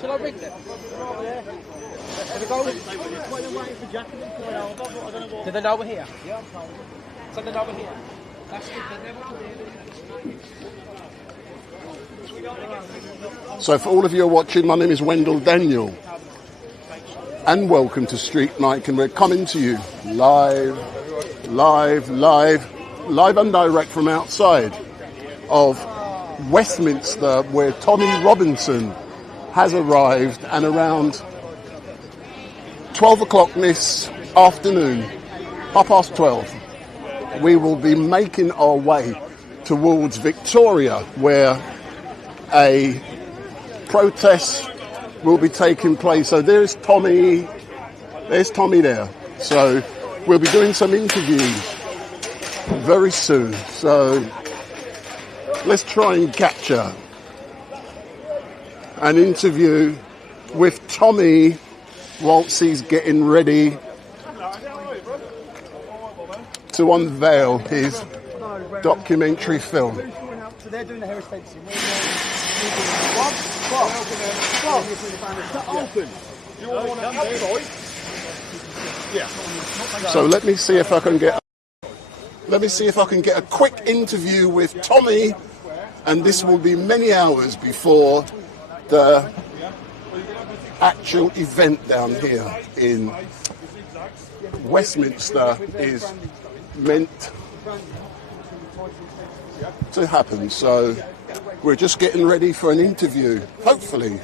Shall I ring them? Did they know we're here? Yeah, I'm told. So they know we're here? That's good. So for all of you who are watching, my name is Wendell Daniel and welcome to Street Night, and we're coming to you live and direct from outside of Westminster, where Tommy Robinson has arrived, and around 12 o'clock this afternoon, 12:30, we will be making our way towards Victoria, where a protest will be taking place. So there's Tommy there. So we'll be doing some interviews very soon. So let's try and capture an interview with Tommy whilst he's getting ready to unveil his documentary film. So they're doing the heritage fencing. So let me see if I can get a quick interview with Tommy, and this will be many hours before the actual event down here in Westminster is meant to happen. So we're just getting ready for an interview, hopefully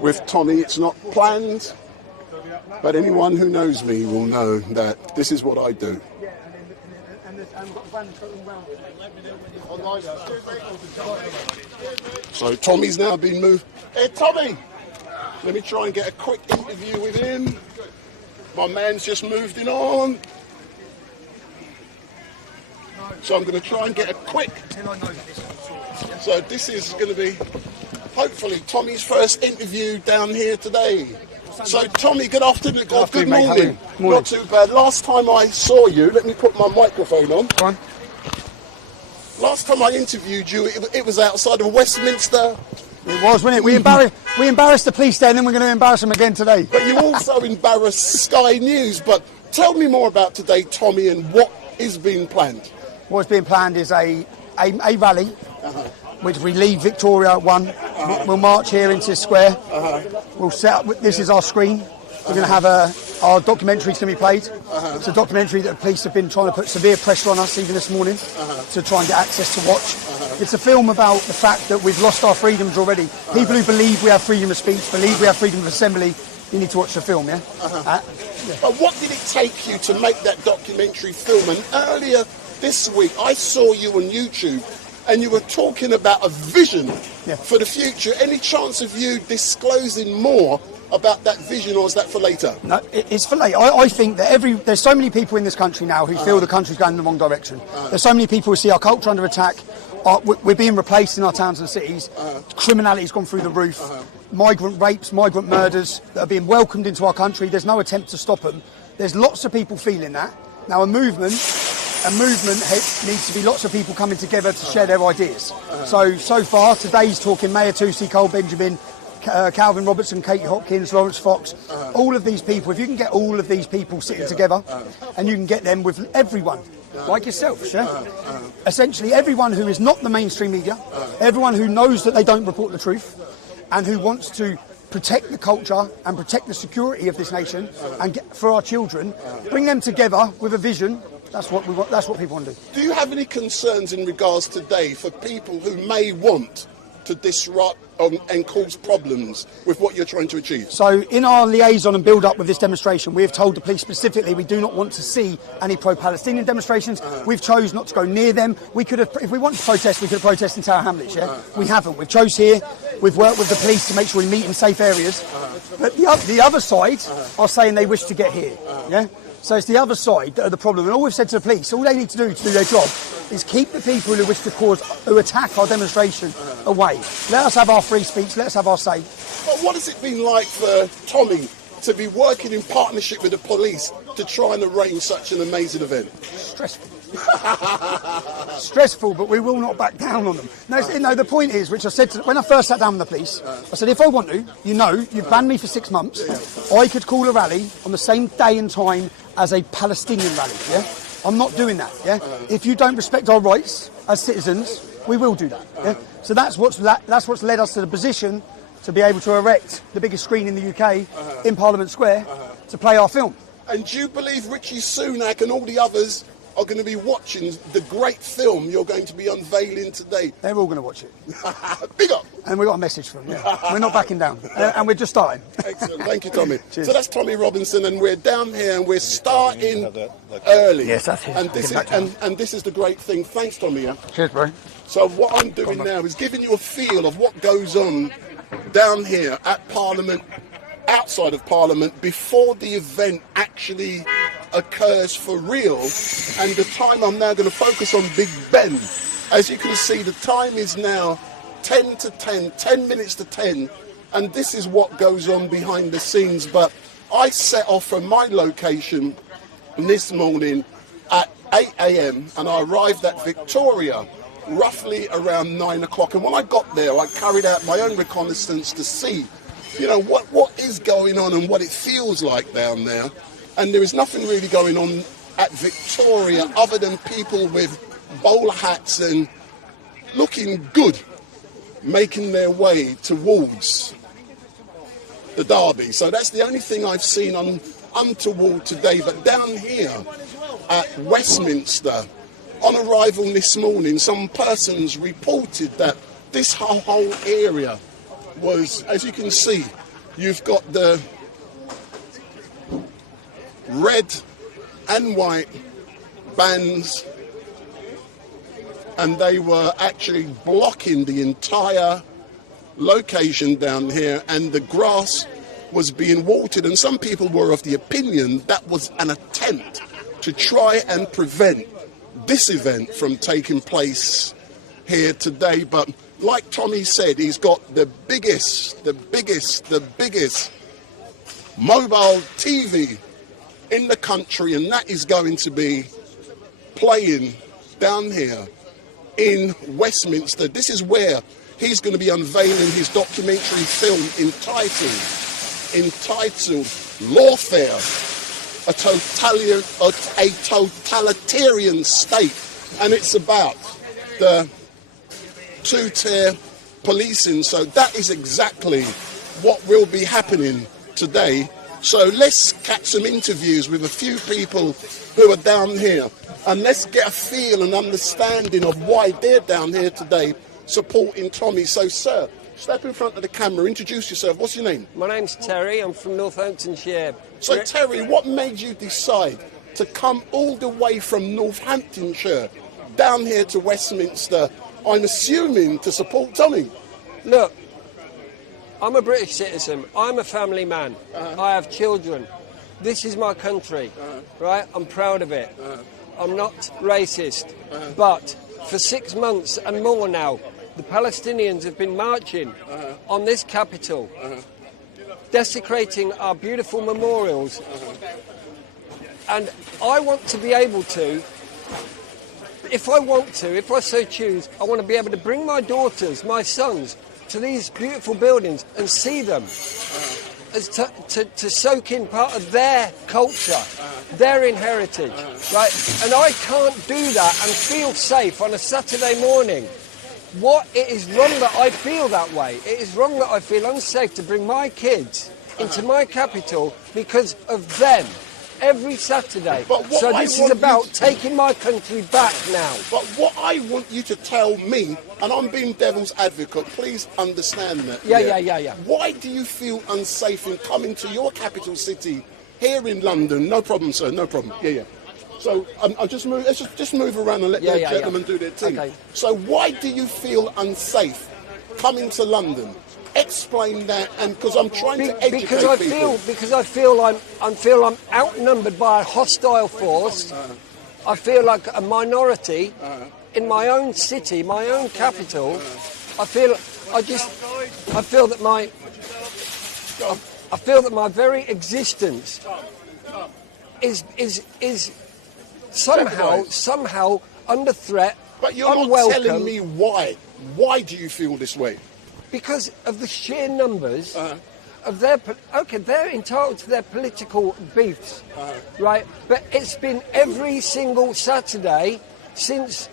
with Tommy. It's not planned, but anyone who knows me will know that this is what I do. So Tommy's now been moved. Hey Tommy, let me try and get a quick interview with him. My man's just moved in on. So I'm going to try and get a quick. So this is going to be hopefully Tommy's first interview down here today. So Tommy, good afternoon. Good morning. Not too bad. Last time I saw you, let me put my microphone on. Go on. Last time I interviewed you, it was outside of Westminster. It was, wasn't it? We embarrassed the police there, and then we're going to embarrass them again today. But you also embarrassed Sky News. But tell me more about today, Tommy, and what is being planned. What's being planned is a rally, which we leave Victoria 1. We'll march here into the square. We'll set up. This is our screen. We're going to have our documentary's going to be played. It's a documentary that the police have been trying to put severe pressure on us even this morning to try and get access to watch. It's a film about the fact that we've lost our freedoms already. People who believe we have freedom of speech, believe we have freedom of assembly, you need to watch the film, yeah? But what did it take you to make that documentary film? And earlier this week, I saw you on YouTube, and you were talking about a vision for the future. Any chance of you disclosing more about that vision, or is that for later? No, it's for later. I think that there's so many people in this country now who feel the country's going in the wrong direction. There's so many people who see our culture under attack. We're being replaced in our towns and cities. Criminality's gone through the roof. Migrant rapes, migrant murders that are being welcomed into our country. There's no attempt to stop them. There's lots of people feeling that. Now a movement needs to be lots of people coming together to share their ideas. So far, today's talking Mayor Tusi, Cole Benjamin, Calvin Robertson, Katie Hopkins, Lawrence Fox, all of these people. If you can get all of these people sitting together, and you can get them with everyone, like yourself, essentially everyone who is not the mainstream media, everyone who knows that they don't report the truth, and who wants to protect the culture and protect the security of this nation and for our children, bring them together with a vision. That's what we want. That's what people want to do. Do you have any concerns in regards today for people who may want to disrupt and cause problems with what you're trying to achieve? So in our liaison and build-up with this demonstration, we have told the police specifically we do not want to see any pro-Palestinian demonstrations. We've chose not to go near them. We could have, if we wanted to protest, we could have protested in Tower Hamlets, yeah? We haven't. We've chose here. We've worked with the police to make sure we meet in safe areas. But the other side are saying they wish to get here, yeah? So it's the other side that are the problem. And all we've said to the police, all they need to do their job is keep the people who wish to who attack our demonstration away. Let us have our free speech, let us have our say. But what has it been like for Tommy to be working in partnership with the police to try and arrange such an amazing event? Stressful. Stressful, but we will not back down on them. No, the point is, which I said when I first sat down with the police, I said, if I want to, you've banned me for 6 months, I could call a rally on the same day and time as a Palestinian rally, yeah? I'm not doing that, yeah? If you don't respect our rights as citizens, we will do that, yeah? So that's what's led us to the position to be able to erect the biggest screen in the UK in Parliament Square to play our film. And do you believe Richie Sunak and all the others are going to be watching the great film you're going to be unveiling today? They're all going to watch it. Big up! And we've got a message from them, yeah. We're not backing down. And we're just starting. Excellent. Thank you, Tommy. Cheers. So that's Tommy Robinson, and we're down here and we're starting early. Yes, that's it. And this is the great thing. Thanks, Tommy. Yeah? Cheers, bro. So what I'm doing now is giving you a feel of what goes on down here at Parliament, outside of Parliament, before the event actually occurs for real. And the time I'm now going to focus on Big Ben. As you can see, the time is now 10 minutes to 10, and this is what goes on behind the scenes. But I set off from my location this morning at 8 a.m. and I arrived at Victoria roughly around 9 o'clock. And when I got there, I carried out my own reconnaissance to see, what is going on and what it feels like down there. And there is nothing really going on at Victoria other than people with bowler hats and looking good, making their way towards the derby. So that's the only thing I've seen untoward today. But down here at Westminster, on arrival this morning, some persons reported that this whole area was, as you can see, you've got the red and white bands, and they were actually blocking the entire location down here, and the grass was being watered, and some people were of the opinion that was an attempt to try and prevent this event from taking place here today. But like Tommy said, he's got the biggest mobile TV in the country, and that is going to be playing down here in Westminster. This is where he's going to be unveiling his documentary film entitled Lawfare, a totalitarian state. And it's about the two-tier policing. So that is exactly what will be happening today. So let's catch some interviews with a few people who are down here, and let's get a feel and understanding of why they're down here today supporting Tommy. So, sir, step in front of the camera, introduce yourself. What's your name? My name's Terry. I'm from Northamptonshire. So, Terry, what made you decide to come all the way from Northamptonshire down here to Westminster, I'm assuming to support Tommy? Look, I'm a British citizen. I'm a family man. I have children. This is my country, right? I'm proud of it. I'm not racist. But for 6 months and more now, the Palestinians have been marching on this capital, desecrating our beautiful memorials. And I want to be able to, if I so choose, I want to be able to bring my daughters, my sons, to these beautiful buildings and see them, as to soak in part of their culture, their heritage, right? And I can't do that and feel safe on a Saturday morning. It is wrong that I feel that way. It is wrong that I feel unsafe to bring my kids into my capital because of them. every Saturday. But what So I this is want about you taking my country back now. But what I want you to tell me, and I'm being devil's advocate, please understand that. Yeah. Why do you feel unsafe in coming to your capital city here in London? No problem, sir, no problem. Yeah. So I'll just move. Let's just move around and let the gentlemen do their thing. Okay. So why do you feel unsafe coming to London? Explain that, and because I'm trying to educate people. Because I feel I'm outnumbered by a hostile force. I feel like a minority in my own city, my own capital. I feel that my very existence is somehow under threat. But you're unwelcome, not telling me why. Why do you feel this way? Because of the sheer numbers of their... OK, they're entitled to their political beefs, right? But it's been every single Saturday since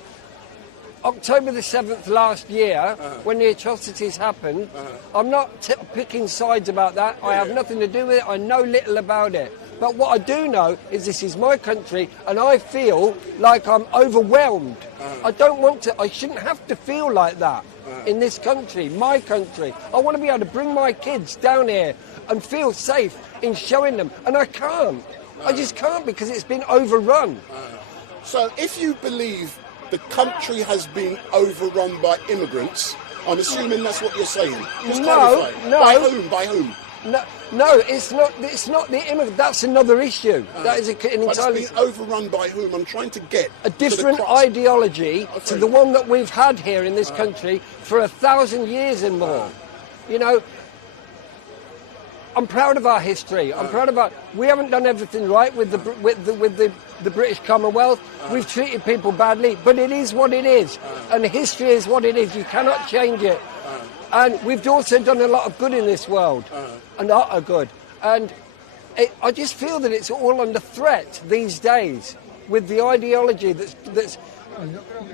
October the 7th last year, when the atrocities happened. I'm not picking sides about that. I have nothing to do with it. I know little about it. But what I do know is this is my country, and I feel like I'm overwhelmed. I don't want to... I shouldn't have to feel like that in this country, my country. I want to be able to bring my kids down here and feel safe in showing them. And I can't. I just can't, because it's been overrun. So if you believe the country has been overrun by immigrants, I'm assuming that's what you're saying. Just clarify. No. By whom? No, it's not the immigrant. That's another issue. That is an entirely... It's been overrun by whom? I'm trying to get a different ideology to the one that we've had here in this country for 1,000 years and more. You know, I'm proud of our history. I'm proud of our... We haven't done everything right with the British Commonwealth. We've treated people badly, but it is what it is. And history is what it is. You cannot change it. And we've also done a lot of good in this world, and utter good. And I just feel that it's all under threat these days with the ideology that's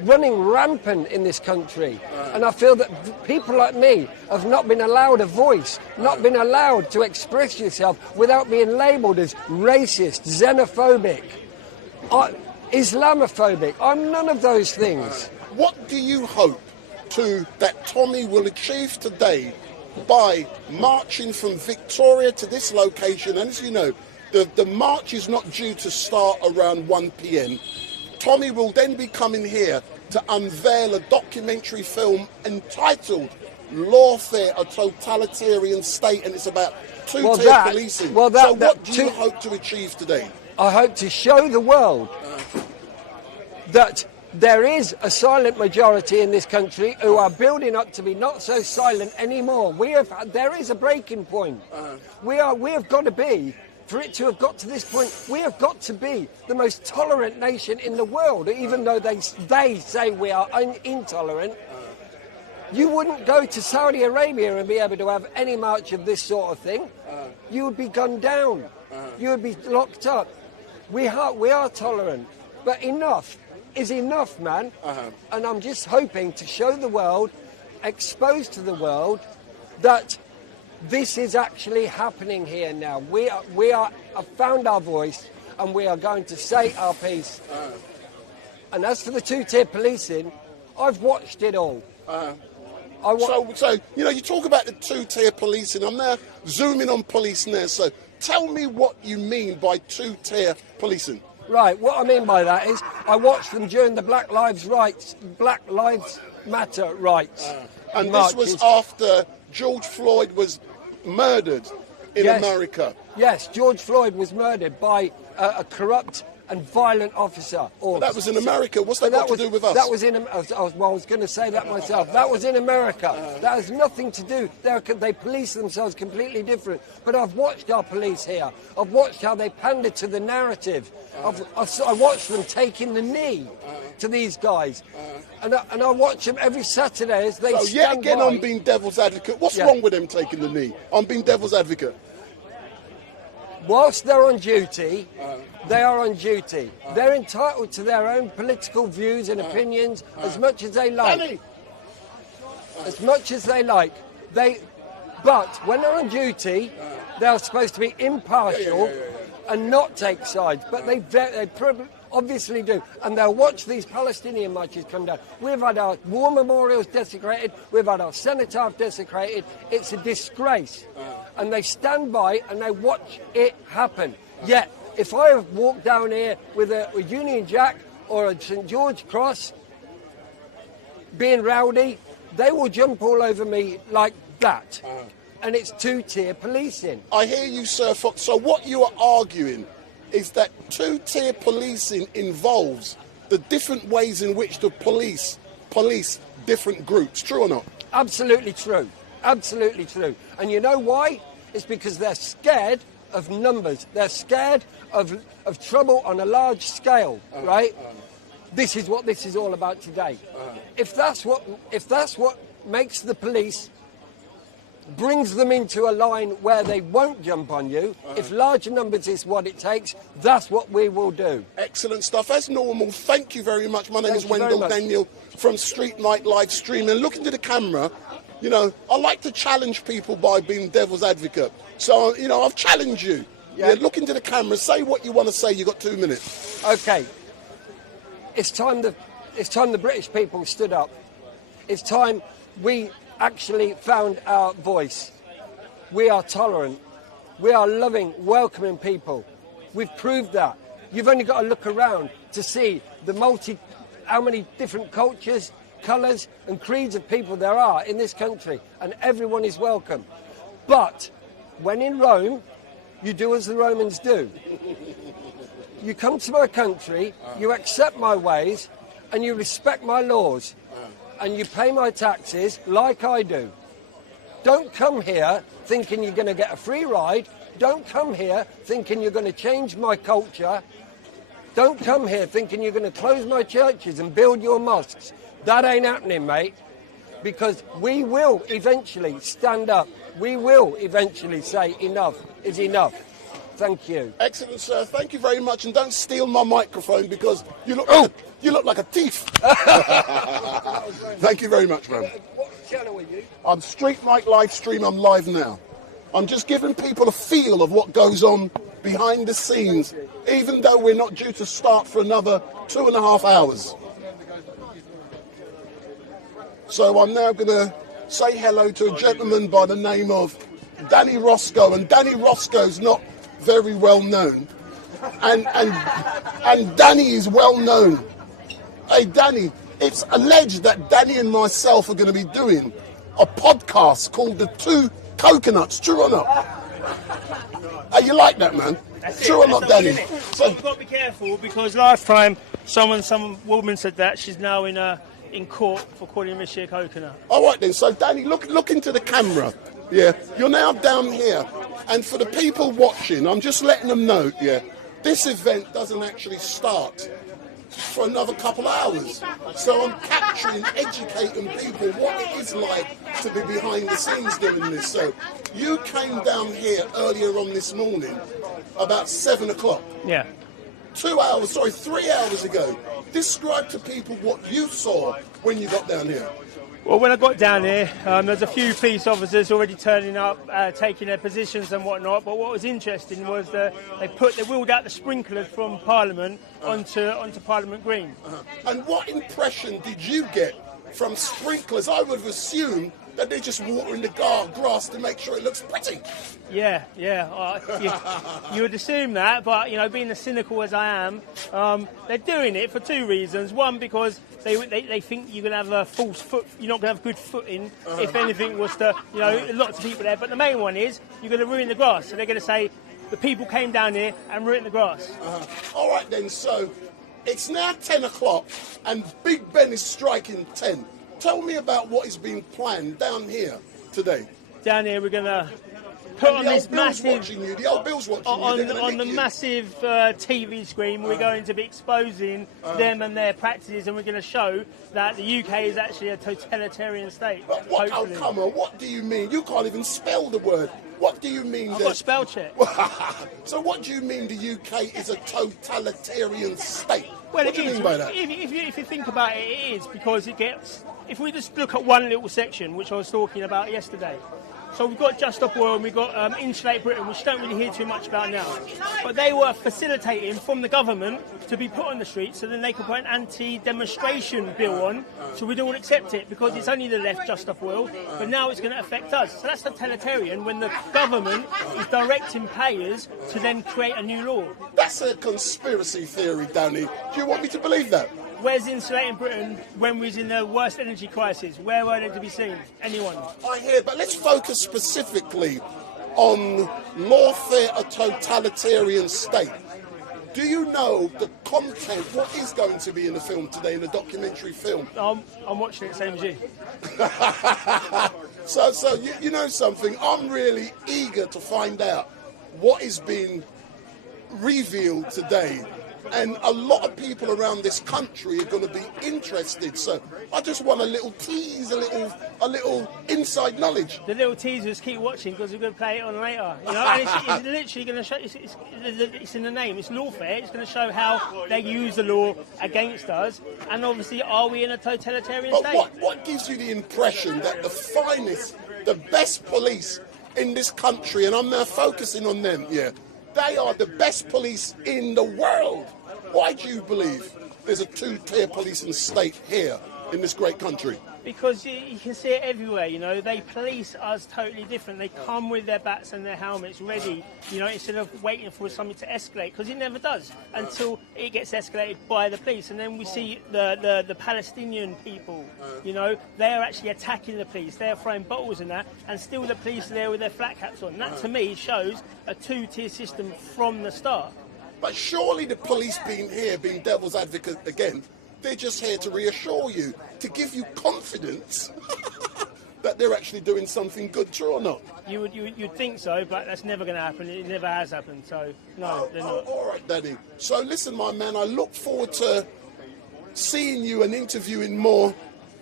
running rampant in this country. And I feel that people like me have not been allowed a voice, not been allowed to express yourself without being labelled as racist, xenophobic, Islamophobic. I'm none of those things. What do you hope that Tommy will achieve today by marching from Victoria to this location? And as you know, the march is not due to start around 1 p.m. Tommy will then be coming here to unveil a documentary film entitled Lawfare, a Totalitarian State, and it's about two-tier policing. So what do you hope to achieve today? I hope to show the world that there is a silent majority in this country who are building up to be not so silent anymore. There is a breaking point. We have got to be, for it to have got to this point, we have got to be the most tolerant nation in the world, even though they say we are intolerant. You wouldn't go to Saudi Arabia and be able to have any march of this sort of thing. You would be gunned down. You would be locked up. We are tolerant, but enough is enough, man. And I'm just hoping to show the world, expose to the world, that this is actually happening here now. We have found our voice, and we are going to say our piece. And as for the two-tier policing, I've watched it all. So you know, you talk about the two-tier policing. I'm now zooming on police now. So tell me what you mean by two-tier policing. Right, what I mean by that is I watched them during the Black Lives Matter rights. And marches. This was after George Floyd was murdered in America. Yes, George Floyd was murdered by a corrupt and violent officer. That was in America. What's that got to do with us? That was in... I was going to say that myself. That was in America. That has nothing to do... They police themselves completely different. But I've watched our police here. I've watched how they pander to the narrative. I watched them taking the knee to these guys. And I watch them every Saturday as they stand yet again, by. I'm being devil's advocate. What's wrong with them taking the knee? I'm being devil's advocate. Whilst they're on duty, they are on duty. They're entitled to their own political views and opinions as much as they like. As much as they like. But when they're on duty, they are supposed to be impartial, and not take sides, but they obviously do, and they'll watch these Palestinian marches come down. We've had our war memorials desecrated, we've had our cenotaph desecrated. It's a disgrace, and they stand by and they watch it happen. Yet, if I have walked down here with a Union Jack or a St George Cross, being rowdy, they will jump all over me like that. And it's two-tier policing. I hear you, Sir Fox. So what you are arguing is that two-tier policing involves the different ways in which the police different groups. True or not? Absolutely true. Absolutely true. And you know why? It's because they're scared of numbers. They're scared of trouble on a large scale, right? This is what this is all about today. If that's what makes the police, brings them into a line where they won't jump on you, if large numbers is what it takes, that's what we will do. Excellent stuff. As normal, thank you very much. My name is Wendell Daniel from Street Night Live Stream. And look into the camera. You know, I like to challenge people by being devil's advocate. So, you know, I've challenged you. Yeah, look into the camera, say what you want to say. You've got 2 minutes. Okay. It's time the British people stood up. It's time we actually found our voice. We are tolerant. We are loving, welcoming people. We've proved that. You've only got to look around to see how many different cultures, colours and creeds of people there are in this country, and everyone is welcome. But when in Rome, you do as the Romans do. You come to my country, you accept my ways, and you respect my laws, and you pay my taxes like I do. Don't come here thinking you're going to get a free ride. Don't come here thinking you're going to change my culture. Don't come here thinking you're going to close my churches and build your mosques. That ain't happening, mate, because we will eventually stand up. We will eventually say enough is enough. Thank you. Excellent, sir. Thank you very much. And don't steal my microphone because you look like a thief. Thank you very much, man. What channel are you? I'm Street Night Live Stream. I'm live now. I'm just giving people a feel of what goes on behind the scenes, even though we're not due to start for another 2.5 hours. So I'm now going to say hello to a gentleman by the name of Danny Roscoe. And Danny Roscoe's not very well known. And Danny is well known. Hey, Danny, it's alleged that Danny and myself are going to be doing a podcast called The Two Coconuts. True or not? Hey, you like that, man? True or not, Danny? So you've got to be careful because last time some woman said that she's now in court for calling him a sheer coconut. All right then. So Danny, look into the camera. Yeah, you're now down here, and for the people watching, I'm just letting them know. Yeah, this event doesn't actually start for another couple of hours. So I'm capturing, educating people what it is like to be behind the scenes doing this. So you came down here earlier on this morning, about 7 o'clock. Yeah. 3 hours ago. Describe to people what you saw when you got down here. Well, when I got down here, there's a few police officers already turning up, taking their positions and whatnot. But what was interesting was that they wheeled out the sprinklers from Parliament onto Parliament Green. And what impression did you get from sprinklers? I would have assumed that they're just watering the grass to make sure it looks pretty. Yeah. You would assume that, but being as cynical as I am, they're doing it for two reasons. One, because they think you're going to have a false foot, you're not going to have good footing if anything was to, lots of people there. But the main one is you're going to ruin the grass. So they're going to say the people came down here and ruined the grass. All right then, so it's now 10 o'clock and Big Ben is striking 10. Tell me about what is being planned down here today. Down here we're going to put on this massive massive TV screen. We're going to be exposing them and their practices, and we're going to show that the UK is actually a totalitarian state. Come on, what do you mean? You can't even spell the word. What do you mean? I've got spell check. So what do you mean the UK is a totalitarian state? Well, what do you mean by that? If you think about it, it is because it gets. If we just look at one little section, which I was talking about yesterday, So we've got Just Stop Oil and we've got Insulate Britain, which you don't really hear too much about now. But they were facilitating from the government to be put on the streets, so then they could put an anti-demonstration bill on, so we'd all accept it, because it's only the left, Just Stop Oil, but now it's going to affect us. So that's totalitarian, when the government is directing payers to then create a new law. That's a conspiracy theory, Danny. Do you want me to believe that? Where's Insulating Britain when we was in the worst energy crisis? Where were they to be seen? Anyone? I hear, but let's focus specifically on Lawfare, a totalitarian state. Do you know the content, what is going to be in the film today, in the documentary film? I'm watching it, same as you. So you know something, I'm really eager to find out what is being revealed today. And a lot of people around this country are going to be interested. So I just want a little tease, a little inside knowledge. The little teasers, keep watching, because we're going to play it on later. You know, and it's literally going to show. It's in the name. It's lawfare. It's going to show how they use the law against us. And obviously, are we in a totalitarian But state? what gives you the impression that the finest, the best police in this country, and I'm now focusing on them, yeah, they are the best police in the world? Why do you believe there's a two-tier policing state here in this great country? Because you can see it everywhere, you know. They police us totally different. They come with their bats and their helmets ready, you know, instead of waiting for something to escalate, because it never does until it gets escalated by the police. And then we see the Palestinian people, you know, they're actually attacking the police. They're throwing bottles and that, and still the police are there with their flat caps on. That, to me, shows a two-tier system from the start. But surely the police being here, being devil's advocate again, they're just here to reassure you, to give you confidence that they're actually doing something good, true or not? You'd think so, but that's never going to happen. It never has happened, so no, they're not. All right, Danny. So listen, my man, I look forward to seeing you and interviewing more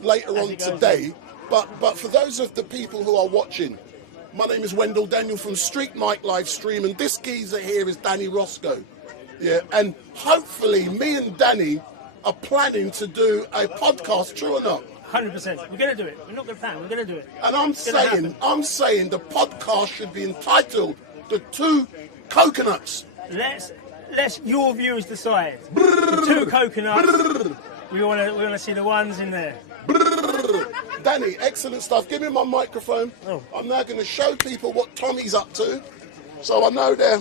later on today. But for those of the people who are watching, my name is Wendell Daniel from Street Mike Live Stream, and this geezer here is Danny Roscoe. Yeah, and hopefully me and Danny are planning to do a podcast, true or not? 100%. We're going to do it. We're not going to plan. We're going to do it. And I'm saying the podcast should be entitled "The Two Coconuts." Let's your viewers decide. The two coconuts. We want to see the ones in there. Danny, excellent stuff. Give me my microphone. Oh. I'm now going to show people what Tommy's up to, so I know they're.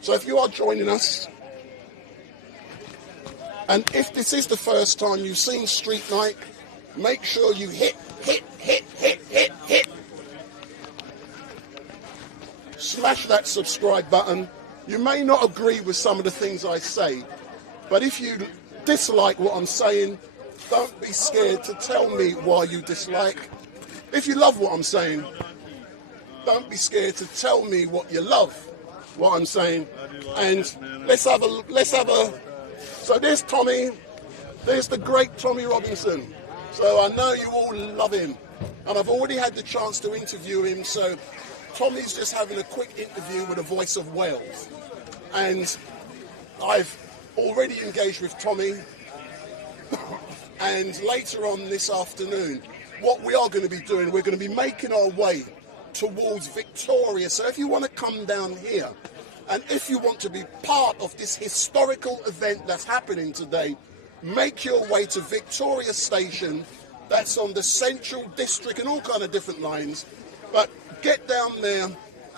So if you are joining us, and if this is the first time you've seen Street Night, make sure you hit. Smash that subscribe button. You may not agree with some of the things I say, but if you dislike what I'm saying, don't be scared to tell me why you dislike. If you love what I'm saying, don't be scared to tell me what you love, what I'm saying. And let's have a. So there's Tommy, there's the great Tommy Robinson. So I know you all love him, and I've already had the chance to interview him. So Tommy's just having a quick interview with the Voice of Wales, and I've already engaged with Tommy. And later on this afternoon, what we are going to be doing, we're going to be making our way towards Victoria. So if you want to come down here, and if you want to be part of this historical event that's happening today, make your way to Victoria Station. That's on the Central District and all kind of different lines. But get down there,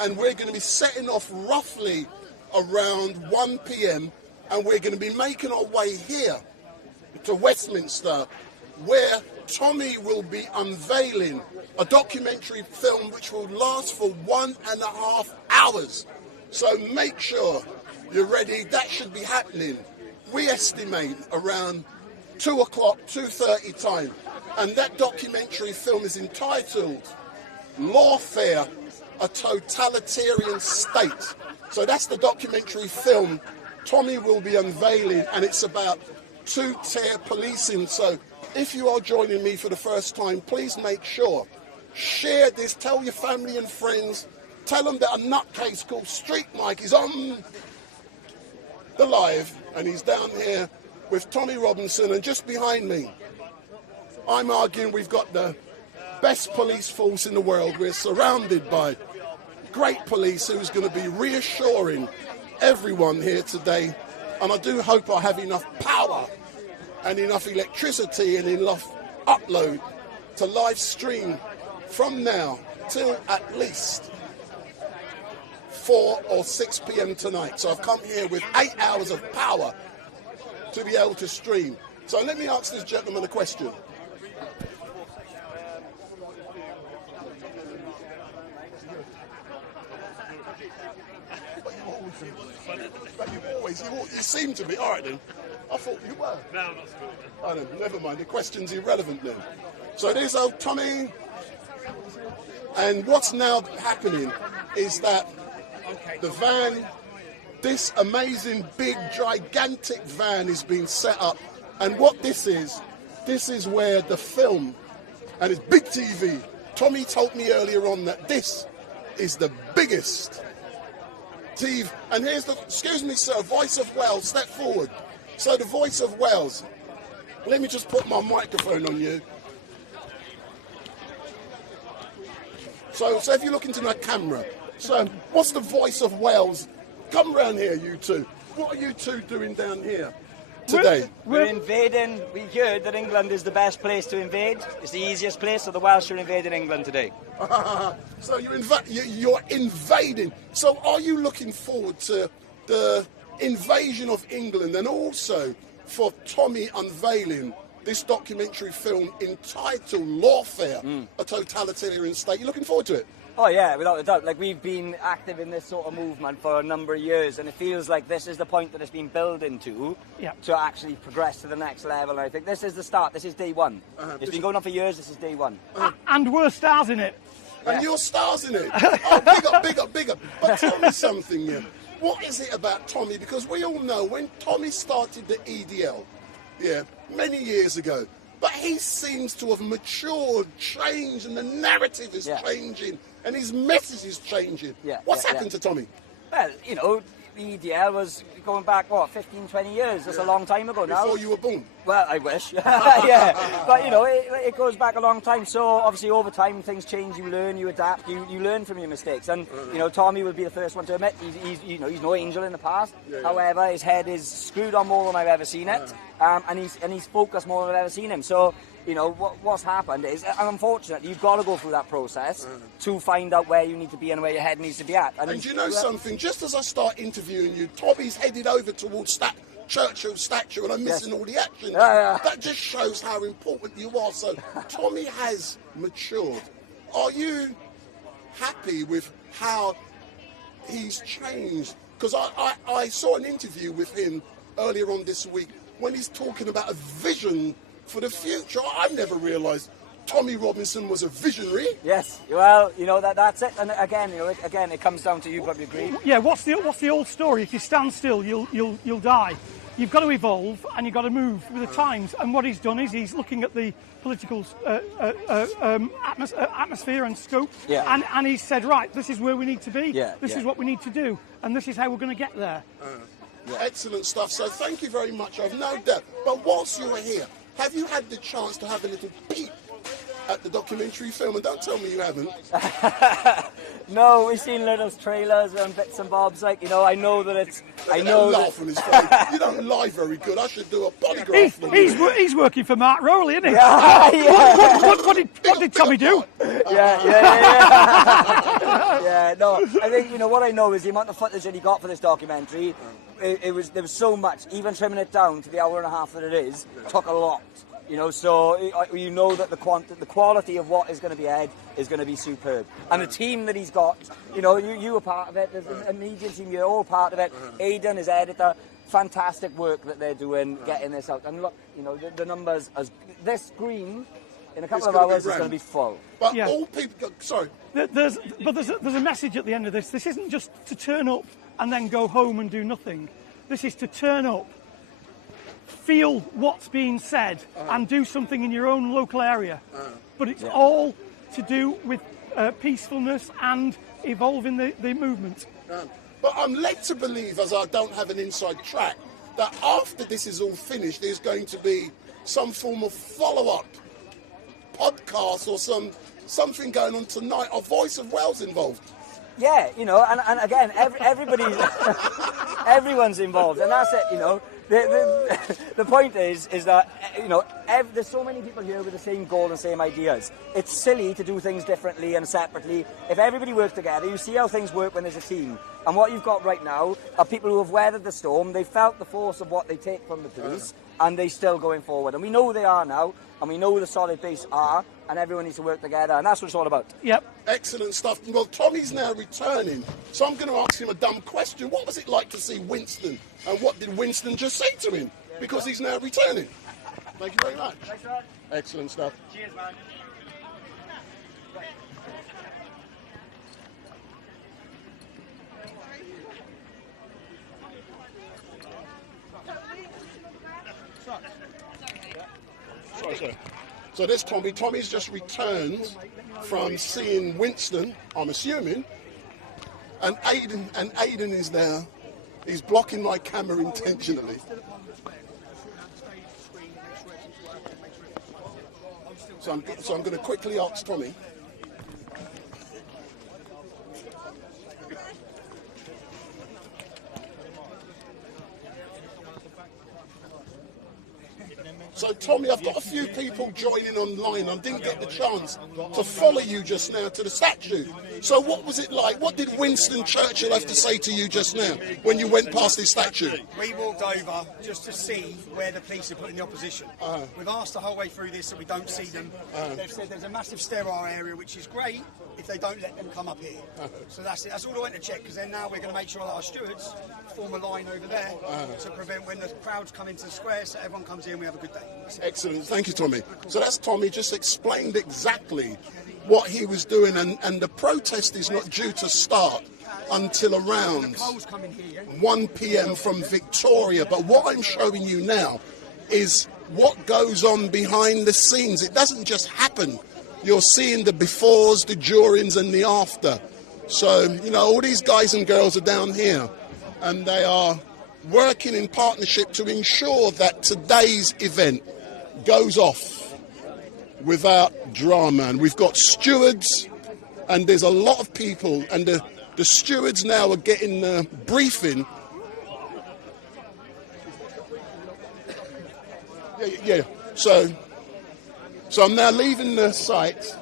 and we're going to be setting off roughly around 1 p.m. and we're going to be making our way here to Westminster, where Tommy will be unveiling a documentary film which will last for 1.5 hours. So make sure you're ready. That should be happening, we estimate, around 2 o'clock, 2:30 time. And that documentary film is entitled Lawfare, a Totalitarian State. So that's the documentary film Tommy will be unveiling, and it's about two-tier policing. So if you are joining me for the first time, please make sure, share this, tell your family and friends, tell them that a nutcase called Street Mike is on the live, and he's down here with Tommy Robinson, and just behind me, I'm arguing we've got the best police force in the world. We're surrounded by great police who's going to be reassuring everyone here today. And I do hope I have enough power and enough electricity and enough upload to live stream from now till at least 4 or 6 p.m. tonight. So I've come here with 8 hours of power to be able to stream. So let me ask this gentleman a question. You seem to be. All right then. I thought you were. No, I'm not school. Oh, no, never mind. The question's irrelevant then. So there's old Tommy. And what's now happening is that the van, this amazing, big, gigantic van is being set up. And what this is where the film, and it's big TV. Tommy told me earlier on that this is the biggest TV. And here's the, excuse me, sir, Voice of Wales, step forward. So the Voice of Wales, let me just put my microphone on you. So if you look into my camera, so what's the Voice of Wales? Come round here, you two. What are you two doing down here today? We're invading. We heard that England is the best place to invade. It's the easiest place, so the Welsh are invading England today. So you're invading. So are you looking forward to the invasion of England and also for Tommy unveiling this documentary film entitled Lawfare, a totalitarian state? You looking forward to it? Oh yeah, without a doubt. Like, we've been active in this sort of movement for a number of years, and it feels like this is the point that it's been building to actually progress to the next level. And I think this is the start. This is day one. It's been going on for years. This is day one. And we're stars in it. And you're stars in it. Oh, big up, big up. But tell me something, yeah. What is it about Tommy? Because we all know when Tommy started the EDL, many years ago, but he seems to have matured, changed, and the narrative is changing, and his message is changing. What's happened to Tommy? Well, you know, the EDL was going back, what, 15, 20 years? That's a long time ago now. Before you were born? Well, I wish. Yeah. But, you know, it goes back a long time. So, obviously, over time, things change. You learn, you adapt, you learn from your mistakes. And, you know, Tommy will be the first one to admit he's no angel in the past. However, his head is screwed on more than I've ever seen it. And he's focused more than I've ever seen him. So, you know, what's happened is, unfortunately, you've got to go through that process to find out where you need to be and where your head needs to be at. And you know something? Just as I start interviewing you, Tommy's headed over towards Churchill's statue, and I'm missing all the action. That just shows how important you are. So Tommy has matured. Are you happy with how he's changed? Because I saw an interview with him earlier on this week when he's talking about a vision for the future. I've never realised Tommy Robinson was a visionary. Yes, well, you know, that's it. And again, you know, it comes down to, you probably agree. Yeah, what's the old story? If you stand still, you'll die. You've got to evolve and you've got to move with the times. And what he's done is he's looking at the political atmosphere and scope, and he's said, right, this is where we need to be. This is what we need to do, and this is how we're going to get there. Excellent stuff. So thank you very much. I've no doubt. But whilst you were here, have you had the chance to have a little peek at the documentary film? And don't tell me you haven't. No, we've seen little trailers and bits and bobs. Like, you know, I know that it's. I know. Laugh on his face. You don't lie very good. I should do a polygraph. He's working for Mark Rowley, isn't he? What did Tommy do? Yeah. No, I think, you know, what I know is the amount of footage that he got for this documentary. There was so much. Even trimming it down to the hour and a half that it is took a lot. You know, so you know that the quality of what is going to be aired is going to be superb. And the team that he's got, you know, you were part of it. There's a media team, you're all part of it. Aidan, his editor, fantastic work that they're doing, getting this out. And look, you know, the numbers, this screen, in a couple of hours, is going to be full. But all people, sorry. There's a message at the end of this. This isn't just to turn up and then go home and do nothing. This is to turn up, feel what's being said, and do something in your own local area. But it's all to do with peacefulness and evolving the movement. But I'm led to believe, as I don't have an inside track, that after this is all finished, there's going to be some form of follow-up podcast or something going on tonight? Are Voice of Wales involved? Yeah, you know, and again, everybody's, everyone's involved, and that's it, you know. The point is that, you know, there's so many people here with the same goal and same ideas. It's silly to do things differently and separately. If everybody works together, you see how things work when there's a team. And what you've got right now are people who have weathered the storm. They felt the force of what they take from the police, and they're still going forward. And we know they are now, and we know the solid base are, and everyone needs to work together, and that's what it's all about. Yep. Excellent stuff. Well, Tommy's now returning, so I'm going to ask him a dumb question. What was it like to see Winston, and what did Winston just say to him? Because he's now returning. Thank you very much. Thanks, Rod. Excellent stuff. Cheers, man. Sorry, sir. So there's Tommy. Tommy's just returned from seeing Winston, I'm assuming, and Aidan is there. He's blocking my camera intentionally. So I'm going to quickly ask Tommy. So, Tommy, I've got a few people joining online. I didn't get the chance to follow you just now to the statue. So what was it like? What did Winston Churchill have to say to you just now when you went past his statue? We walked over just to see where the police are putting the opposition. We've asked the whole way through this that we don't see them. They've said there's a massive sterile area, which is great if they don't let them come up here. So that's it. That's all I went to check, because then now we're going to make sure that our stewards form a line over there to prevent when the crowds come into the square, so everyone comes here and we have a good day. Excellent. Thank you, Tommy. So that's Tommy just explained exactly what he was doing, and the protest is not due to start until around 1 p.m. from Victoria. But what I'm showing you now is what goes on behind the scenes. It doesn't just happen. You're seeing the befores, the durings, and the after. So, you know, all these guys and girls are down here, and they are working in partnership to ensure that today's event goes off without drama. And we've got stewards, and there's a lot of people, and the stewards now are getting the briefing. Yeah. So I'm now leaving the site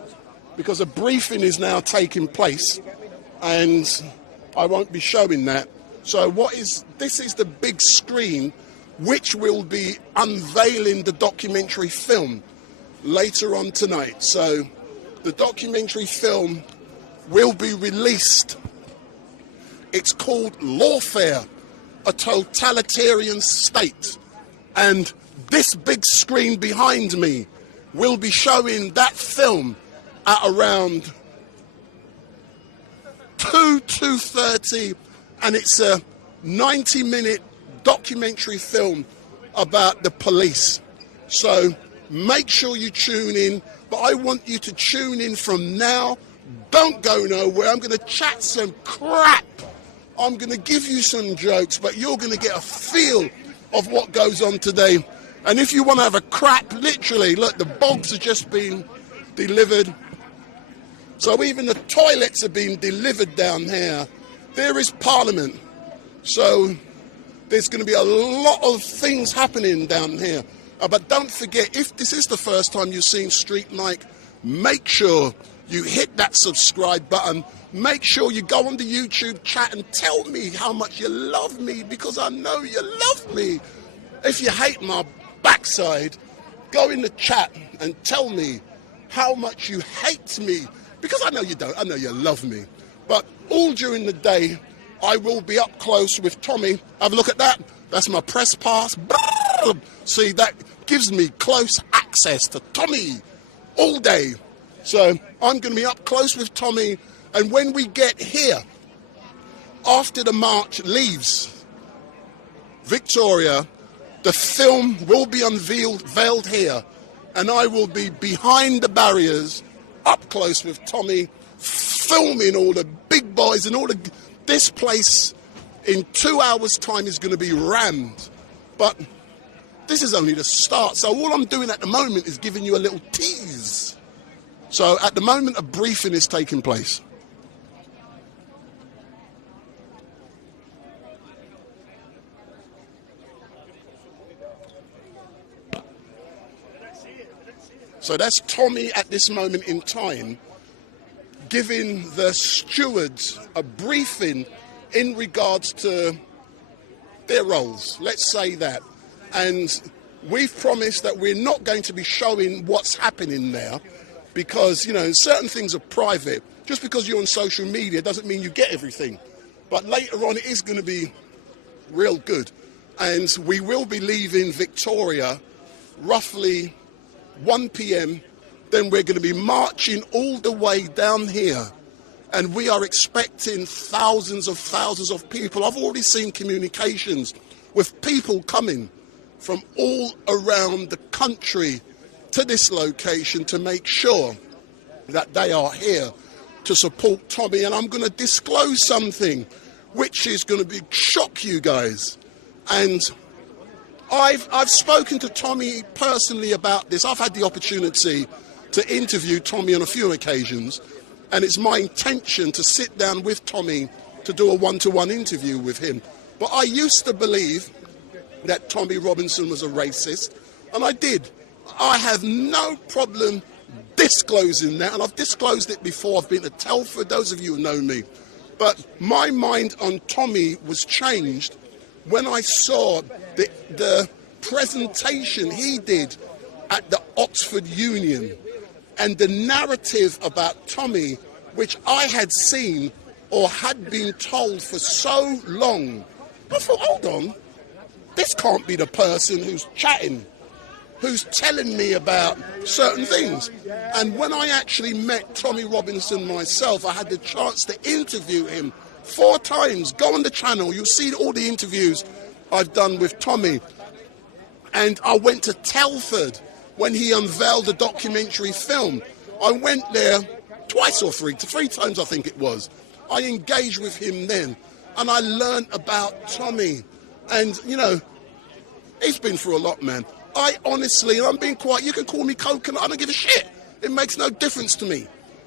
because a briefing is now taking place, and I won't be showing that. So this is the big screen which will be unveiling the documentary film later on tonight. So the documentary film will be released. It's called Lawfare, a Totalitarian State. And this big screen behind me will be showing that film at around 2:30, and it's a 90-minute documentary film about the police. So make sure you tune in, but I want you to tune in from now. Don't go nowhere. I'm going to chat some crap. I'm going to give you some jokes, but you're going to get a feel of what goes on today. And if you want to have a crap, literally, look, the bogs are just being delivered. So even the toilets are being delivered down here. There is Parliament. So there's going to be a lot of things happening down here. But don't forget, if this is the first time you've seen Street Mike, make sure you hit that subscribe button. Make sure you go on the YouTube chat and tell me how much you love me, because I know you love me. If you hate my backside, go in the chat and tell me how much you hate me, because I know you don't. I know you love me. But all during the day, I will be up close with Tommy. Have a look at that. That's my press pass. See, that gives me close access to Tommy all day. So I'm going to be up close with Tommy. And when we get here, after the march leaves Victoria, the film will be unveiled here. And I will be behind the barriers, up close with Tommy, filming all the big boys and all the... This place in 2 hours' time is going to be rammed. But this is only the start. So all I'm doing at the moment is giving you a little tease So at the moment, a briefing is taking place. So that's Tommy at this moment in time giving the stewards a briefing in regards to their roles, let's say that. And we've promised that we're not going to be showing what's happening there because, you know, certain things are private. Just because you're on social media doesn't mean you get everything. But later on, it is going to be real good. And we will be leaving Victoria roughly 1 p.m. Then we're going to be marching all the way down here. And we are expecting thousands of people. I've already seen communications with people coming from all around the country to this location to make sure that they are here to support Tommy. And I'm going to disclose something which is going to shock you guys. And I've spoken to Tommy personally about this. I've had the opportunity to interview Tommy on a few occasions, and it's my intention to sit down with Tommy to do a one-to-one interview with him. But I used to believe that Tommy Robinson was a racist, and I did. I have no problem disclosing that, and I've disclosed it before. I've been to Telford, those of you who know me. But my mind on Tommy was changed when I saw the presentation he did at the Oxford Union and the narrative about Tommy, which I had seen or had been told for so long. I thought, hold on, this can't be the person who's chatting, who's telling me about certain things. And when I actually met Tommy Robinson myself, I had the chance to interview him 4 times. Go on the channel, you'll see all the interviews I've done with Tommy. And I went to Telford when he unveiled the documentary film. I went there twice or three times I think it was. I engaged with him then, and I learned about Tommy. And, you know, he's been through a lot, man. I honestly, and I'm being quiet, you can call me coconut, I don't give a shit. It makes no difference to me.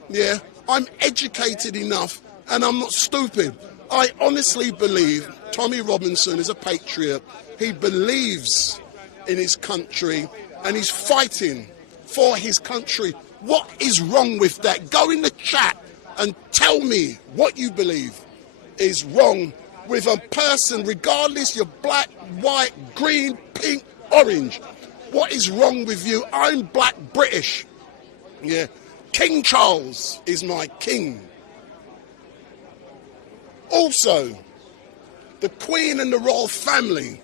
Yeah, I'm educated enough, and I'm not stupid. I honestly believe Tommy Robinson is a patriot. He believes in his country, and he's fighting for his country. What is wrong with that? Go in the chat and tell me what you believe is wrong with a person, regardless you're black, white, green, pink, orange. What is wrong with you? I'm black British. Yeah. King Charles is my king. Also, the Queen and the royal family,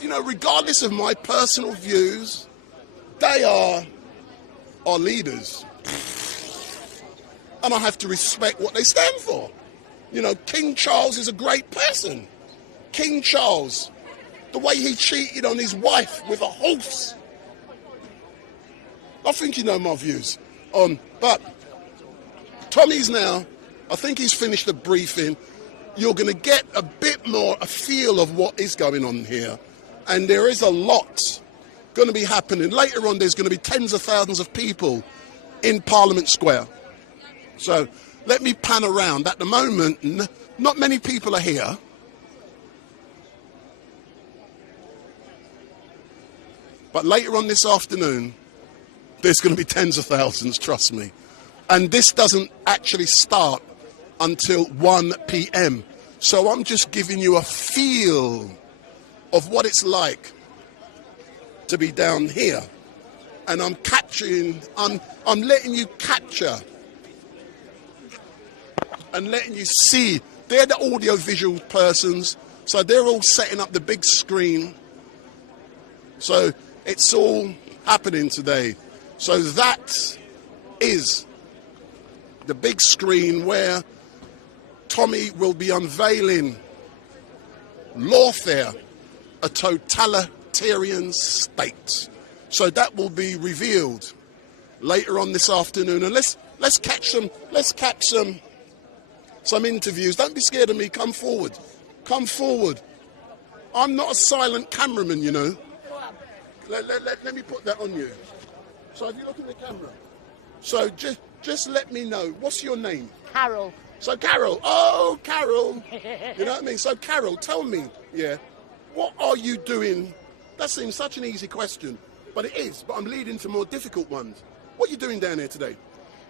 you know, regardless of my personal views, they are our leaders. And I have to respect what they stand for. You know, King Charles is a great person. King Charles, the way he cheated on his wife with a horse. I think you know my views. But Tommy's now, I think he's finished the briefing. You're going to get a bit more a feel of what is going on here. And there is a lot going to be happening. Later on, there's going to be tens of thousands of people in Parliament Square. So let me pan around. At the moment, not many people are here. But later on this afternoon, there's going to be tens of thousands, trust me. And this doesn't actually start until 1 p.m. So I'm just giving you a feel of what it's like to be down here. And I'm letting you capture and letting you see. They're the audio-visual persons, so they're all setting up the big screen. So it's all happening today. So that is the big screen where Tommy will be unveiling Lawfare, a totalitarian state. So that will be revealed later on this afternoon. And let's catch some interviews. Don't be scared of me. Come forward. Come forward. I'm not a silent cameraman, you know. Let me put that on you. So if you look at the camera, So just let me know, what's your name? Carol. So Carol, Carol, you know what I mean? So Carol, tell me, what are you doing? That seems such an easy question, but it is, but I'm leading to more difficult ones. What are you doing down here today?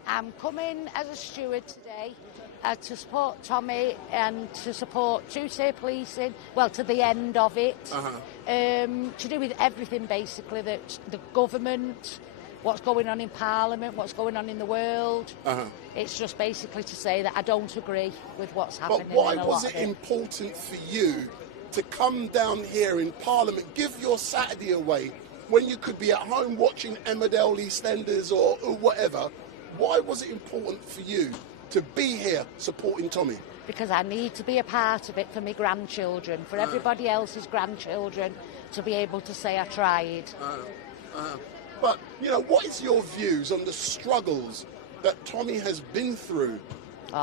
I'm coming as a steward today to support Tommy and to support two-tier policing, well, to the end of it, to do with everything, basically, that the government, what's going on in Parliament, what's going on in the world. It's just basically to say that I don't agree with what's happening. But why was it important for you to come down here in Parliament, give your Saturday away, when you could be at home watching Emmerdale, EastEnders or whatever? Why was it important for you to be here supporting Tommy? Because I need to be a part of it for my grandchildren, for everybody else's grandchildren, to be able to say I tried. But, you know, what is your views on the struggles that Tommy has been through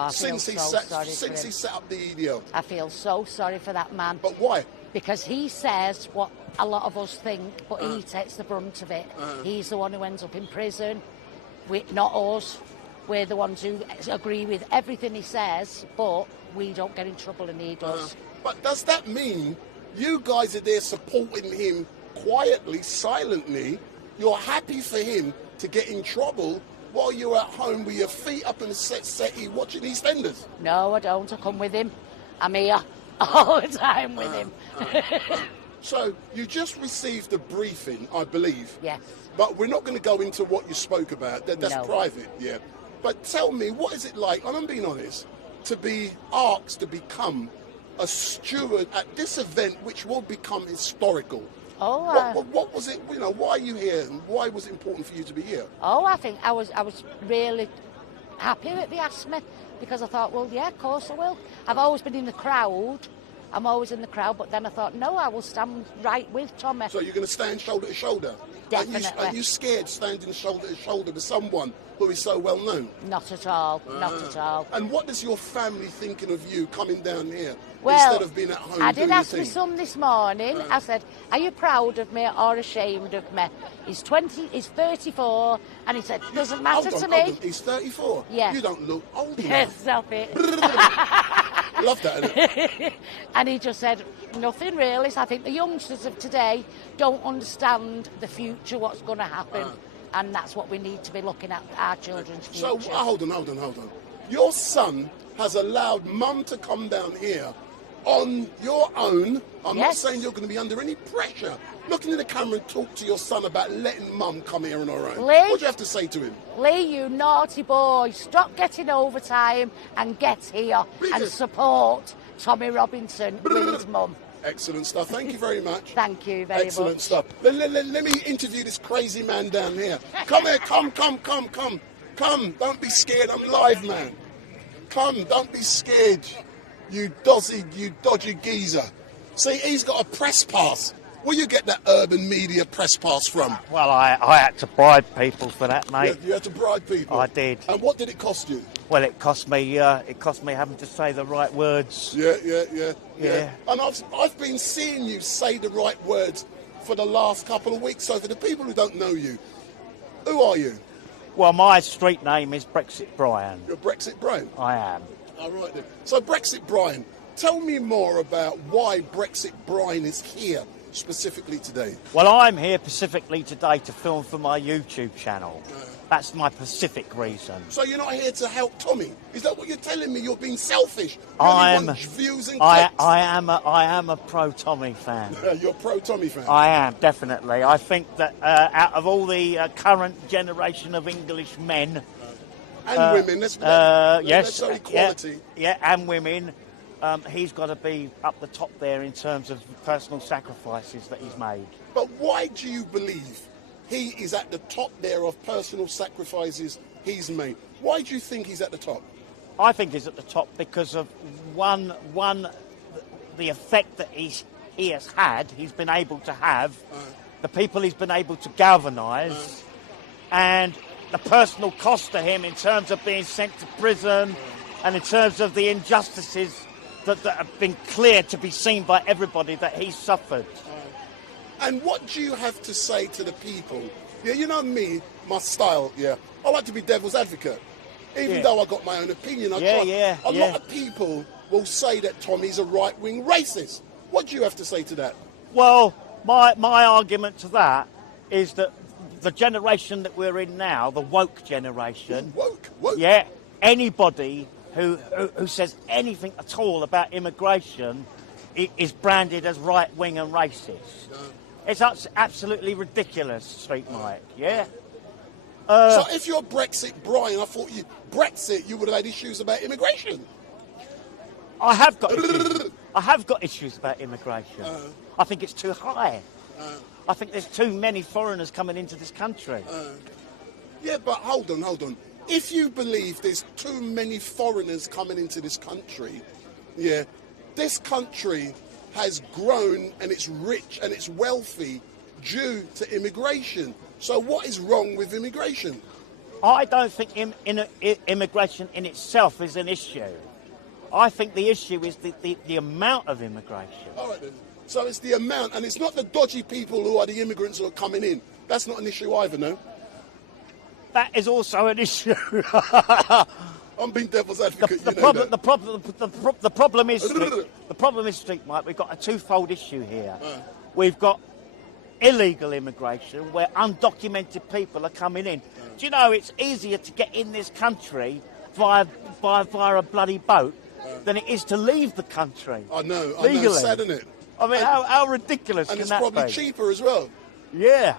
since he set up the EDL? I feel so sorry for that man. But why? Because he says what a lot of us think, but he takes the brunt of it. He's the one who ends up in prison, not us. We're the ones who agree with everything he says, but we don't get in trouble and he does. But does that mean you guys are there supporting him quietly, silently? You're happy for him to get in trouble while you're at home with your feet up in the settee watching EastEnders? No, I don't. I come with him. I'm here all the time with him. So you just received a briefing, I believe. Yes. But we're not going to go into what you spoke about. That's private, yeah. But tell me, what is it like, and I'm being honest, to be asked to become a steward at this event which will become historical? What was it, you know, why are you here and why was it important for you to be here? I think I was really happy that they asked me, because I thought, well, yeah, of course I will. I've always been in the crowd. I'm always in the crowd, but then I thought, no, I will stand right with Tommy. So you're going to stand shoulder to shoulder? Definitely. Are you scared standing shoulder to shoulder with someone who is so well known? Not at all, not at all. And what is your family thinking of you coming down here well, instead of being at home? I did ask my son this morning. I said, "Are you proud of me or ashamed of me?" He's 34, and he said, "Doesn't matter to me." He's 34. Yeah. You don't look old enough. Yes, stop it. Love that, innit? And he just said, nothing really. So I think the youngsters of today don't understand the future, what's going to happen. And that's what we need to be looking at, our children's future. So, hold on. Your son has allowed Mum to come down here on your own. I'm not saying you're going to be under any pressure. Look into the camera and talk to your son about letting Mum come here on her own. Lee, what do you have to say to him? Lee, you naughty boy, stop getting overtime and get here and support Tommy Robinson with his mum. Excellent stuff. Thank you very much. Thank you very much. Excellent stuff. Let me interview this crazy man down here. Come here. Come. Don't be scared. I'm live, man. Come. Don't be scared. You dodgy geezer. See, he's got a press pass. Where you get that urban media press pass from? Well, I had to bribe people for that, mate. You had to bribe people? I did. And what did it cost you? Well, it cost me having to say the right words. Yeah. And I've been seeing you say the right words for the last couple of weeks. So for the people who don't know you, who are you? Well, my street name is Brexit Brian. You're Brexit Brian? I am. All right then. So Brexit Brian, tell me more about why Brexit Brian is here specifically today. Well, I'm here specifically today to film for my YouTube channel. That's my specific reason. So you're not here to help Tommy? Is that what you're telling me? You're being selfish? You I only want views and clicks? I am a pro Tommy fan. You're pro Tommy fan? I am, definitely. I think that out of all the current generation of English men and women, let's show equality. Yeah, and women. He's got to be up the top there in terms of personal sacrifices that he's made. But why do you believe he is at the top there of personal sacrifices he's made? Why do you think he's at the top? I think he's at the top because of one the effect that he's been able to have, the people he's been able to galvanise, and the personal cost to him in terms of being sent to prison and in terms of the injustices that have been clear to be seen by everybody that he's suffered. And what do you have to say to the people? Yeah, you know me, my style, yeah. I like to be devil's advocate. Even though I got my own opinion, a lot of people will say that Tommy's a right-wing racist. What do you have to say to that? Well, my argument to that is that the generation that we're in now, the woke generation... Woke? Yeah, anybody who says anything at all about immigration is branded as right-wing and racist. It's absolutely ridiculous, Street Mike, yeah? So if you're Brexit, Brian, I thought you would have had issues about immigration. I have got issues. I have got issues about immigration. I think it's too high. I think there's too many foreigners coming into this country. Yeah, but hold on. If you believe there's too many foreigners coming into this country, yeah, this country has grown and it's rich and it's wealthy due to immigration. So what is wrong with immigration? I don't think immigration in itself is an issue. I think the issue is the amount of immigration. All right then. So it's the amount, and it's not the dodgy people who are the immigrants who are coming in. That's not an issue either, no? That is also an issue. I'm being devil's advocate. The problem is, Street Mike, we've got a twofold issue here. We've got illegal immigration, where undocumented people are coming in. Do you know it's easier to get in this country via a bloody boat than it is to leave the country? I know, legally. Sad, isn't it? I mean, how ridiculous can that be? And it's probably cheaper as well. Yeah.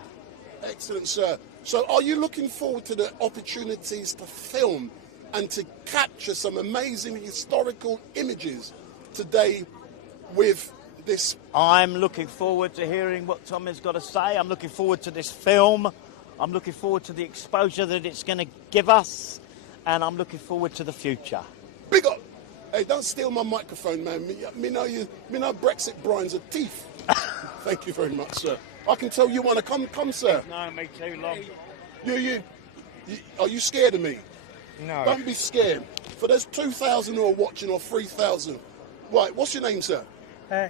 Excellent, sir. So are you looking forward to the opportunities to film and to capture some amazing historical images today with this? I'm looking forward to hearing what Tom has got to say. I'm looking forward to this film. I'm looking forward to the exposure that it's going to give us. And I'm looking forward to the future. Big up! Hey, don't steal my microphone, man. Me know Brexit Brian's a thief. Thank you very much, sir. I can tell you want to come, sir. No, me too long. You, are you scared of me? No. Don't be scared. For those 2,000 who are watching, or 3,000. Right, what's your name, sir?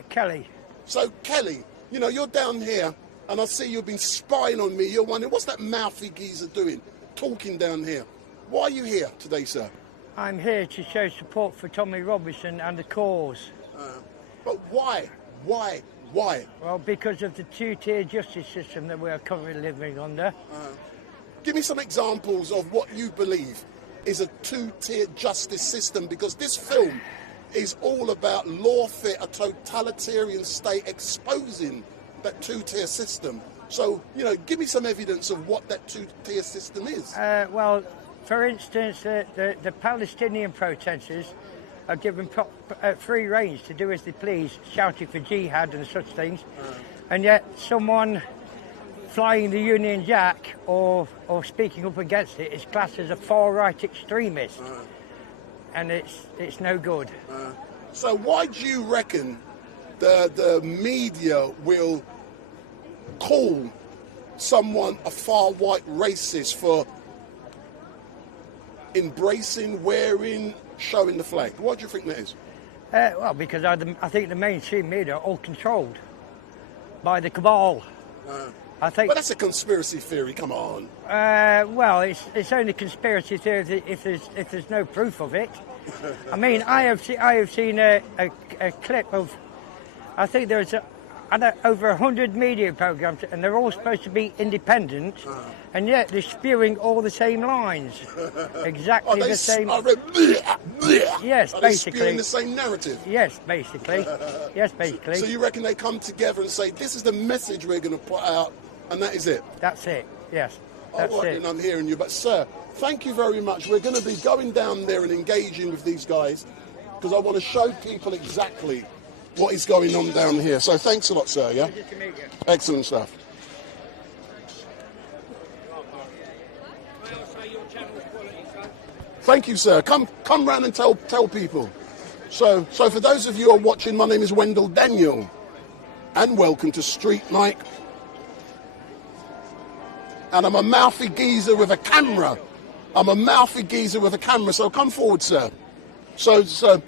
Kelly. So, Kelly, you're down here, and I see you've been spying on me. You're wondering, what's that mouthy geezer doing, talking down here? Why are you here today, sir? I'm here to show support for Tommy Robinson and the cause. But why? Why? Well, because of the two-tier justice system that we are currently living under. Give me some examples of what you believe is a two-tier justice system, because this film is all about lawfare, a totalitarian state exposing that two-tier system. So, give me some evidence of what that two-tier system is. Well, for instance, the Palestinian protesters are given free range to do as they please, shouting for jihad and such things, and yet someone flying the Union Jack or speaking up against it is classed as a far-right extremist, and it's no good. So why do you reckon the media will call someone a far-right racist for embracing, wearing, showing the flag? Why do you think that is? Well, because I think the mainstream media are all controlled by the cabal. But that's a conspiracy theory. Come on. Well, it's only conspiracy theory if there's no proof of it. I mean, I have seen a clip of, I think there's over 100 media programs, and they're all supposed to be independent, and yet they're spewing all the same lines, exactly the same. Yes, are basically. They spewing the same narrative? Yes, basically. Yes, basically. So you reckon they come together and say, this is the message we're going to put out, and that is it? That's it. Yes, that's all right, it. then I'm hearing you. But sir, thank you very much. We're going to be going down there and engaging with these guys, because I want to show people exactly what is going on down here. So thanks a lot, sir, yeah? Excellent stuff. Thank you, sir. Come round and tell people. So for those of you who are watching, my name is Wendell Daniel, and welcome to Street Mike. And I'm a mouthy geezer with a camera. So come forward, sir. So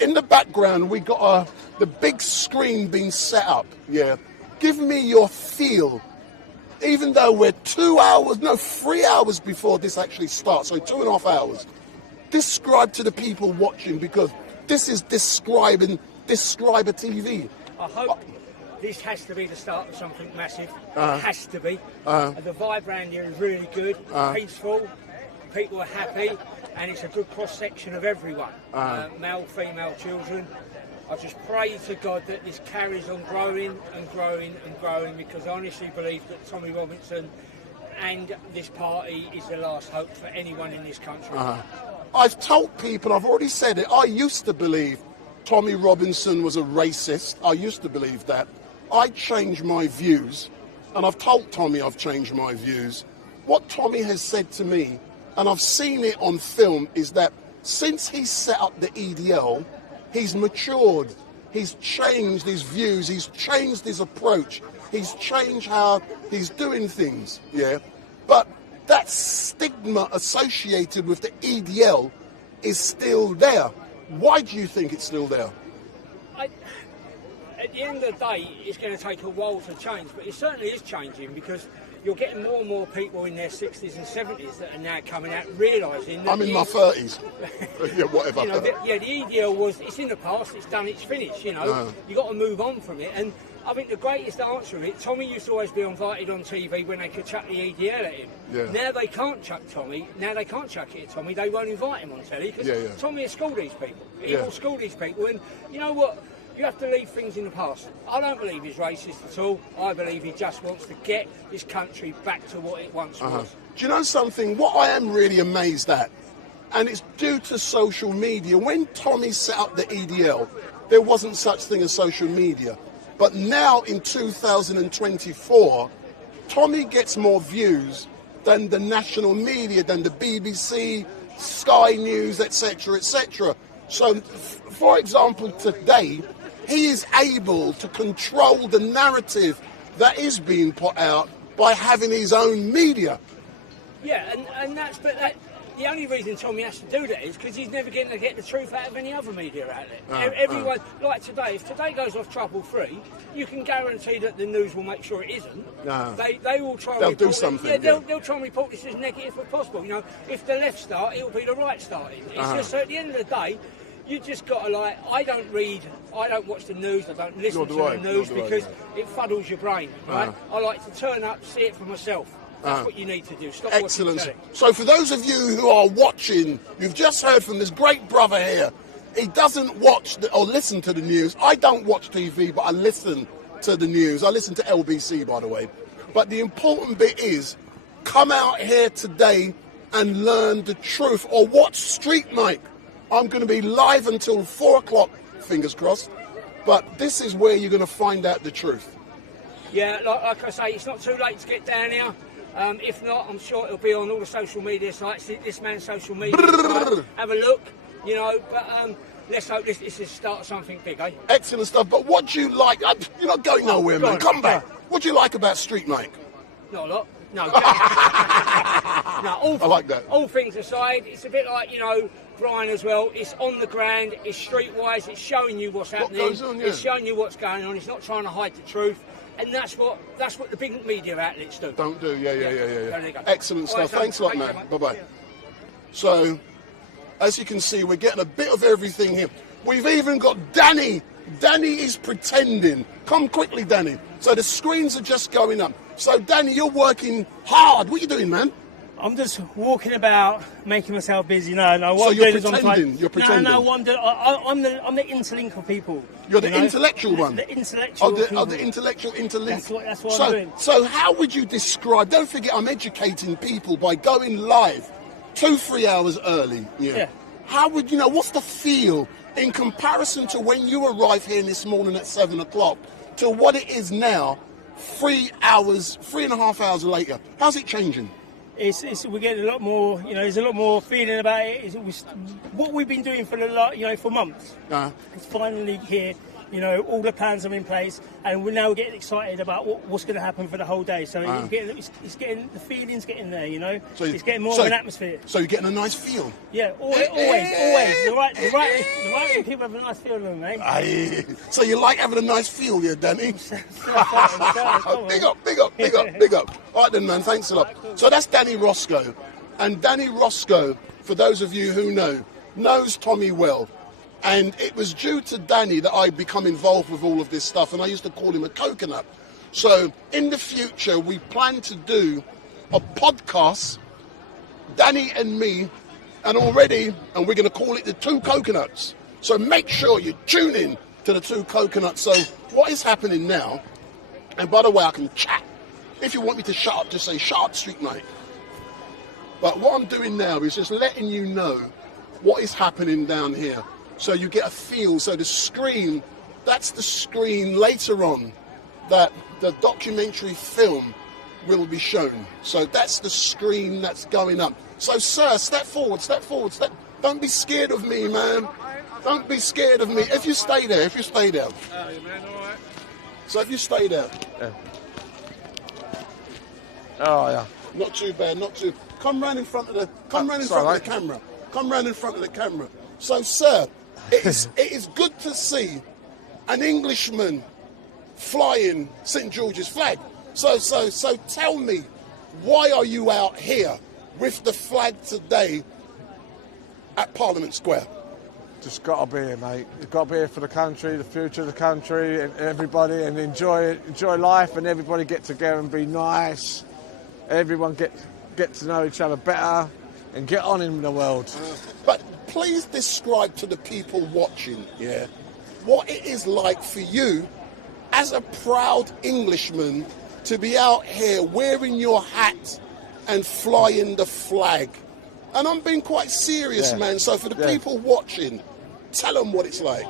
in the background, we got the big screen being set up, yeah. Give me your feel even though we're 3 hours before this actually starts, so 2.5 hours, describe to the people watching, because this is Describer TV. I hope this has to be the start of something massive. It has to be. The vibe around here is really good, peaceful, people are happy, and it's a good cross-section of everyone, male, female, children. I just pray to God that this carries on growing and growing and growing, because I honestly believe that Tommy Robinson and this party is the last hope for anyone in this country. I've told people, I've already said it, I used to believe Tommy Robinson was a racist. I used to believe that. I changed my views, and I've told Tommy I've changed my views. What Tommy has said to me, and I've seen it on film, is that since he set up the EDL, he's matured, he's changed his views, he's changed his approach, he's changed how he's doing things, yeah? But that stigma associated with the EDL is still there. Why do you think it's still there? At the end of the day, it's going to take a while to change, but it certainly is changing, because you're getting more and more people in their 60s and 70s that are now coming out realising that... I'm in my 30s. Yeah, whatever. You know, the EDL it's in the past, it's done, it's finished, you know. You've got to move on from it. And I think the greatest answer of it, Tommy used to always be invited on TV when they could chuck the EDL at him. Yeah. Now they can't chuck Tommy, now they can't chuck it at Tommy, they won't invite him on telly, because Tommy has schooled these people. He will school these people, and you know what? You have to leave things in the past. I don't believe he's racist at all. I believe he just wants to get this country back to what it once was. Do you know something? What I am really amazed at, and it's due to social media, when Tommy set up the EDL, there wasn't such thing as social media. But now in 2024, Tommy gets more views than the national media, than the BBC, Sky News, etc., etc. So, for example, today, he is able to control the narrative that is being put out by having his own media. Yeah, and that's the only reason Tommy has to do that is because he's never going to get the truth out of any other media outlet. Everyone, like today, if today goes off trouble-free, you can guarantee that the news will make sure it isn't. They will try. They'll do something. Yeah, they'll try and report this as negative as possible. You know, if the left start, it'll be the right starting. It's just so at the end of the day, you just got to I don't watch the news, I don't listen to the news because it fuddles your brain, right? I like to turn up, see it for myself. That's what you need to do. Stop Excellent. watching telly. So for those of you who are watching, you've just heard from this great brother here. He doesn't watch or listen to the news. I don't watch TV, but I listen to the news. I listen to LBC, by the way. But the important bit is, come out here today and learn the truth, or watch Street Mike. I'm going to be live until 4 o'clock, fingers crossed. But this is where you're going to find out the truth. Yeah, like I say, it's not too late to get down here. If not, I'm sure it'll be on all the social media sites. This man's social media site. Have a look, you know. But let's hope this is the start of something big, eh? Excellent stuff. But what do you like? You're not going nowhere, man. Come back. What do you like about Street Mike? Not a lot. No. No. I like that. All things aside, it's a bit like, you know, Brian as well. It's on the ground. It's streetwise. It's showing you what's happening. What goes on, yeah. It's showing you what's going on. It's not trying to hide the truth. And that's what the big media outlets do. Don't do, yeah. There you go. Excellent stuff. Right, thanks a lot, man. Bye-bye. So, as you can see, we're getting a bit of everything here. We've even got Danny. Danny is pretending. Come quickly, Danny. So the screens are just going up. So, Danny, you're working hard. What are you doing, man? I'm just walking about, making myself busy. No. So you're pretending? You're pretending? No, I'm the interlink of people. You're the intellectual one? The intellectual people. The intellectual interlink. That's what I'm doing. So how would you describe, don't forget I'm educating people by going live 2-3 hours early. Yeah. How would you know, what's the feel in comparison to when you arrived here this morning at 7 o'clock to what it is now, 3.5 hours later? How's it changing? We're getting a lot more, you know, there's a lot more feeling about it. What we've been doing for for months. It's finally here. You know, all the plans are in place, and we're now getting excited about what's going to happen for the whole day. So it's getting the feeling's getting there. You know, So it's getting more of an atmosphere. So you're getting a nice feel. Yeah, always. The right people have a nice feeling, mate. Aye. So you like having a nice feel, yeah, Danny? Big up. All right then, man, thanks a lot. So that's Danny Roscoe. And Danny Roscoe, for those of you who know, knows Tommy well. And it was due to Danny that I become involved with all of this stuff, and I used to call him a coconut. So in the future, we plan to do a podcast, Danny and me, and we're going to call it the Two Coconuts. So make sure you tune in to the Two Coconuts. So what is happening now, and by the way, I can chat. If you want me to shut up, just say, shut up, street mate. But what I'm doing now is just letting you know what is happening down here. So you get a feel. So the screen, that's the screen later on that the documentary film will be shown. So that's the screen that's going up. So sir, step forward. Don't be scared of me, man. Don't be scared of me. If you stay there. Oh, yeah, man, all right. So if you stay there. Yeah. Oh, yeah. Not too bad, Come round in front of the camera. Come round in front of the camera. So sir, it is good to see an Englishman flying St. George's flag. So tell me, why are you out here with the flag today at Parliament Square? Just got to be here, mate. You've got to be here for the country, the future of the country, and everybody, and enjoy life, and everybody get together and be nice. Everyone get to know each other better and get on in the world. But please describe to the people watching, what it is like for you as a proud Englishman to be out here wearing your hat and flying the flag. And I'm being quite serious, man. So for the people watching, tell them what it's like.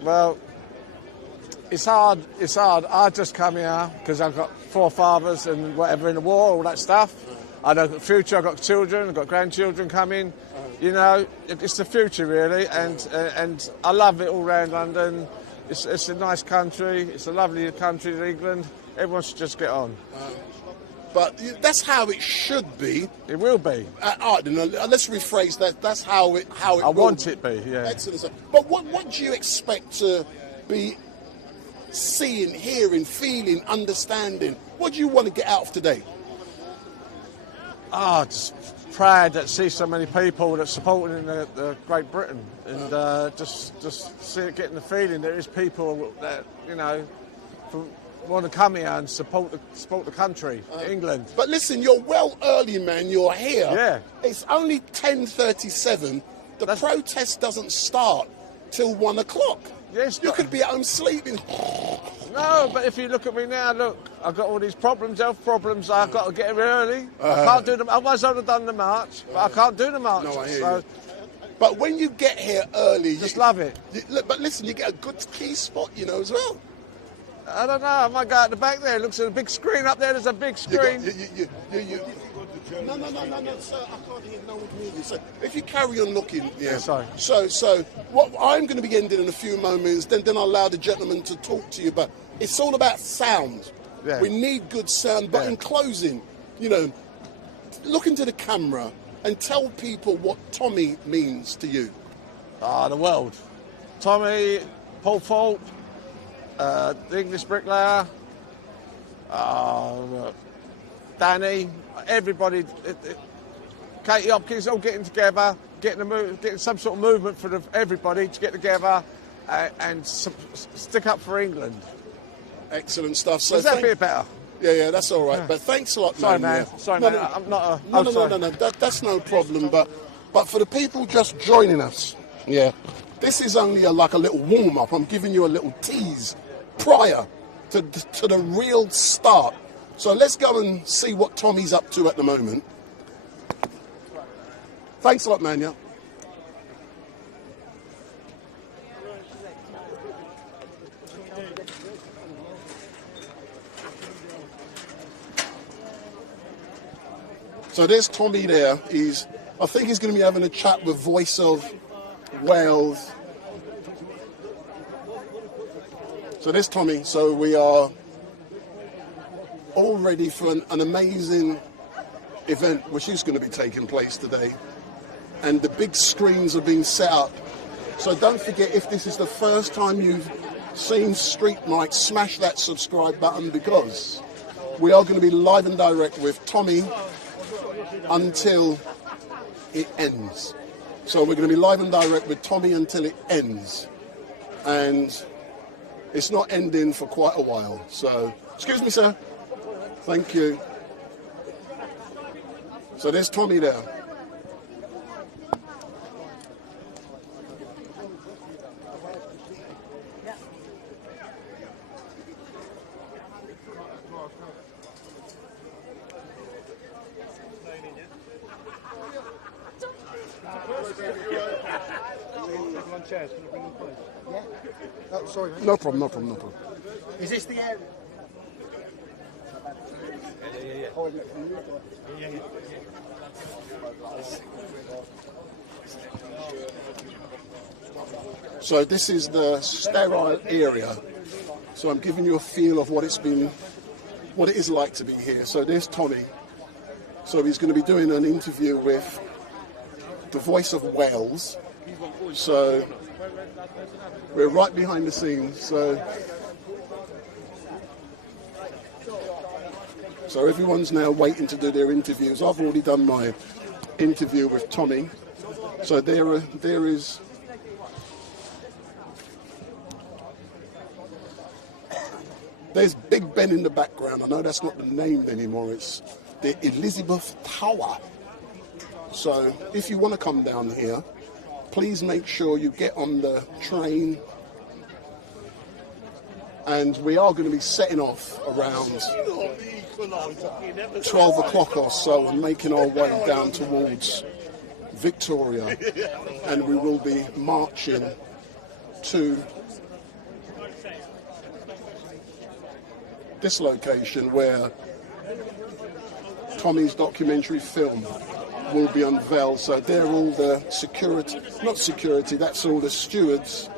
Well, it's hard. I just come here because I've got forefathers and whatever in the war, all that stuff. I know the future. I've got children. I've got grandchildren coming. You know, it's the future really, and I love it all around London. It's a nice country. It's a lovely country, England. Everyone should just get on. But that's how it should be. It will be. Let's rephrase that. That's how it I want it to be, yeah. Excellent. But what do you expect to be seeing, hearing, feeling, understanding? What do you want to get out of today? Just proud that see so many people that supporting the Great Britain, and just getting the feeling there is people that want to come here and support the country, England. But listen, you're well early, man. You're here. Yeah. It's only 10:37. The protest doesn't start till 1 o'clock. Yes. You could be at home sleeping. No, but if you look at me now, look, I've got all these problems, health problems. I've got to get here early. I can't do them. Otherwise, I'd have done the march, but I can't do the march. No, I hear you. But when you get here early, just love it. But listen, you get a good key spot, as well. I don't know. I might go out the back there. It looks at a big screen up there. There's a big screen. No, sir. I can't hear. No one can hear you. So if you carry on looking, sorry. So what I'm going to be ending in a few moments. Then I'll allow the gentleman to talk to you. But it's all about sound. Yeah. We need good sound. But in closing, look into the camera and tell people what Tommy means to you. The world. Tommy, Paul Fault. The English bricklayer, Danny, everybody, Katie Hopkins, all getting together, getting some sort of movement for everybody to get together and stick up for England. Excellent stuff. So does that feel better? Yeah, that's all right. Yeah. But thanks a lot, sorry, man. Sorry, man. I'm not a... No. That's no problem. But for the people just joining us, this is only like a little warm-up. I'm giving you a little tease prior to the real start. So let's go and see what Tommy's up to at the moment. Thanks a lot, man, yeah. So there's Tommy there. I think he's going to be having a chat with Voice of Wales So there's Tommy. So we are all ready for an amazing event which is going to be taking place today. And the big screens are being set up. So don't forget, if this is the first time you've seen Street Mike, smash that subscribe button, because we are going to be live and direct with Tommy until it ends. So we're going to be live and direct with Tommy until it ends. And it's not ending for quite a while. So, excuse me, sir. Thank you. So there's Tommy there. Oh, sorry, mate. No problem, no problem, no problem. Is this the area? So this is the sterile area. So I'm giving you a feel of what it is like to be here. So there's Tommy. So he's going to be doing an interview with the voice of Wales. So we're right behind the scenes. So everyone's now waiting to do their interviews. I've already done my interview with Tommy. So there is there's Big Ben in the background. I know that's not the name anymore. It's the Elizabeth Tower. So if you want to come down here, please make sure you get on the train. And we are going to be setting off around 12 o'clock or so and making our way down towards Victoria. And we will be marching to this location where Tommy's documentary film will be unveiled. So they're all the security, not security, that's all the stewards.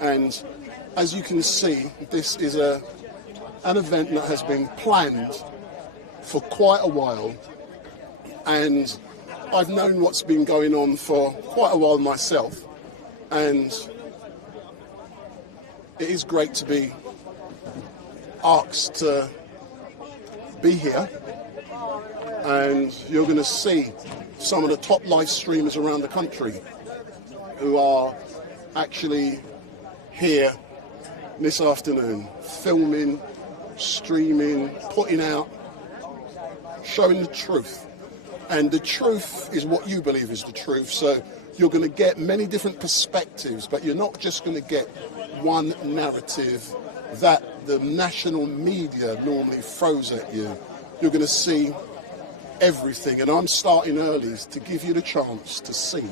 And as you can see, this is an event that has been planned for quite a while. And I've known what's been going on for quite a while myself. And it is great to be asked to be here. And you're going to see some of the top live streamers around the country who are actually here this afternoon, filming, streaming, putting out, showing the truth. And the truth is what you believe is the truth. So you're going to get many different perspectives, but you're not just going to get one narrative that the national media normally throws at you. You're going to see everything. And I'm starting early to give you the chance to see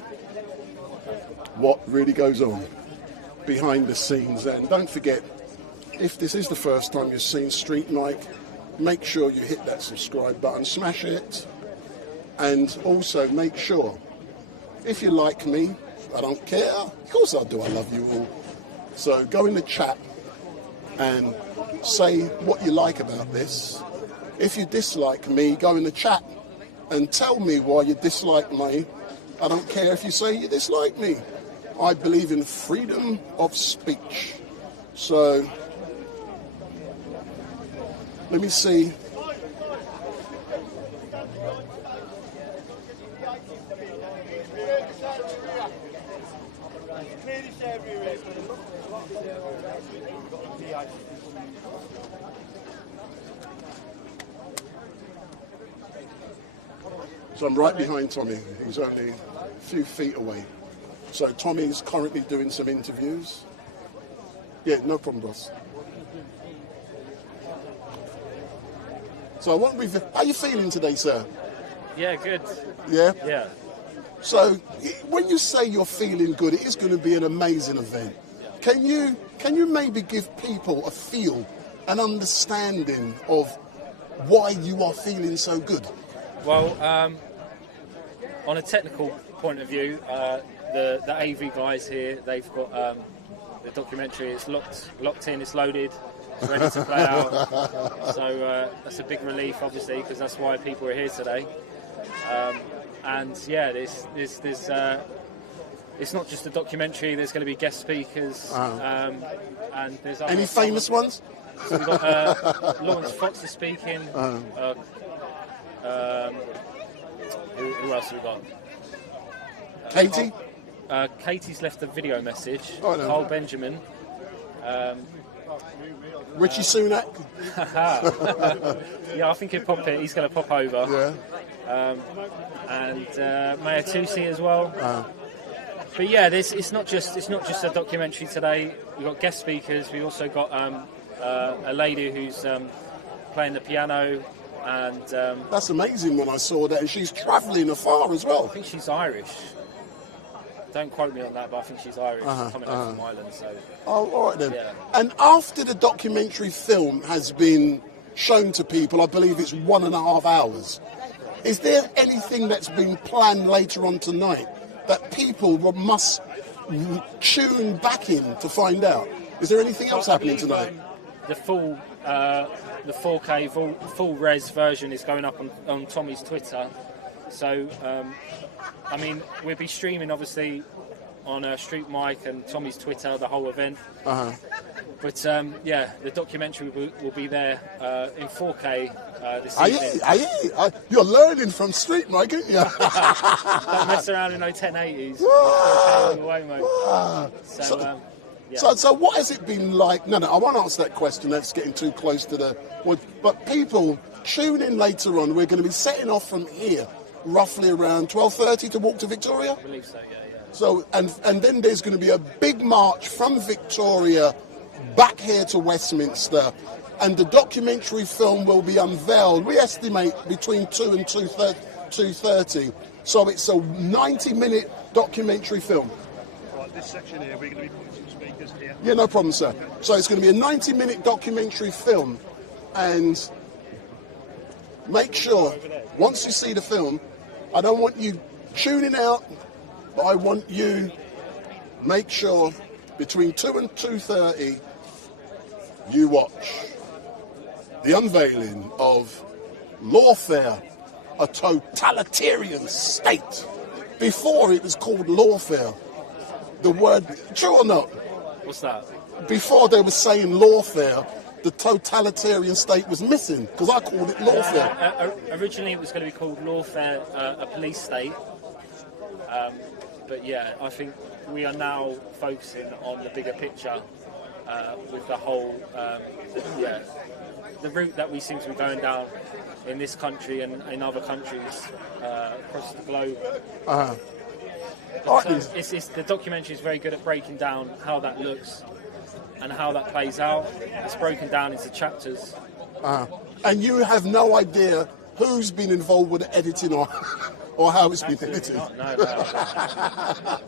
what really goes on behind the scenes. And don't forget, if this is the first time you've seen Street Mike, make sure you hit that subscribe button, smash it, and also make sure, if you like me, I don't care, of course I do, I love you all. So go in the chat and say what you like about this. If you dislike me, go in the chat and tell me why you dislike me. I don't care if you say you dislike me. I believe in freedom of speech. So, let me see. So I'm right behind Tommy. He's only a few feet away. So Tommy's currently doing some interviews. Yeah, no problem, boss. So how are you feeling today, sir? Yeah, good. Yeah? Yeah. So when you say you're feeling good, it is going to be an amazing event. Can you maybe give people a feel, an understanding of why you are feeling so good? Well, on a technical point of view, the AV guys here, they've got the documentary is locked in, it's loaded, it's ready to play out. So that's a big relief, obviously, because that's why people are here today. And yeah, there's it's not just a documentary. There's going to be guest speakers, and there's any famous ones. So we've got Lawrence Fox is speaking. Who else have we got? Katie. Katie's left a video message. Oh, no. Carl Benjamin. Richie Sunak. Yeah, I think he'll pop it. He's going to pop over. Yeah. And Maya Tusi as well. But yeah, it's not just a documentary today. We've got guest speakers. We've also got a lady who's playing the piano, and that's amazing when I saw that. And she's travelling afar as well. I think she's Irish. Don't quote me on that, but I think she's Irish, coming over from Ireland. So. Oh, all right then. Yeah. And after the documentary film has been shown to people, I believe it's 1.5 hours. Is there anything that's been planned later on tonight that people must tune back in to find out? Is there anything else happening tonight? The 4K full res version is going up on Tommy's Twitter. So, I mean, we'll be streaming obviously on Street Mic and Tommy's Twitter, the whole event. But yeah, the documentary will be there in 4K this evening. You're learning from Street Mic, aren't you? Don't mess around in no 1080s. Away, mate. Yeah. So what has it been like? No, I won't answer that question. That's getting too close to the wood. But people, tune in later on. We're going to be setting off from here, roughly around 12:30 to walk to Victoria. I believe so. Yeah. So and then there's going to be a big march from Victoria back here to Westminster, and the documentary film will be unveiled. We estimate between 2 and 2:30. So it's a 90-minute documentary film. Right, this section here, we're going to be putting some speakers here. Yeah, no problem, sir. So it's going to be a 90-minute documentary film, and make sure, once you see the film, I don't want you tuning out, but I want you make sure between 2 and 2:30 you watch the unveiling of Lawfare, a totalitarian state. Before it was called Lawfare. The word, true or not? What's that? Before they were saying Lawfare, the totalitarian state was missing, because I called it Lawfare. Originally it was going to be called Lawfare, a police state. But yeah, I think we are now focusing on the bigger picture with the whole, the route that we seem to be going down in this country and in other countries across the globe. So the documentary is very good at breaking down how that looks and how that plays out. It's broken down into chapters. And you have no idea who's been involved with the editing or how it's been edited. Not, no.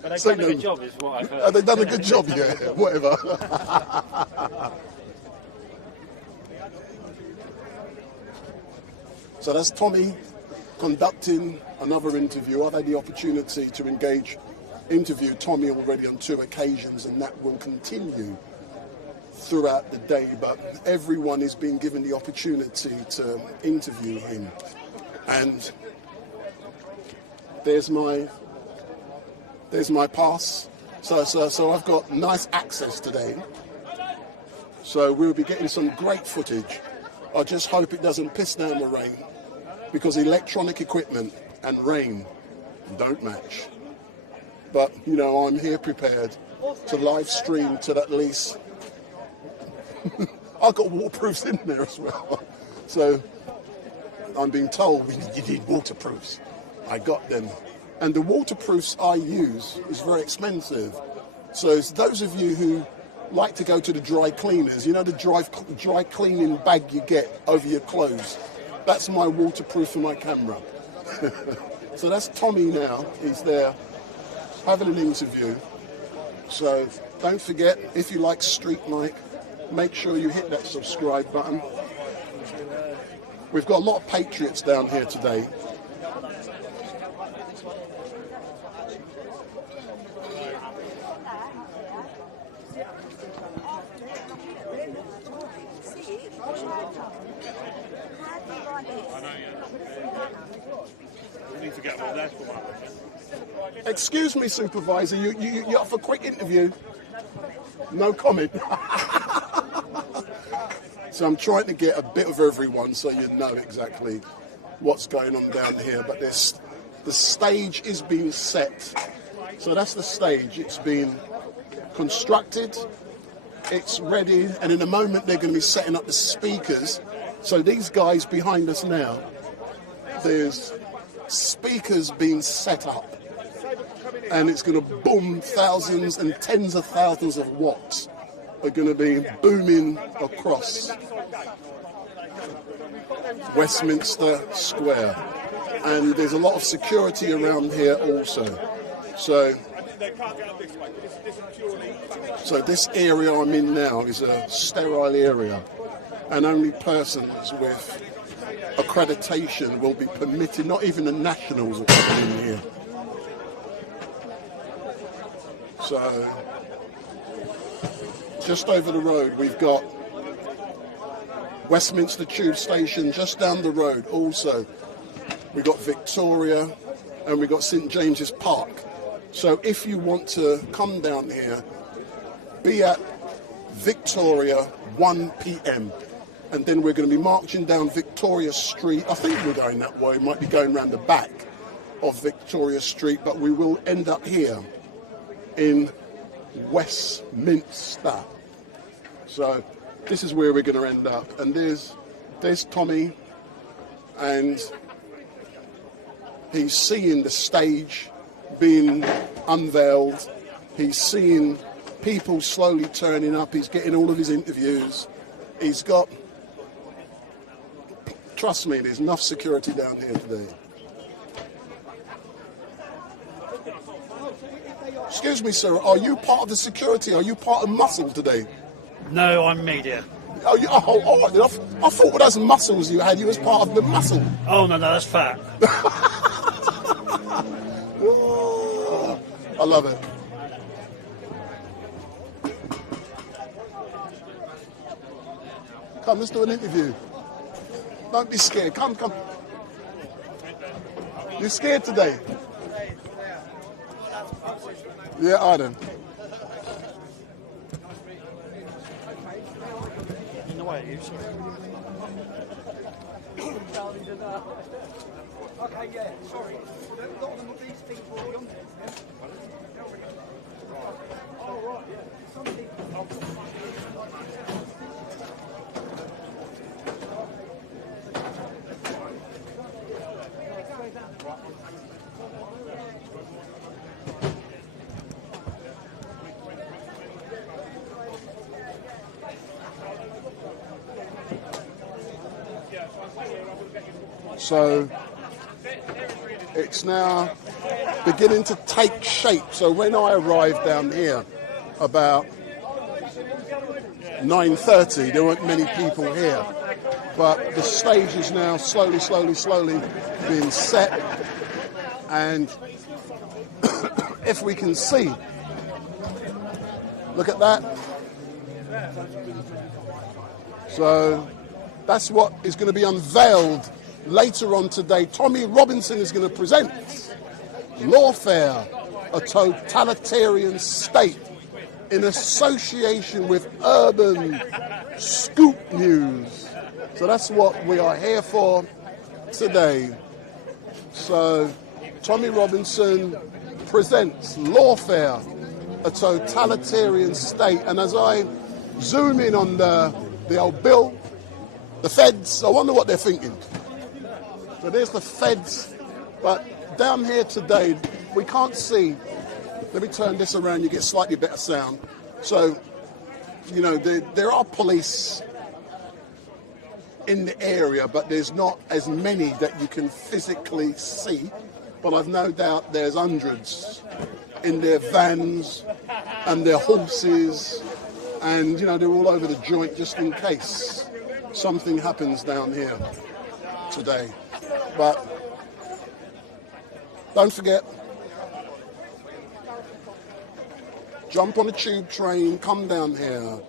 But they've done a good job, is what I've heard. They've done a good job, yeah, whatever. So that's Tommy conducting another interview. I've had the opportunity to interview Tommy already on 2 occasions, and that will continue throughout the day, but everyone is being given the opportunity to interview him. And there's my pass. So I've got nice access today. So we'll be getting some great footage. I just hope it doesn't piss down the rain, because electronic equipment and rain don't match. But, you know, I'm here prepared to live stream to at least... I've got waterproofs in there as well. So I'm being told you need waterproofs. I got them. And the waterproofs I use is very expensive. So it's those of you who like to go to the dry cleaners, you know the dry cleaning bag you get over your clothes? That's my waterproof for my camera. So that's Tommy now. He's there having an interview. So don't forget, if you like Street Mic, make sure you hit that subscribe button. We've got a lot of patriots down here today. We need to get one there. Excuse me, Supervisor, you up for a quick interview? No comment. So I'm trying to get a bit of everyone so you know exactly what's going on down here. But the stage is being set. So that's the stage. It's been constructed. It's ready. And in a moment, they're going to be setting up the speakers. So these guys behind us now, there's speakers being set up. And it's going to boom, thousands and tens of thousands of watts are going to be booming across Westminster Square. And there's a lot of security around here also. So this area I'm in now is a sterile area, and only persons with accreditation will be permitted, not even the nationals are coming in here. So, just over the road, we've got Westminster Tube Station just down the road also. We've got Victoria and we've got St James's Park. So if you want to come down here, be at Victoria 1 p.m. And then we're going to be marching down Victoria Street. I think we're going that way. We might be going around the back of Victoria Street, but we will end up here in Westminster. So this is where we're going to end up. And there's Tommy, and he's seeing the stage being unveiled. He's seeing people slowly turning up. He's getting all of his interviews. He's got, trust me, there's enough security down here today. Excuse me, sir, are you part of the security? Are you part of muscle today? No, I'm media. Oh, I thought those muscles you had, you was part of the muscle. Oh, no, that's fat. I love it. Come, let's do an interview. Don't be scared. Come. You scared today? Yeah, Arden. In the way, you sorry. Okay, yeah, sorry. A lot of these people are on there. Oh, right, yeah. Some people. So it's now beginning to take shape. So when I arrived down here about 9:30, there weren't many people here. But the stage is now slowly being set. And if we can see, look at that. So that's what is going to be unveiled later on today. Tommy Robinson is going to present Lawfare, a totalitarian state, in association with Urban Scoop News. So that's what we are here for today. So Tommy Robinson presents Lawfare, a totalitarian state. And as I zoom in on the old bill, the feds, I wonder what they're thinking. So there's the feds, but down here today, we can't see. Let me turn this around, you get slightly better sound. So, you know, there are police in the area, but there's not as many that you can physically see. But I've no doubt there's hundreds in their vans and their horses, and, you know, they're all over the joint just in case something happens down here today. But don't forget, jump on a tube train, come down here.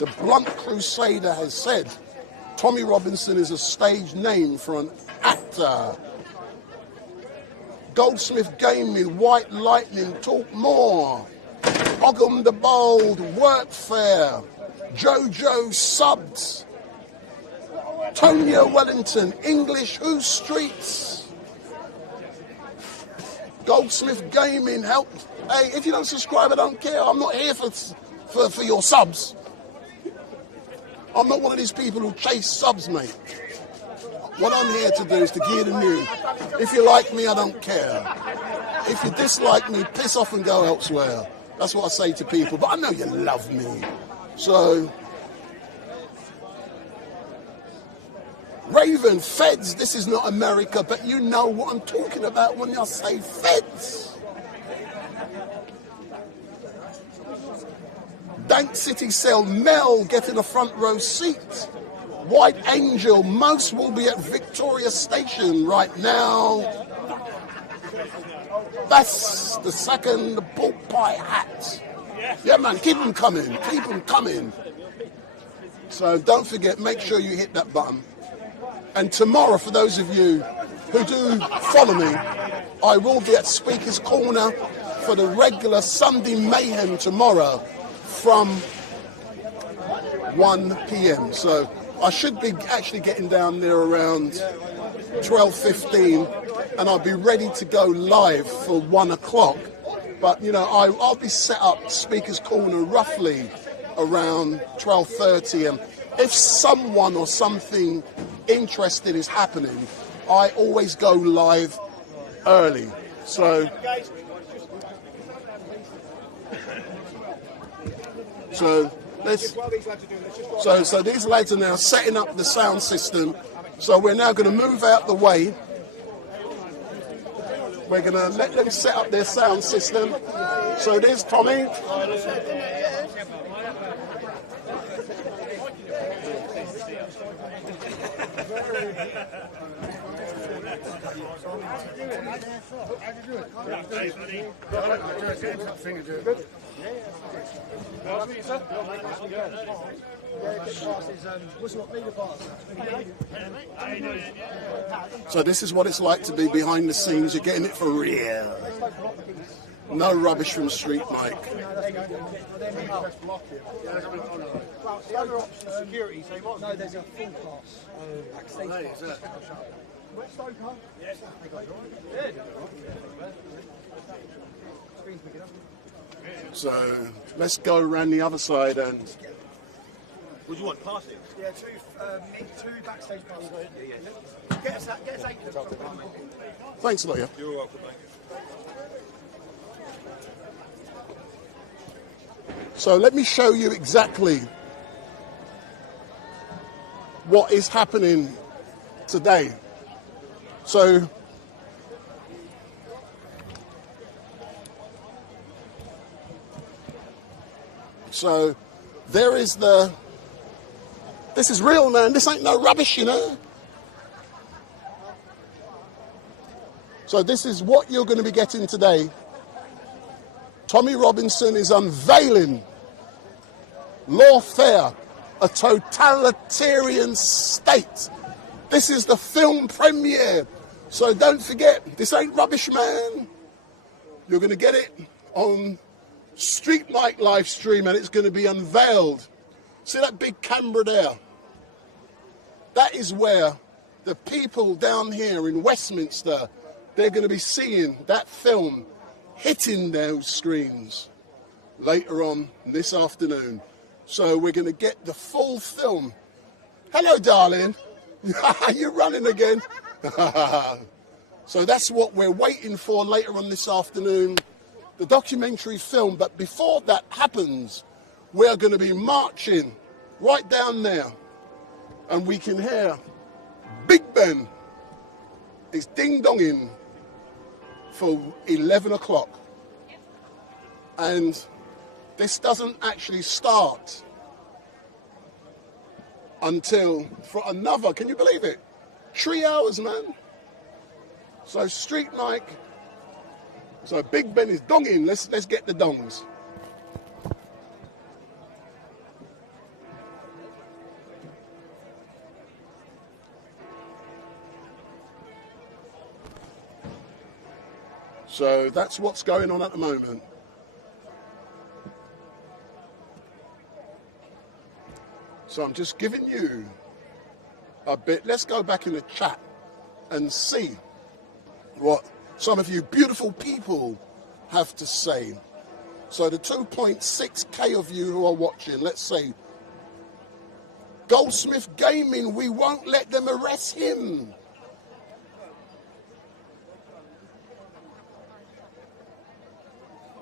The blunt crusader has said Tommy Robinson is a stage name for an actor. Goldsmith Gaming, White Lightning, Talk More. Ogham the Bold, Workfare. Jojo Subs. Tonya Wellington, English Who Streets. Goldsmith Gaming, help. Hey, if you don't subscribe, I don't care. I'm not here for your subs. I'm not one of these people who chase subs, mate. What I'm here to do is to gear the new. If you like me, I don't care. If you dislike me, piss off and go elsewhere. That's what I say to people, but I know you love me. So, Raven, feds, this is not America, but you know what I'm talking about when I say feds. Dank City Cell, Mel getting a front row seat. White Angel, most will be at Victoria Station right now. That's the second pork pie hat. Yeah, man, keep them coming, keep them coming. So don't forget, make sure you hit that button. And tomorrow, for those of you who do follow me, I will be at Speaker's Corner for the regular Sunday Mayhem tomorrow from 1 p.m. So I should be actually getting down there around 12:15, and I'll be ready to go live for 1 o'clock. But, you know, I'll be set up Speaker's Corner roughly around 12:30, and if someone or something interesting is happening, I always go live early. So these lads are now setting up the sound system. So we're now going to move out the way. We're going to let them set up their sound system. So there's Tommy. So this is what it's like to be behind the scenes. You're getting it for real. No rubbish from Street Mike. The other option is security, so what? No, there's a full pass. Backstage pass. So let's go around the other side and. What do you want? Passes? Yeah, two backstage passes. Get us 8. Thanks, lawyer. You're welcome, mate. So let me show you exactly what is happening today. So there is this is real, man. This ain't no rubbish, you know. So this is what you're going to be getting today. Tommy Robinson is unveiling Lawfare, a totalitarian state. This is the film premiere. So don't forget, this ain't rubbish, man. You're going to get it on Street Mike live stream, and it's going to be unveiled. See that big camera there? That is where the people down here in Westminster, they're going to be seeing that film hitting those screens later on this afternoon. So we're going to get the full film. Hello, darling. You're running again. So that's what we're waiting for later on this afternoon, the documentary film. But before that happens, we're going to be marching right down there, and we can hear Big Ben is ding-donging for 11 o'clock. And this doesn't actually start until for another, can you believe it? 3 hours, man. So Street Mike, so Big Ben is donging. Let's get the dongs. So that's what's going on at the moment. So I'm just giving you a bit. Let's go back in the chat and see what some of you beautiful people have to say. So the 2.6k of you who are watching, let's say, Goldsmith Gaming, we won't let them arrest him.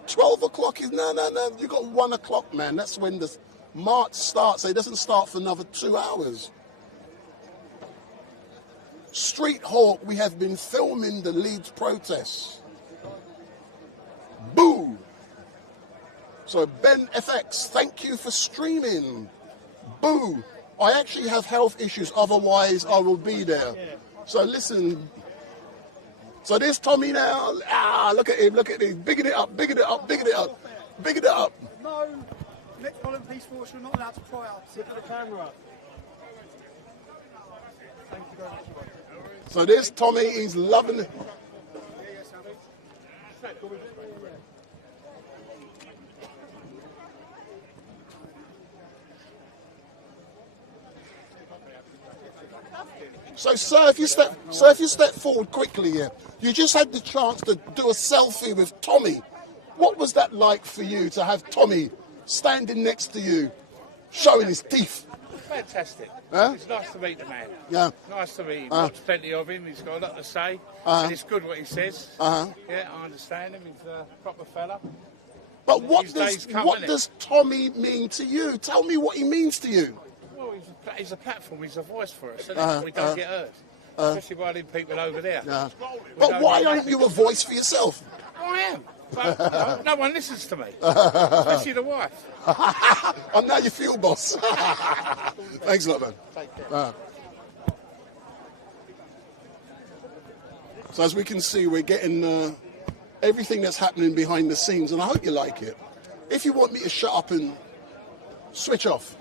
$12 is, no, you got 1 o'clock, man. That's when the march starts. It doesn't start for another 2 hours. Street Hawk, we have been filming the Leeds protests. Boo! So Ben FX, thank you for streaming. Boo! I actually have health issues, otherwise I will be there. So listen. So there's Tommy now. Look at him, bigging it up. No, Metropolitan Police Force are not allowed to pry up. Sit to the camera. Thank you very much. So there's Tommy, he's loving it. So, sir, if you step forward quickly here, you just had the chance to do a selfie with Tommy. What was that like for you to have Tommy standing next to you, showing his teeth? Fantastic. Huh? It's nice to meet the man. Yeah. Nice to meet him. Watched plenty of him. He's got a lot to say. And it's good what he says. Yeah, I understand him. He's a proper fella. But what does Tommy mean to you? Tell me what he means to you. Well, he's a platform. He's a voice for us. So we don't get hurt. Especially by them people over there. But why aren't you a voice for yourself? I am. But no one listens to me. Especially the wife. I'm now your field boss. Thanks a lot, man. Take care. So as we can see, we're getting everything that's happening behind the scenes, and I hope you like it. If you want me to shut up and switch off,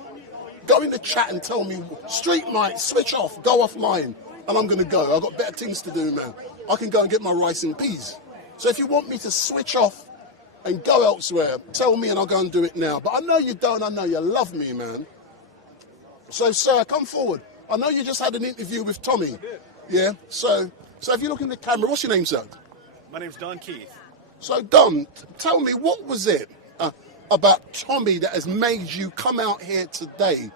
go in the chat and tell me, Street Mike, switch off, go off mine, and I'm going to go. I've got better things to do, man. I can go and get my rice and peas. So if you want me to switch off and go elsewhere, tell me and I'll go and do it now. But I know you don't. I know you love me, man. So, sir, come forward. I know you just had an interview with Tommy. I did. Yeah? So if you look in the camera, what's your name, sir? My name's Don Keith. So, Don, tell me, what was it about Tommy that has made you come out here today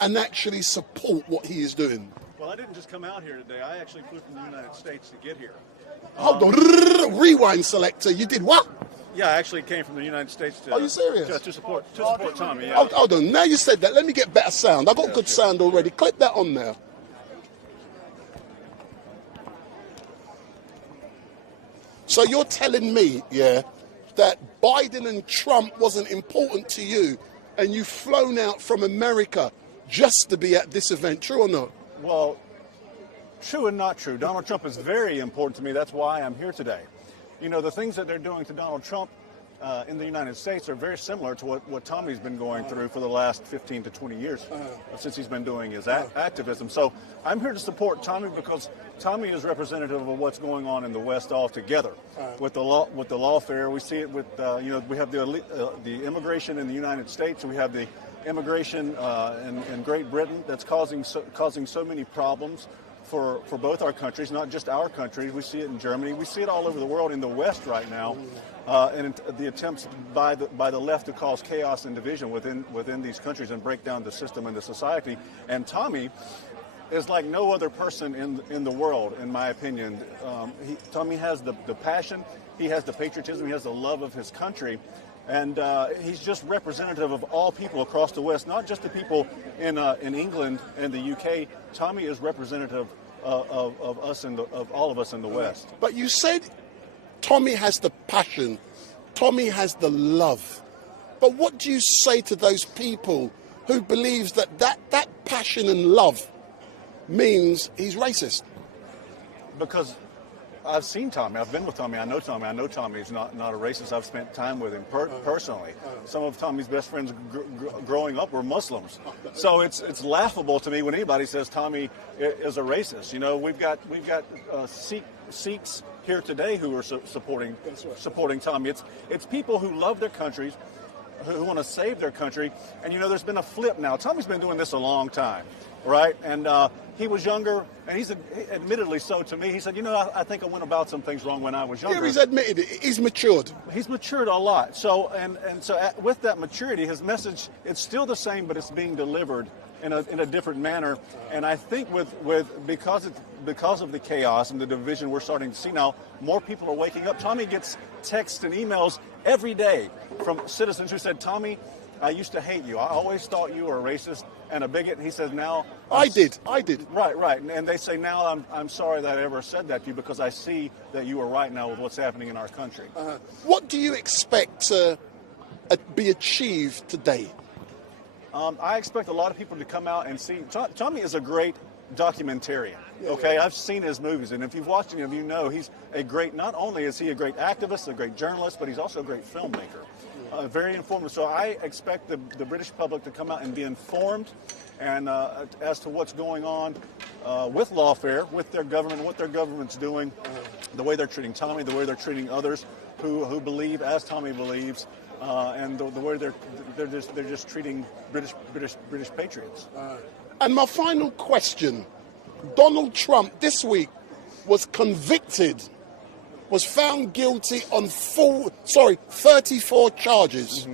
and actually support what he is doing? Well, I didn't just come out here today. I actually flew from the United States to get here. Hold on, rewind selector. You did what? Yeah, I actually came from the United States to. Are you serious? To support Tommy. Yeah. Hold on. Now you said that. Let me get better sound. I've got good sound already. Clip that on there. So you're telling me, that Biden and Trump wasn't important to you, and you've flown out from America just to be at this event. True or not? Well, true and not true. Donald Trump is very important to me. That's why I'm here today. You know, the things that they're doing to Donald Trump in the United States are very similar to what Tommy's been going through for the last 15 to 20 years since he's been doing his activism. So I'm here to support Tommy because Tommy is representative of what's going on in the West altogether. With the lawfare, we see it with we have the immigration in the United States. We have the immigration in Great Britain that's causing so many problems for both our countries, not just our country. We see it in Germany. We see it all over the world in the West right now, and the attempts by the left to cause chaos and division within these countries and break down the system and the society. And Tommy is like no other person in the world, in my opinion. Tommy has the passion, he has the patriotism, he has the love of his country. And he's just representative of all people across the West, not just the people in England and the UK. Tommy is representative of us of all of us in the West. But you said Tommy has the passion, Tommy has the love. But what do you say to those people who believes that passion and love means he's racist? Because I've seen Tommy. I've been with Tommy. I know Tommy. I know Tommy's not a racist. I've spent time with him personally. Some of Tommy's best friends growing up were Muslims. So it's laughable to me when anybody says Tommy is a racist. You know, we've got Sikhs here today who are supporting Tommy. It's people who love their countries, who want to save their country. And, you know, there's been a flip now. Tommy's been doing this a long time, right? And he was younger, and he's admittedly so to me. He said, you know, I think I went about some things wrong when I was younger. Yeah, he's admitted it. He's matured. He's matured a lot. So, and so with that maturity, his message, it's still the same, but it's being delivered in a different manner. And I think because of the chaos and the division we're starting to see now, more people are waking up. Tommy gets texts and emails every day from citizens who said, Tommy, I used to hate you. I always thought you were a racist and a bigot. And he says now... I did. Right. And they say now I'm sorry that I ever said that to you because I see that you are right now with what's happening in our country. What do you expect to be achieved today? I expect a lot of people to come out and see. Tommy is a great documentarian. Okay, I've seen his movies, and if you've watched any of you know he's a great. Not only is he a great activist, a great journalist, but he's also a great filmmaker. Very informative. So I expect the British public to come out and be informed, and as to what's going on with Lawfare, with their government, what their government's doing, the way they're treating Tommy, the way they're treating others who believe as Tommy believes. And the way they're just treating British patriots. And my final question: Donald Trump this week was found guilty on 34 charges.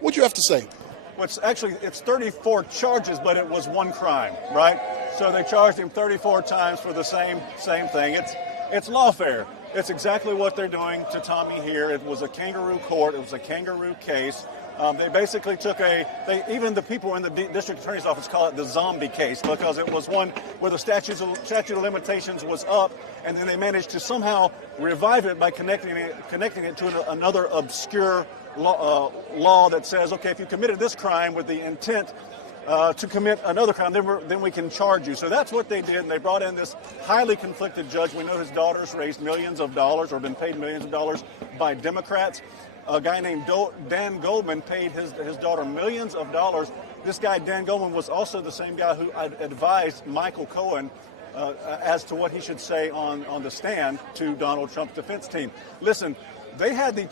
What do you have to say? Well, it's 34 charges, but it was one crime, right? So they charged him 34 times for the same thing. It's lawfare. It's exactly what they're doing to Tommy here. It was a kangaroo court. It was a kangaroo case. They basically took even the people in the district attorney's office call it the zombie case because it was one where the statute of limitations was up, and then they managed to somehow revive it by connecting it to another obscure law that says, okay, if you committed this crime with the intent to commit another crime, then we can charge you. So that's what they did, and they brought in this highly conflicted judge. We know his daughter's raised millions of dollars or been paid millions of dollars by Democrats. A guy named Dan Goldman paid his daughter millions of dollars. This guy, Dan Goldman, was also the same guy who advised Michael Cohen as to what he should say on the stand to Donald Trump's defense team. Listen, they had the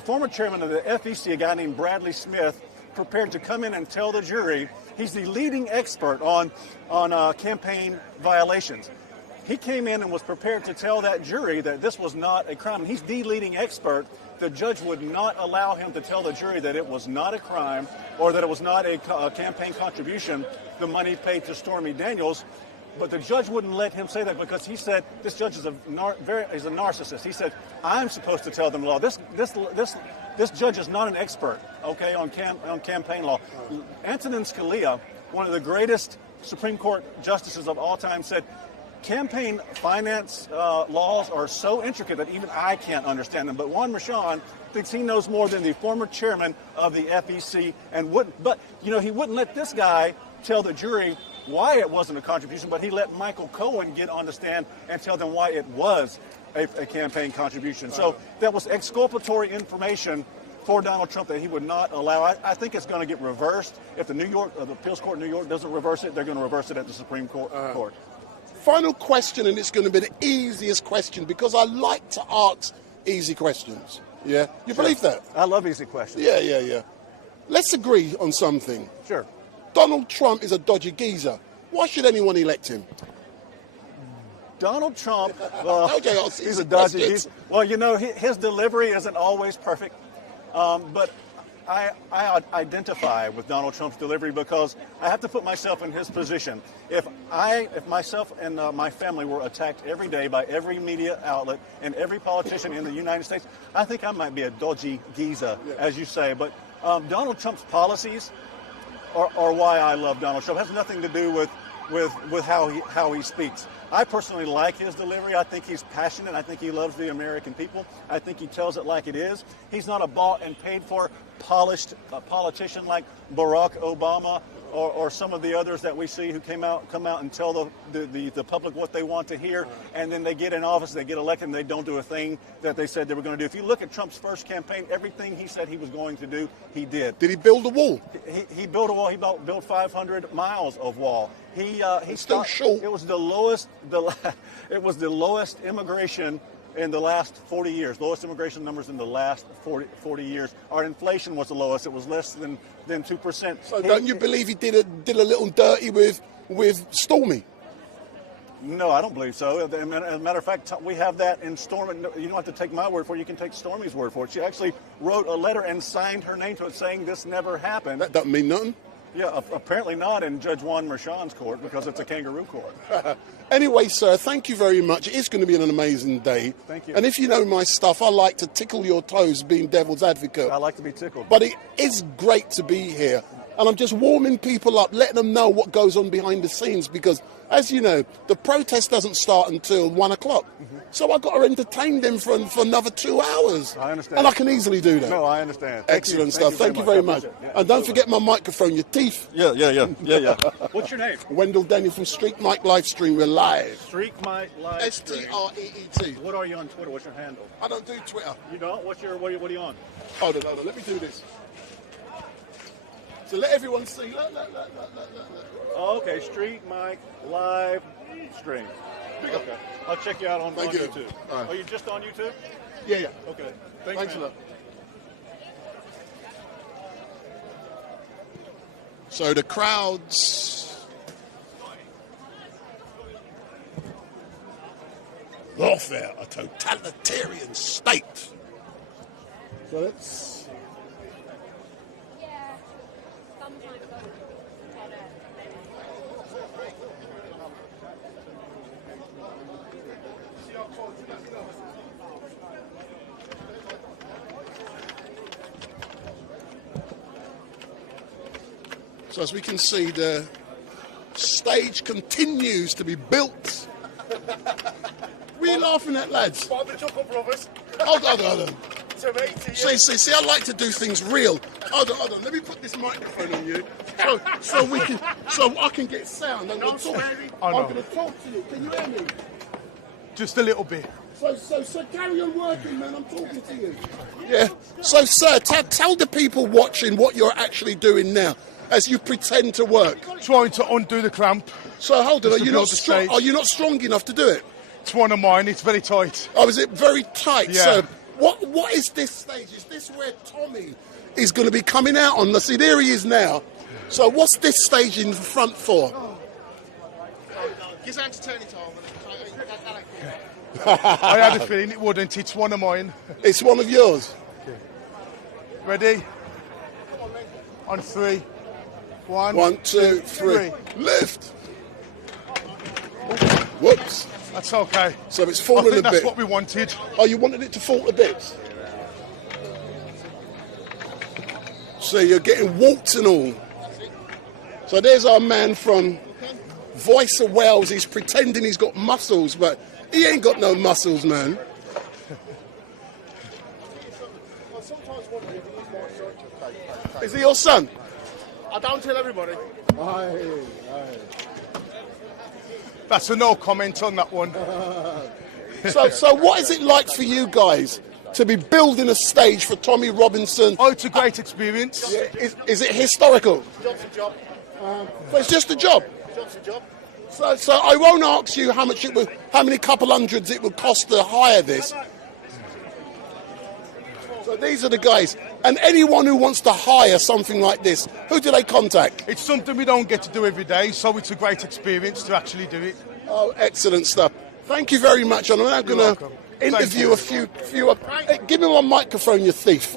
former chairman of the FEC, a guy named Bradley Smith, prepared to come in and tell the jury. He's the leading expert on campaign violations. He came in and was prepared to tell that jury that this was not a crime. He's the leading expert. The judge would not allow him to tell the jury that it was not a crime or that it was not a campaign contribution, the money paid to Stormy Daniels. But the judge wouldn't let him say that because he said this judge is a narcissist. He said, I'm supposed to tell them law. This judge is not an expert, okay, on campaign law. Antonin Scalia, one of the greatest Supreme Court justices of all time, said campaign finance laws are so intricate that even I can't understand them. But Juan Merchan thinks he knows more than the former chairman of the FEC, but he wouldn't let this guy tell the jury why it wasn't a contribution, but he let Michael Cohen get on the stand and tell them why it was a campaign contribution. So that was exculpatory information for Donald Trump that he would not allow. I think it's going to get reversed. If the appeals court in New York doesn't reverse it, they're going to reverse it at the Supreme Court. Final question, and it's going to be the easiest question because I like to ask easy questions. Yeah? You believe that? I love easy questions. Yeah. Let's agree on something. Sure. Donald Trump is a dodgy geezer. Why should anyone elect him? Donald Trump, he's a dodgy geezer. Well, his delivery isn't always perfect, but I identify with Donald Trump's delivery because I have to put myself in his position. If myself and my family were attacked every day by every media outlet and every politician in the United States, I think I might be a dodgy geezer, as you say. But Donald Trump's policies are why I love Donald Trump. It has nothing to do with how he speaks. I personally like his delivery. I think he's passionate. I think he loves the American people. I think he tells it like it is. He's not a bought and paid for polished politician like Barack Obama or some of the others that we see who come out and tell the public what they want to hear, and then they get in office, they get elected, and they don't do a thing that they said they were going to do. If you look at Trump's first campaign, everything he said he was going to do, he did. Did he build a wall? He built a wall. He built 500 miles of wall. He still short. It was the lowest. It was the lowest immigration in the last 40 years. Lowest immigration numbers in the last 40 years. Our inflation was the lowest. It was less than 2%. So don't you believe he did a little dirty with Stormy? No, I don't believe so. As a matter of fact, we have that in Stormy. You don't have to take my word for it. You can take Stormy's word for it. She actually wrote a letter and signed her name to it saying this never happened. That doesn't mean nothing. Yeah, apparently not in Judge Juan Merchan's court because it's a kangaroo court. Anyway, sir, thank you very much. It is going to be an amazing day. Thank you. And if you know my stuff, I like to tickle your toes being devil's advocate. I like to be tickled. But it is great to be here. And I'm just warming people up, letting them know what goes on behind the scenes because, as you know, the protest doesn't start until 1 o'clock. So I've got to entertain them for another 2 hours. I understand. And I can easily do that. No, I understand. Excellent stuff. Thank you very much. And don't forget my microphone, your teeth. Yeah. What's your name? Wendell Daniel from Street Mike Livestream. We're live. Street Mike Live. STREET. What are you on Twitter? What's your handle? I don't do Twitter. You don't? What are you on? Hold on. Let me do this. So let everyone see. Look. Oh, okay, Street Mike Live Stream. Okay. I'll check you out on YouTube. Right. Are you just on YouTube? Yeah. Okay. Thanks a lot. So the crowds. Lawfare, a totalitarian state. So let's. So as we can see, the stage continues to be built. What are you laughing at, lads? Hold on. See, I like to do things real. Hold on. Let me put this microphone on you, so I can get sound. I'm going to talk to you. Can you hear me? Just a little bit. So carry on working, man. I'm talking to you. Yeah. So, sir, tell the people watching what you're actually doing now, as you pretend to work. Trying to undo the clamp. So hold on. Are you not strong enough to do it? It's one of mine. It's very tight. Oh, is it very tight? Yeah. So what is this stage? Is this where Tommy is going to be coming out on? See, there he is now. So what's this stage in front for? I had a feeling it wouldn't. It's one of mine. It's one of yours. Okay. Ready? On 3. 1, 2, 3. Lift. Whoops. That's okay. So it's falling a bit. That's what we wanted. Oh, you wanted it to fall a bit? So you're getting warts and all. So there's our man from Voice of Wales. He's pretending he's got muscles, but he ain't got no muscles, man. Is he your son? I don't tell everybody. Aye. That's a no comment on that one. So what is it like for you guys to be building a stage for Tommy Robinson? Oh, it's a great experience. Yeah. Is it historical? Job's a job. But it's just a job. Job's a job. So I won't ask you how many couple hundreds it would cost to hire this. So these are the guys. And anyone who wants to hire something like this, who do they contact? It's something we don't get to do every day, so it's a great experience to actually do it. Oh, excellent stuff. Thank you very much. And I'm now going to interview a few. Hey, give me one microphone, you thief.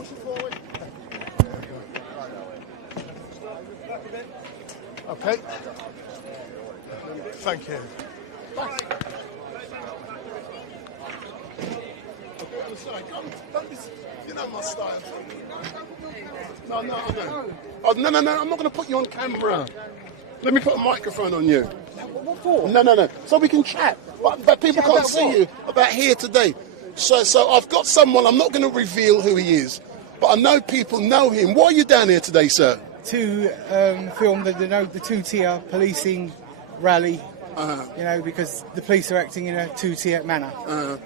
Okay. Thank you. You know my style. No. Oh, no. I'm not going to put you on camera. Let me put a microphone on you. What for? No. So we can chat. But people can't see you about here today. So I've got someone, I'm not going to reveal who he is, but I know people know him. Why are you down here today, sir? to film the two-tier policing rally. You know, because the police are acting in a two-tier manner.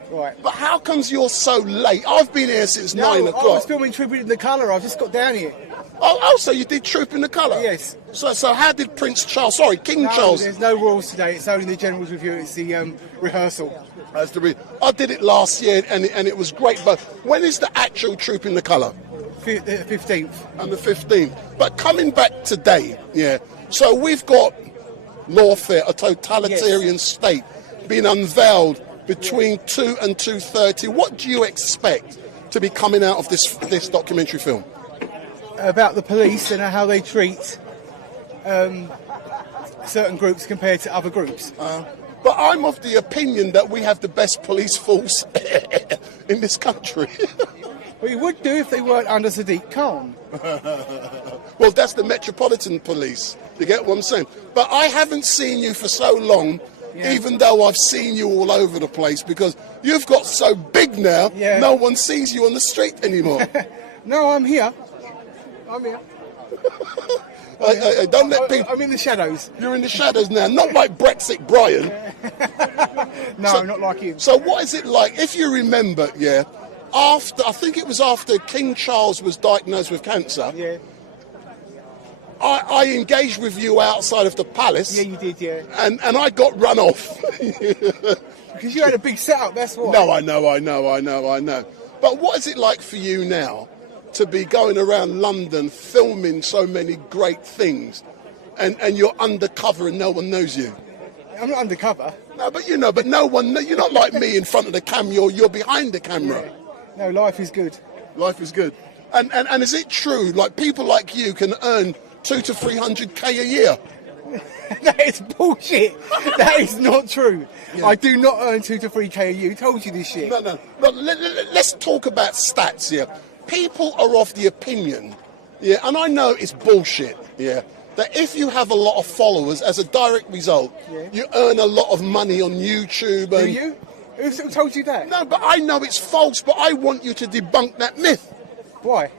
Right. But how comes you're so late? I've been here since 9 o'clock. I was filming Tribute in the Colour. I've just got down here. Oh, so you did Troop in the Colour? Yes. So how did King Charles? There's no rules today. It's only the General's Review. It's the rehearsal. I did it last year and it was great. But when is the actual Troop in the Colour? The 15th. And the 15th. But coming back today, yeah. So we've got Lawfare, a totalitarian state, being unveiled between 2 and 2:30. What do you expect to be coming out of this documentary film? About the police and how they treat certain groups compared to other groups. But I'm of the opinion that we have the best police force in this country. Well, you would do if they weren't under Sadiq Khan. Well, that's the Metropolitan Police. You get what I'm saying? But I haven't seen you for so long, even though I've seen you all over the place, because you've got so big now, no one sees you on the street anymore. No, I'm here. I'm here. Don't let people... I'm in the shadows. You're in the shadows now, not like Brexit Brian. No, not like him. So what is it like, if you remember, I think it was after King Charles was diagnosed with cancer, I engaged with you outside of the palace. Yeah, you did, yeah. And I got run off. Because you had a big setup, that's why. No, I know. But what is it like for you now to be going around London filming so many great things and you're undercover and no one knows you? I'm not undercover. No, but no one, you're not like me in front of the camera, you're behind the camera. Yeah. No, life is good. Life is good. And is it true, like people like you can earn 200 to 300k a year? That is bullshit. That is not true. I do not earn 2 to 3k a year. Who told you this shit? No. Let's talk about stats here. People are of the opinion, and I know it's bullshit, that if you have a lot of followers, as a direct result, you earn a lot of money on YouTube. Do you? Who told you that? No, but I know it's false, but I want you to debunk that myth. Why?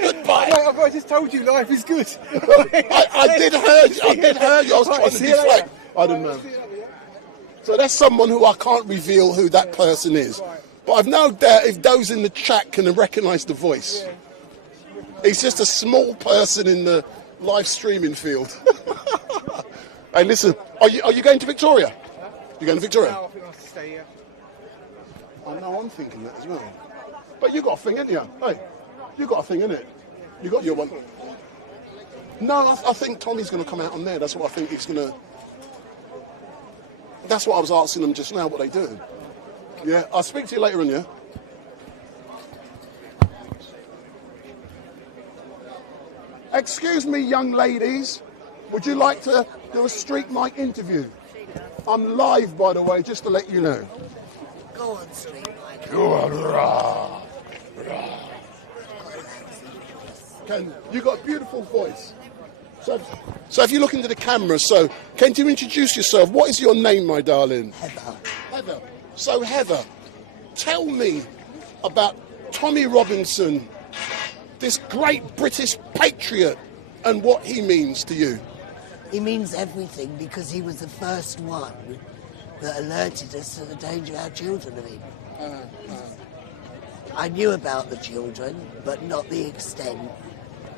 Goodbye. I just told you life is good. I did hear you. I was trying to deflect. I don't know. So that's someone who I can't reveal who that person is. But I've no doubt if those in the chat can recognise the voice. He's just a small person in the live streaming field. Hey, listen, are you going to Victoria? You going to Victoria? No, I think I have to stay here. I know, I'm thinking that as well. But you got a thing, haven't you? Hey, you got a thing, innit? You got your one. No, I think Tommy's going to come out on there. That's what I think he's going to... That's what I was asking them just now, what they do. Yeah, I'll speak to you later on, yeah? Excuse me, young ladies. Would you like to do a street mic interview? I'm live, by the way, just to let you know. Go on, street mic. Go on, you got a beautiful voice. So if you look into the camera, so can you introduce yourself? What is your name, my darling? Heather. So Heather, tell me about Tommy Robinson, this great British patriot, and what he means to you. He means everything because he was the first one that alerted us to the danger our children are in. I knew about the children, but not the extent.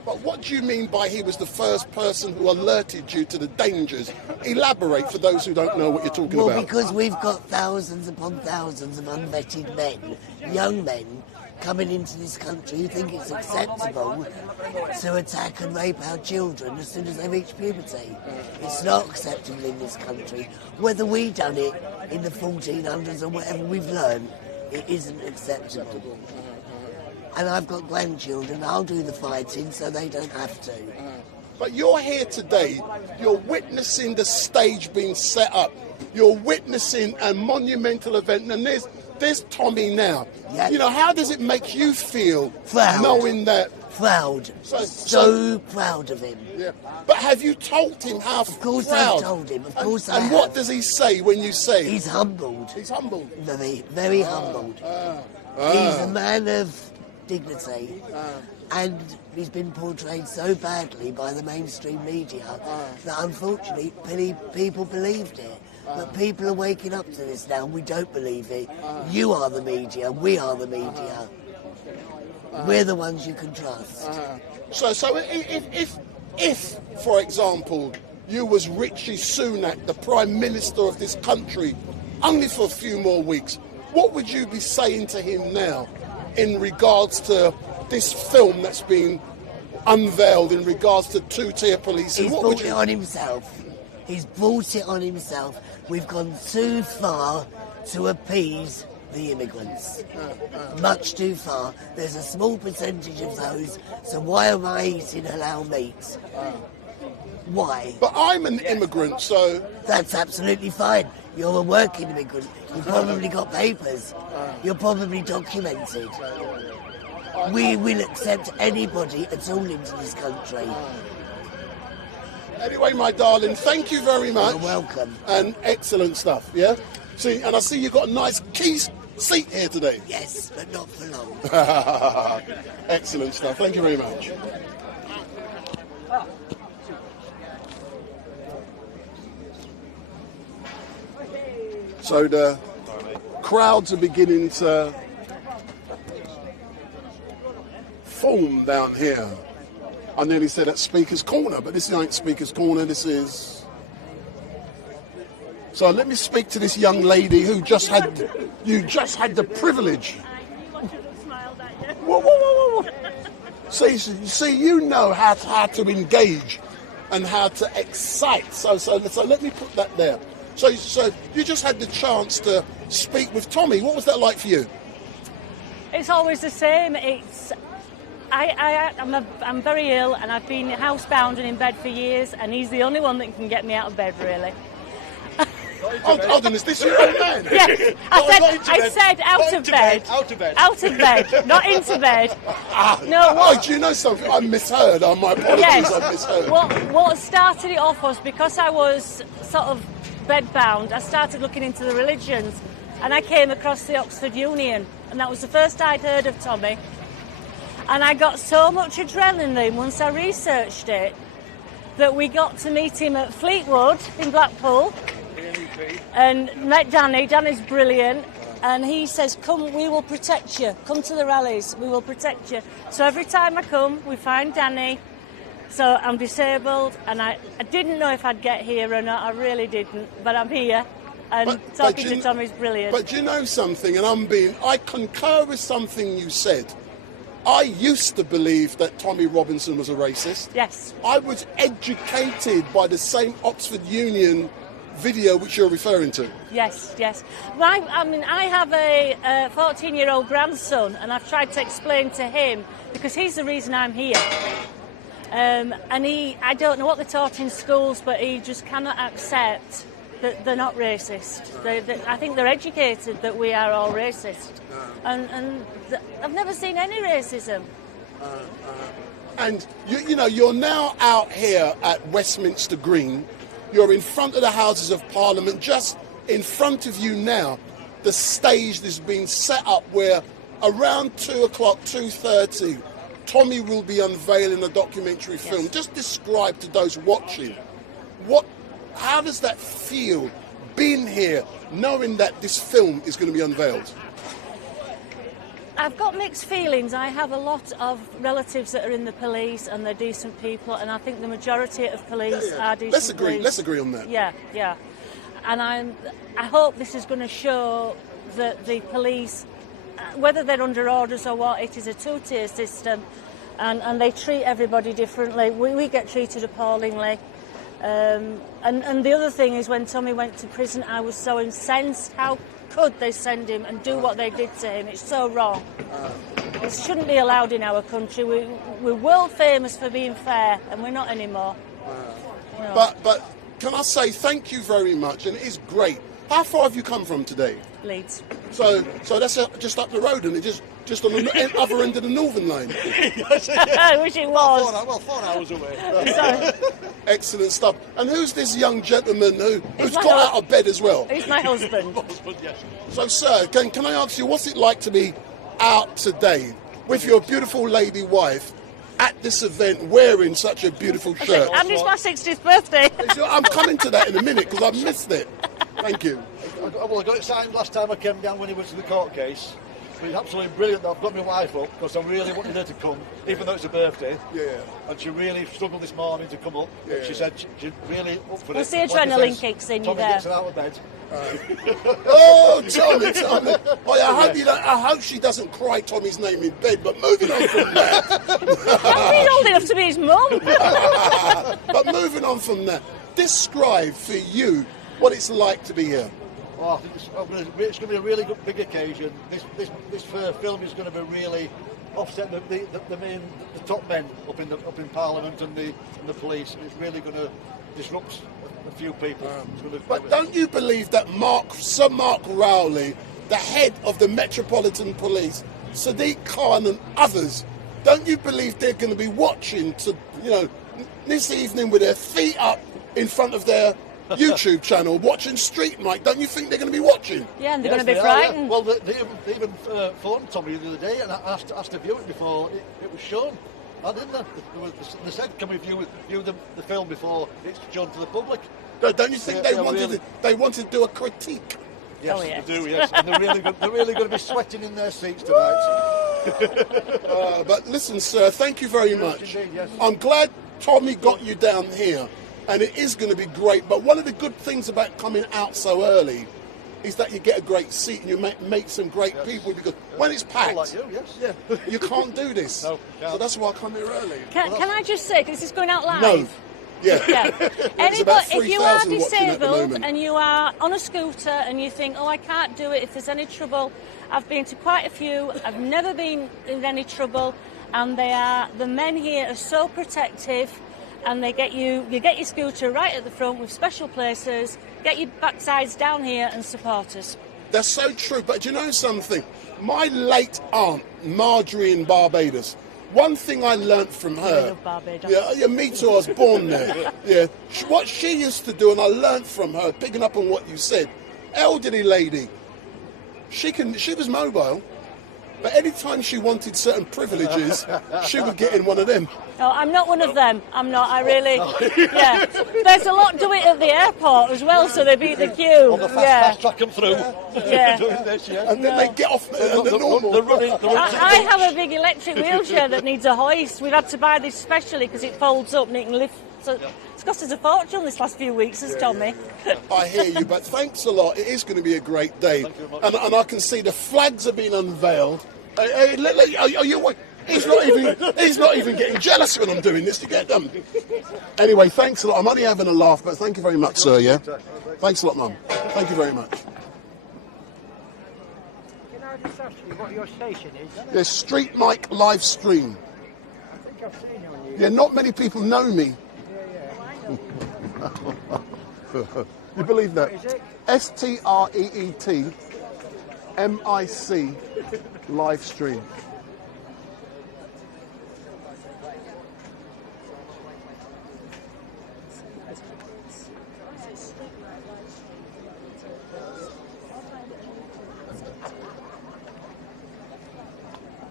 But what do you mean by he was the first person who alerted you to the dangers? Elaborate for those who don't know what you're talking about. Well, because we've got thousands upon thousands of unvetted men, young men, coming into this country who think it's acceptable to attack and rape our children as soon as they reach puberty. It's not acceptable in this country. Whether we done it in the 1400s or whatever we've learned, it isn't acceptable. And I've got grandchildren, I'll do the fighting so they don't have to. But you're here today, you're witnessing the stage being set up. You're witnessing a monumental event, and there's Tommy now. Yep. You know, how does it make you feel proud, knowing that? Proud. So proud of him. Yeah. But have you told him how proud? Of course I've told him, of course I have. And what does he say when you say? He's humbled. He's humbled. Very, very humbled. He's a man of dignity. And he's been portrayed so badly by the mainstream media that unfortunately people believed it. But people are waking up to this now and we don't believe it. You are the media, we are the media. We're the ones you can trust. So if, for example, you was Rishi Sunak, the Prime Minister of this country, only for a few more weeks, what would you be saying to him now in regards to this film that's been unveiled in regards to two-tier policing? He's what brought would you... it on himself. He's brought it on himself. We've gone too far to appease the immigrants. Much too far. There's a small percentage of those, so why am I eating halal meat? Why? But I'm an immigrant, so... That's absolutely fine. You're a working immigrant. You've probably got papers. You're probably documented. We will accept anybody at all into this country. Anyway, my darling, thank you very much. You're welcome. And excellent stuff, yeah? See, and I see you've got a nice key seat here today. Yes, but not for long. Excellent stuff. Thank you very much. So the crowds are beginning to form down here. I nearly said at Speaker's Corner, but this ain't Speaker's Corner, this is... So let me speak to this young lady who just had the privilege. Whoa. See, you know how to engage and how to excite. So let me put that there. So you just had the chance to speak with Tommy. What was that like for you? It's always the same. I'm very ill and I've been housebound and in bed for years, and he's the only one that can get me out of bed, really. Hold on, is this your old man? Yes, I said out of bed. Out of bed, not into bed. Do you know something? I misheard. My apologies, yes. I misheard. What started it off was because I was sort of bedbound, I started looking into the religions, and I came across the Oxford Union, and that was the first I'd heard of Tommy. And I got so much adrenaline once I researched it that we got to meet him at Fleetwood in Blackpool and met Danny. Danny's brilliant, and he says, come, we will protect you. Come to the rallies, we will protect you. So every time I come, we find Danny. So I'm disabled, and I didn't know if I'd get here or not. I really didn't, but I'm here. And talking to Tommy's brilliant. But do you know something? And I concur with something you said. I used to believe that Tommy Robinson was a racist. Yes. I was educated by the same Oxford Union video which you're referring to. Yes. Well, I have a 14-year-old grandson, and I've tried to explain to him, because he's the reason I'm here. And I don't know what they're taught in schools, but he just cannot accept that they're not racist. I think they're educated that we are all racist. And I've never seen any racism. And, you're now out here at Westminster Green. You're in front of the Houses of Parliament. Just in front of you now, the stage has been set up where around 2 o'clock, 2:30, Tommy will be unveiling a documentary film. Just describe to those watching, how does that feel, being here, knowing that this film is going to be unveiled? I've got mixed feelings. I have a lot of relatives that are in the police, and they're decent people, and I think the majority of police are decent police. Let's agree on that. Yeah. And I hope this is going to show that the police, whether they're under orders or what, it is a two-tier system, and they treat everybody differently. We get treated appallingly. And the other thing is, when Tommy went to prison, I was so incensed. How could they send him and do what they did to him? It's so wrong. It shouldn't be allowed in our country. We're world famous for being fair, and we're not anymore. No. But can I say thank you very much, and it is great. How far have you come from today? Leeds. So that's just up the road, and it just on the other end of the Northern Line. I wish it was. 4 hours away. Excellent stuff. And who's this young gentleman who's got out of bed as well? He's my husband. So, sir, can I ask you, what's it like to be out today with your beautiful lady wife at this event wearing such a beautiful shirt. And it's my 60th birthday. I'm coming to that in a minute because I missed it. Thank you. Well, I got it signed last time I came down when he went to the court case. But it's absolutely brilliant that I've got my wife up because I really wanted her to come, even though it's a birthday. Yeah. And she really struggled this morning to come up. Yeah. She said she's really up for it. We'll see adrenaline kicks in you Tommy there. gets her out of bed. Oh, Tommy. I hope she doesn't cry Tommy's name in bed, but moving on from that. How are you old enough to be his mum? But moving on from that, describe for you what it's like to be here. Oh, I think it's going to be a really good, big occasion. This film is going to be really offset the top men up in Parliament and the police. It's really going to disrupt a few people. But don't you believe that Sir Mark Rowley, the head of the Metropolitan Police, Sadiq Khan and others, don't you believe they're going to be watching this evening with their feet up in front of their YouTube channel, watching Street Mike? Don't you think they're going to to be watching? Yeah, and they're going to be frightened. Yeah. Well, they even phoned Tommy the other day and asked to view it before it was shown. I didn't they? They said, can we view the film before it's shown to the public? Don't you think they wanted to do a critique? Yes, they do, yes. And they're really going to be sweating in their seats tonight. But listen, sir, thank you very much. Indeed, yes. I'm glad Tommy got you down here, and it is going to be great. But one of the good things about coming out so early is that you get a great seat and you make some great people, because when it's packed, like you, yes. you can't do this. No, so that's why I come here early. Can I just say, because this is going out live? No. Yeah. Anybody, if you are 3,000 watching at the disabled moment. and you are on a scooter and you think, oh, I can't do it, if there's any trouble, I've been to quite a few, I've never been in any trouble, and the men here are so protective, and they get you get your scooter right at the front with special places, get your backsides down here and support us. That's so true. But do you know something? My late aunt, Marjorie in Barbados, one thing I learnt from her. Yeah, me too. I was born there. Yeah, what she used to do, and I learnt from her, picking up on what you said. Elderly lady, she was mobile, but anytime she wanted certain privileges, she would get in one of them. No, I'm not one of them. I'm not. I really. Yeah. There's a lot do it at the airport as well, so they beat the queue. On the fast track them through. Yeah. Doing this, yeah. And then they get off the normal. I have a big electric wheelchair that needs a hoist. We've had to buy this specially because it folds up and it can lift. So it's cost us a fortune this last few weeks, has Tommy. I hear you, but thanks a lot. It is going to be a great day. And I can see the flags are being unveiled. Hey, are you? He's not even getting jealous when I'm doing this to get them. Anyway, thanks a lot. I'm only having a laugh, but thank you very much, sir, yeah? Thanks a lot, Mum. Thank you very much. Can I just ask you what your station is? There's Street Mike live stream. I think I've seen you on YouTube. Yeah, not many people know me. You believe that? What is it? STREET MIC live stream.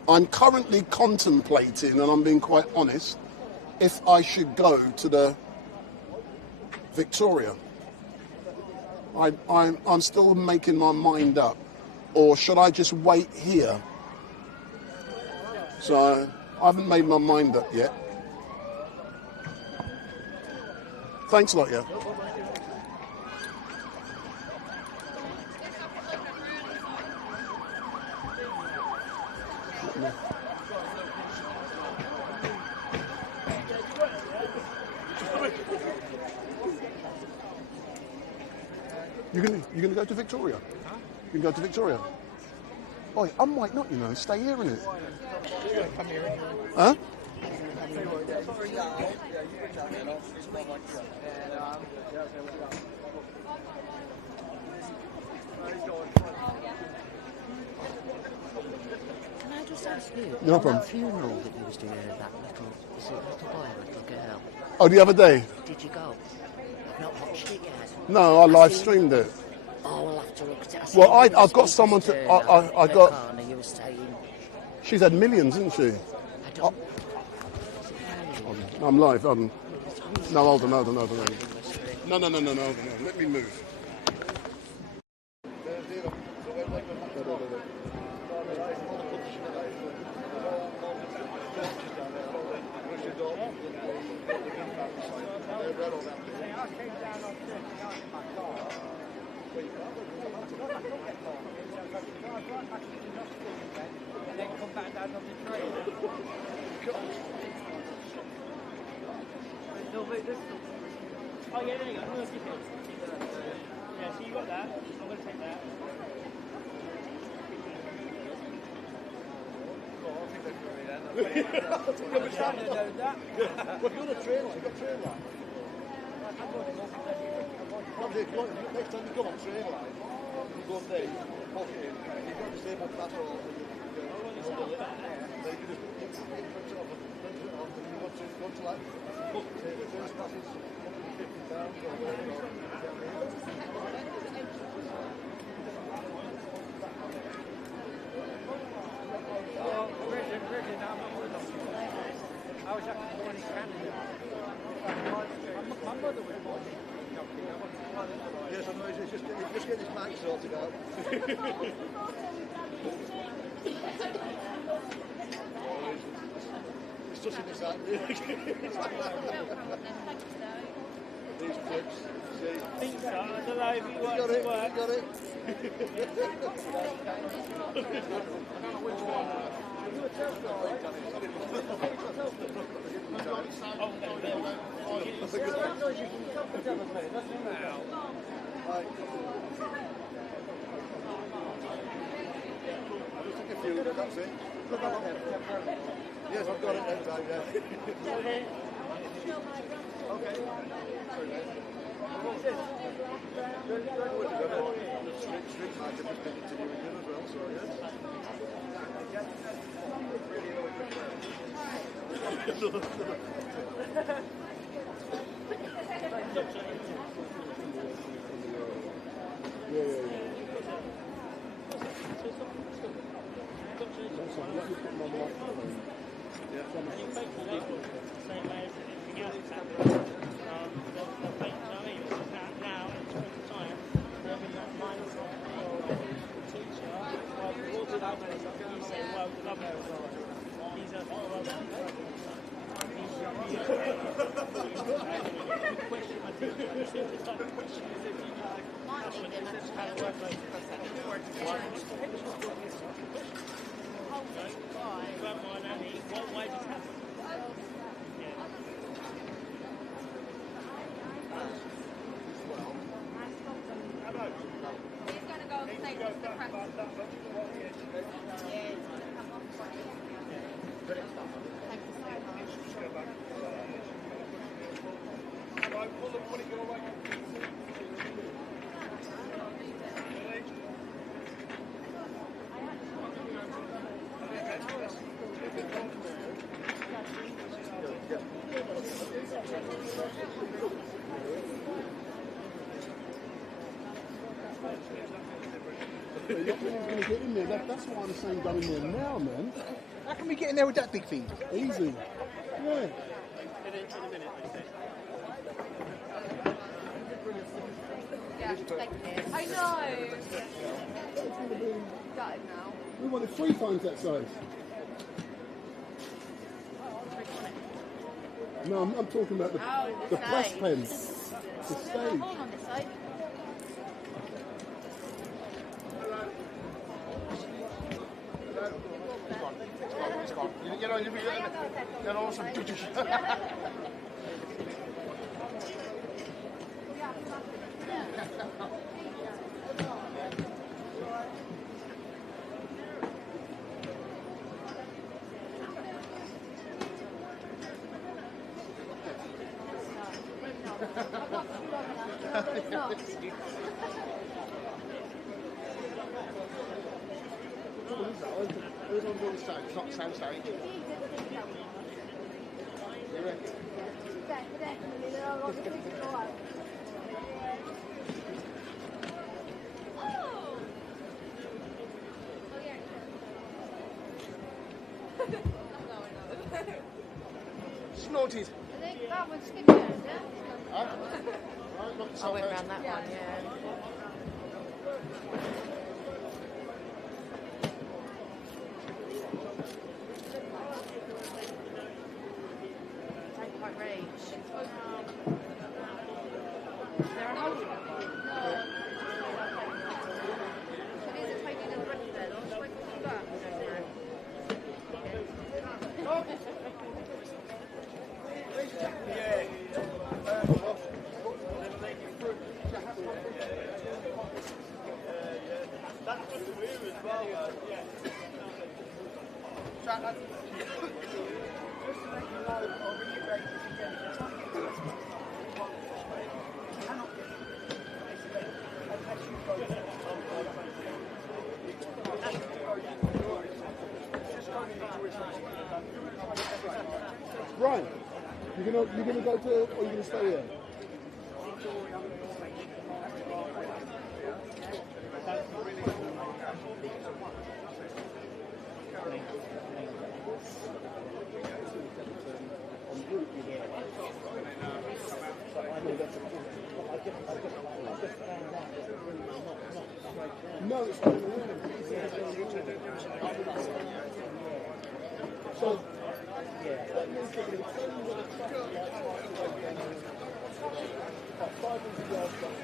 I'm currently contemplating, and I'm being quite honest, if I should go to the Victoria. I'm still making my mind up. Or should I just wait here? So I haven't made my mind up yet. Thanks a lot, yeah. You gonna go to Victoria? You can go to Victoria. Oh, I might not, you know. Stay here, innit? Huh? Can I just ask you? No on problem. That funeral that you was doing of that little boy, little girl. Oh, the other day? Did you go? I've not watched it yet. No, I live streamed it. Oh, we'll have to look at it. Well, I've got someone to. I got. You were saying She's had millions, hasn't she? I'm live. No, hold on. No. Let me move. Oh yeah, there you go. I'm going to skip it. Yeah, so you got that. I'm going to take that. Well, if you're on a train line, you've got a train line. Next time you come on train line, you go up there, you pop it in, you've got a disabled pass or then you can just print it off and you want to go to like say the first pass is £50 or whatever. I was actually born in Canada. My mother was born in Knocking. Yes, I know, it's just get this mic sorted out. It's just in this out. These clips, see? I think so. I don't know if you want got to it, work. got it. That's it. Yes, I've got it next time, yeah. Okay. Street market has been continuing in as well, so yes. Going to get in there. That's why I'm saying go in there now, man. How can we get in there with that big thing? Easy. Yeah. In a minute, they said. Yeah, thank you. I know. Got it now. We wanted 3 times that size. No, I'm talking about the press pen. The stage. Hold on this side. You know, you're awesome. Who's on board the stage? It's not the same stage. You reckon? Snorted. I think that one's skinnier, is it? I went round that one, yeah. Don't quite reach. Is there an old one? No. It is a tiny little brick then, or should I call that? Brian, you're gonna go to, or you're gonna stay here? No, it's not. So, that means that the train will attract about 500 yards back.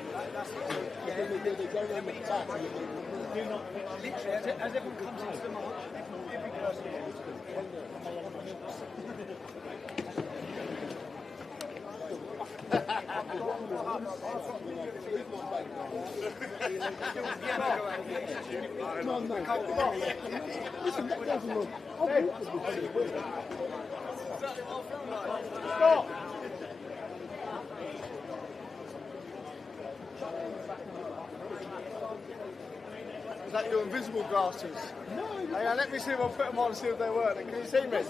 They go around the back. Literally, as everyone comes into the march, every person No. Listen, that doesn't look. Stop! Is that your invisible glasses? No. Hang on, let me see if I'll put them on and see if they work. Can you see me?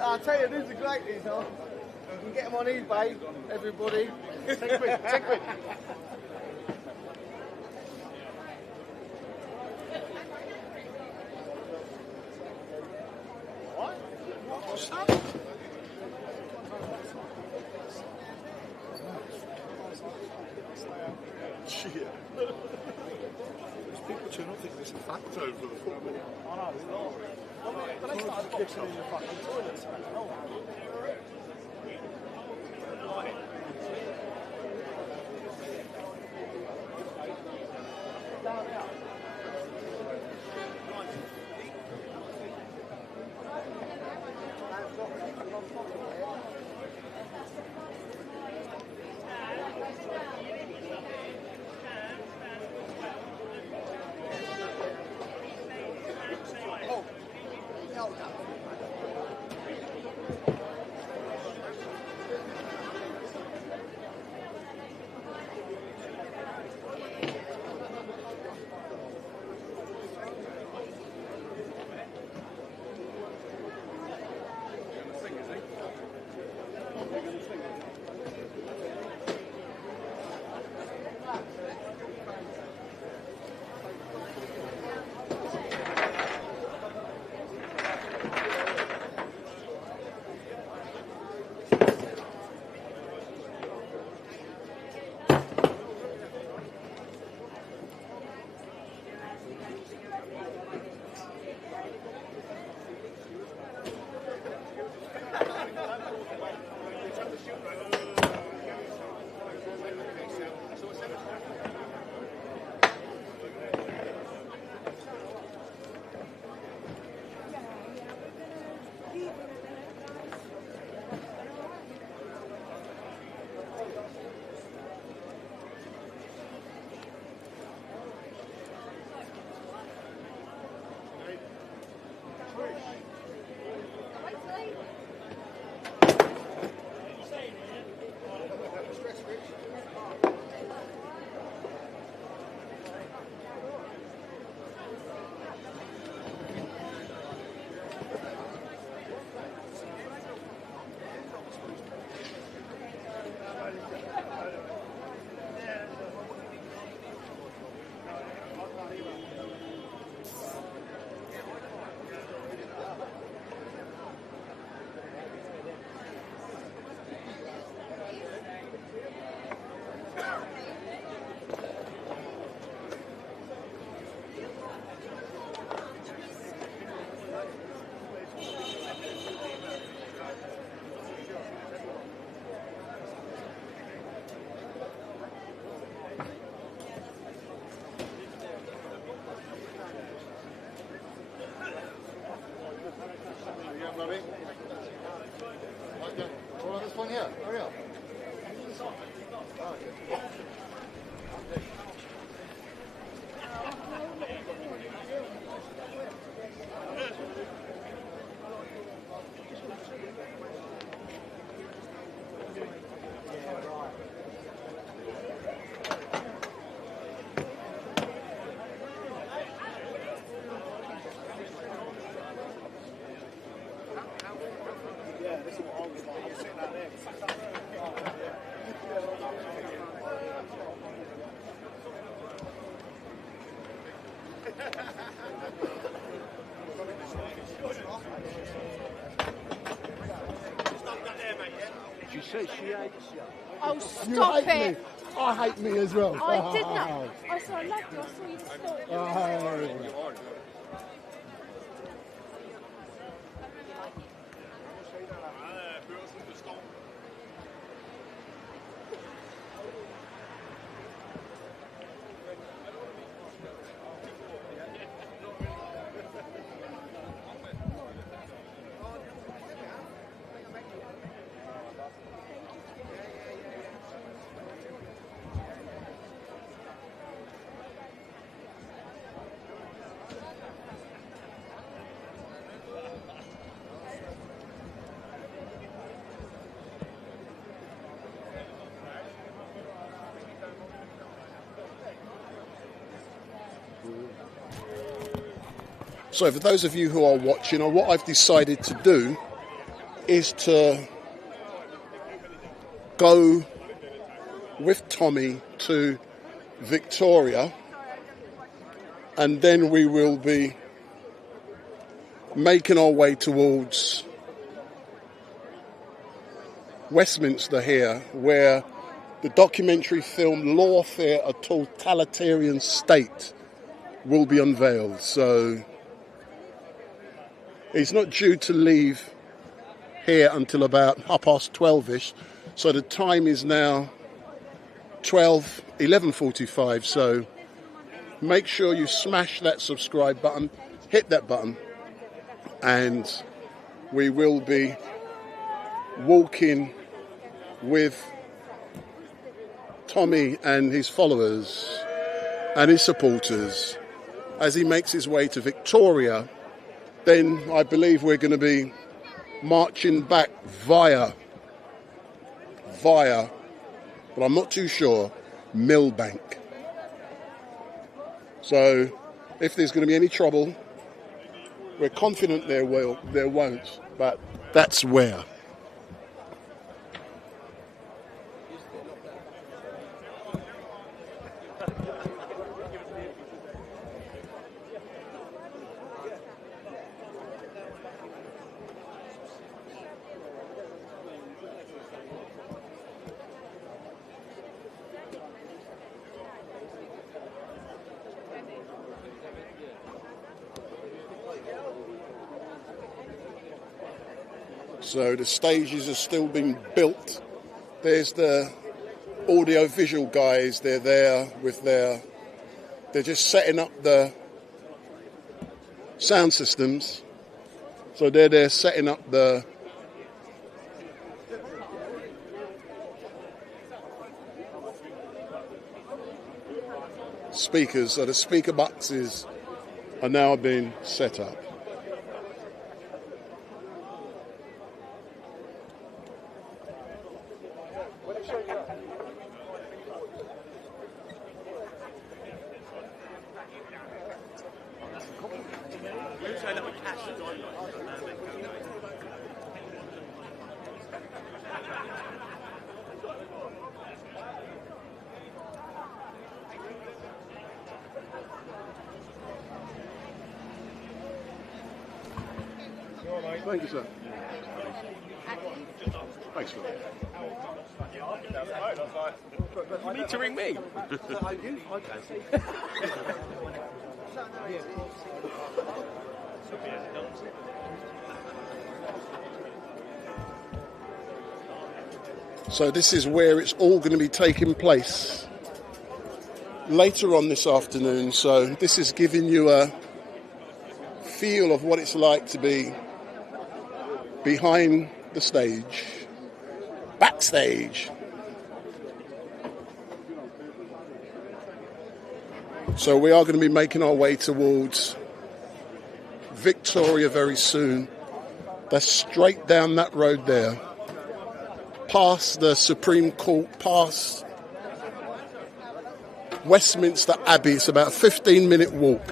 I'll tell you, these are great, these are. You can get them on eBay, everybody. 10 quid, 10 quid. What? What's that? Shit. People turn up thinking it's a fact zone for the football. I know, it's not. But they started boxing in the fucking toilets. She says she hates you. Oh, You stop hate it. me. I hate me as well. I did not. I saw you. I saw you stalk. So for those of you who are watching, what I've decided to do is to go with Tommy to Victoria, and then we will be making our way towards Westminster here, where the documentary film Lawfare, A Totalitarian State will be unveiled. So he's not due to leave here until about 12:30ish. So the time is now 11:45. So make sure you smash that subscribe button, hit that button, and we will be walking with Tommy and his followers and his supporters as he makes his way to Victoria. Then I believe we're going to be marching back via, but I'm not too sure, Millbank. So if there's going to be any trouble, we're confident there won't, but that's where. So the stages are still being built. There's the audio-visual guys. They're there with they're just setting up the sound systems. So they're there setting up the speakers. So the speaker boxes are now being set up. Thank you, sir. Thanks, sir. You need to ring me. So this is where it's all going to be taking place later on this afternoon. So this is giving you a feel of what it's like to be behind the stage, backstage. So we are going to be making our way towards Victoria very soon. That's straight down that road there, past the Supreme Court, past Westminster Abbey. It's about a 15-minute walk.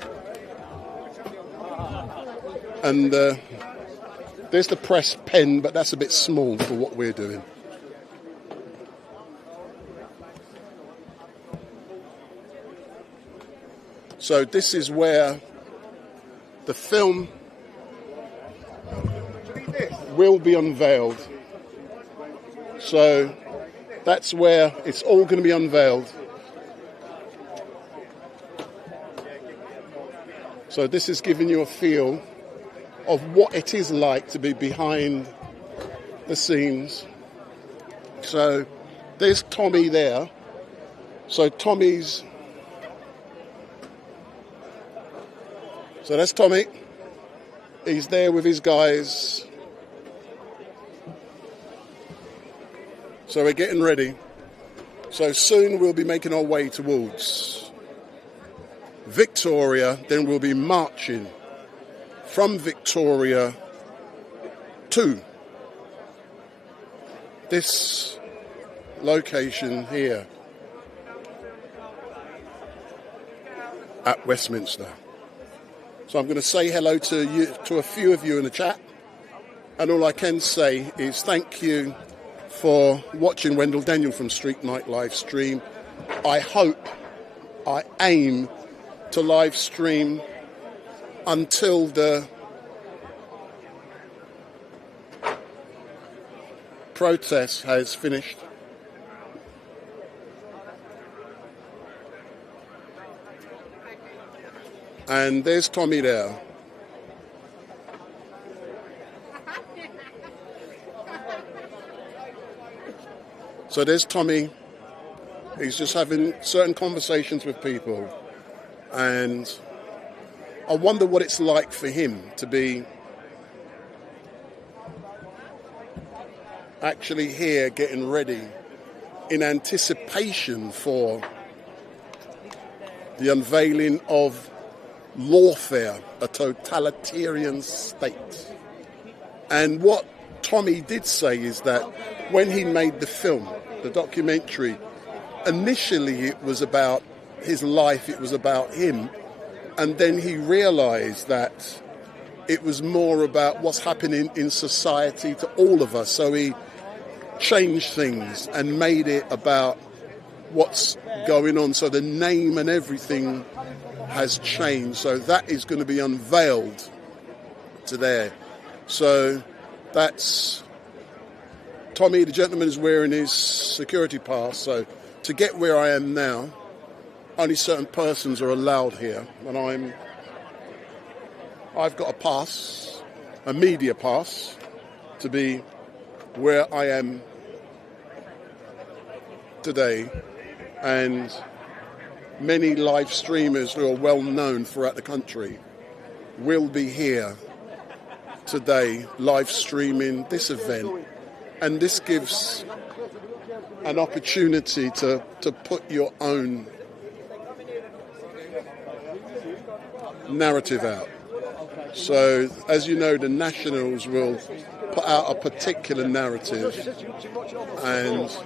And there's the press pen, but that's a bit small for what we're doing. So this is where the film will be unveiled. So that's where it's all going to be unveiled. So this is giving you a feel of what it is like to be behind the scenes. So there's Tommy there. So that's Tommy. He's there with his guys. So we're getting ready. So soon we'll be making our way towards Victoria, then we'll be marching from Victoria to this location here at Westminster. So I'm going to say hello to you, to a few of you in the chat, and all I can say is thank you for watching Wendell Daniel from Street Night live stream. I aim to live stream until the protest has finished. And there's Tommy there. So there's Tommy. He's just having certain conversations with people. And I wonder what it's like for him to be actually here getting ready in anticipation for the unveiling of Lawfare, a totalitarian state. And what Tommy did say is that when he made the film, the documentary, initially it was about his life, it was about him, and then he realized that it was more about what's happening in society to all of us. So he changed things and made it about what's going on. So the name and everything has changed. So that is going to be unveiled today. So that's Tommy, the gentleman, is wearing his security pass. So to get where I am now, only certain persons are allowed here. And I've got a pass, a media pass, to be where I am today. And many live streamers who are well known throughout the country will be here today live streaming this event. And this gives an opportunity to put your own narrative out. So, as you know, the Nationals will put out a particular narrative, and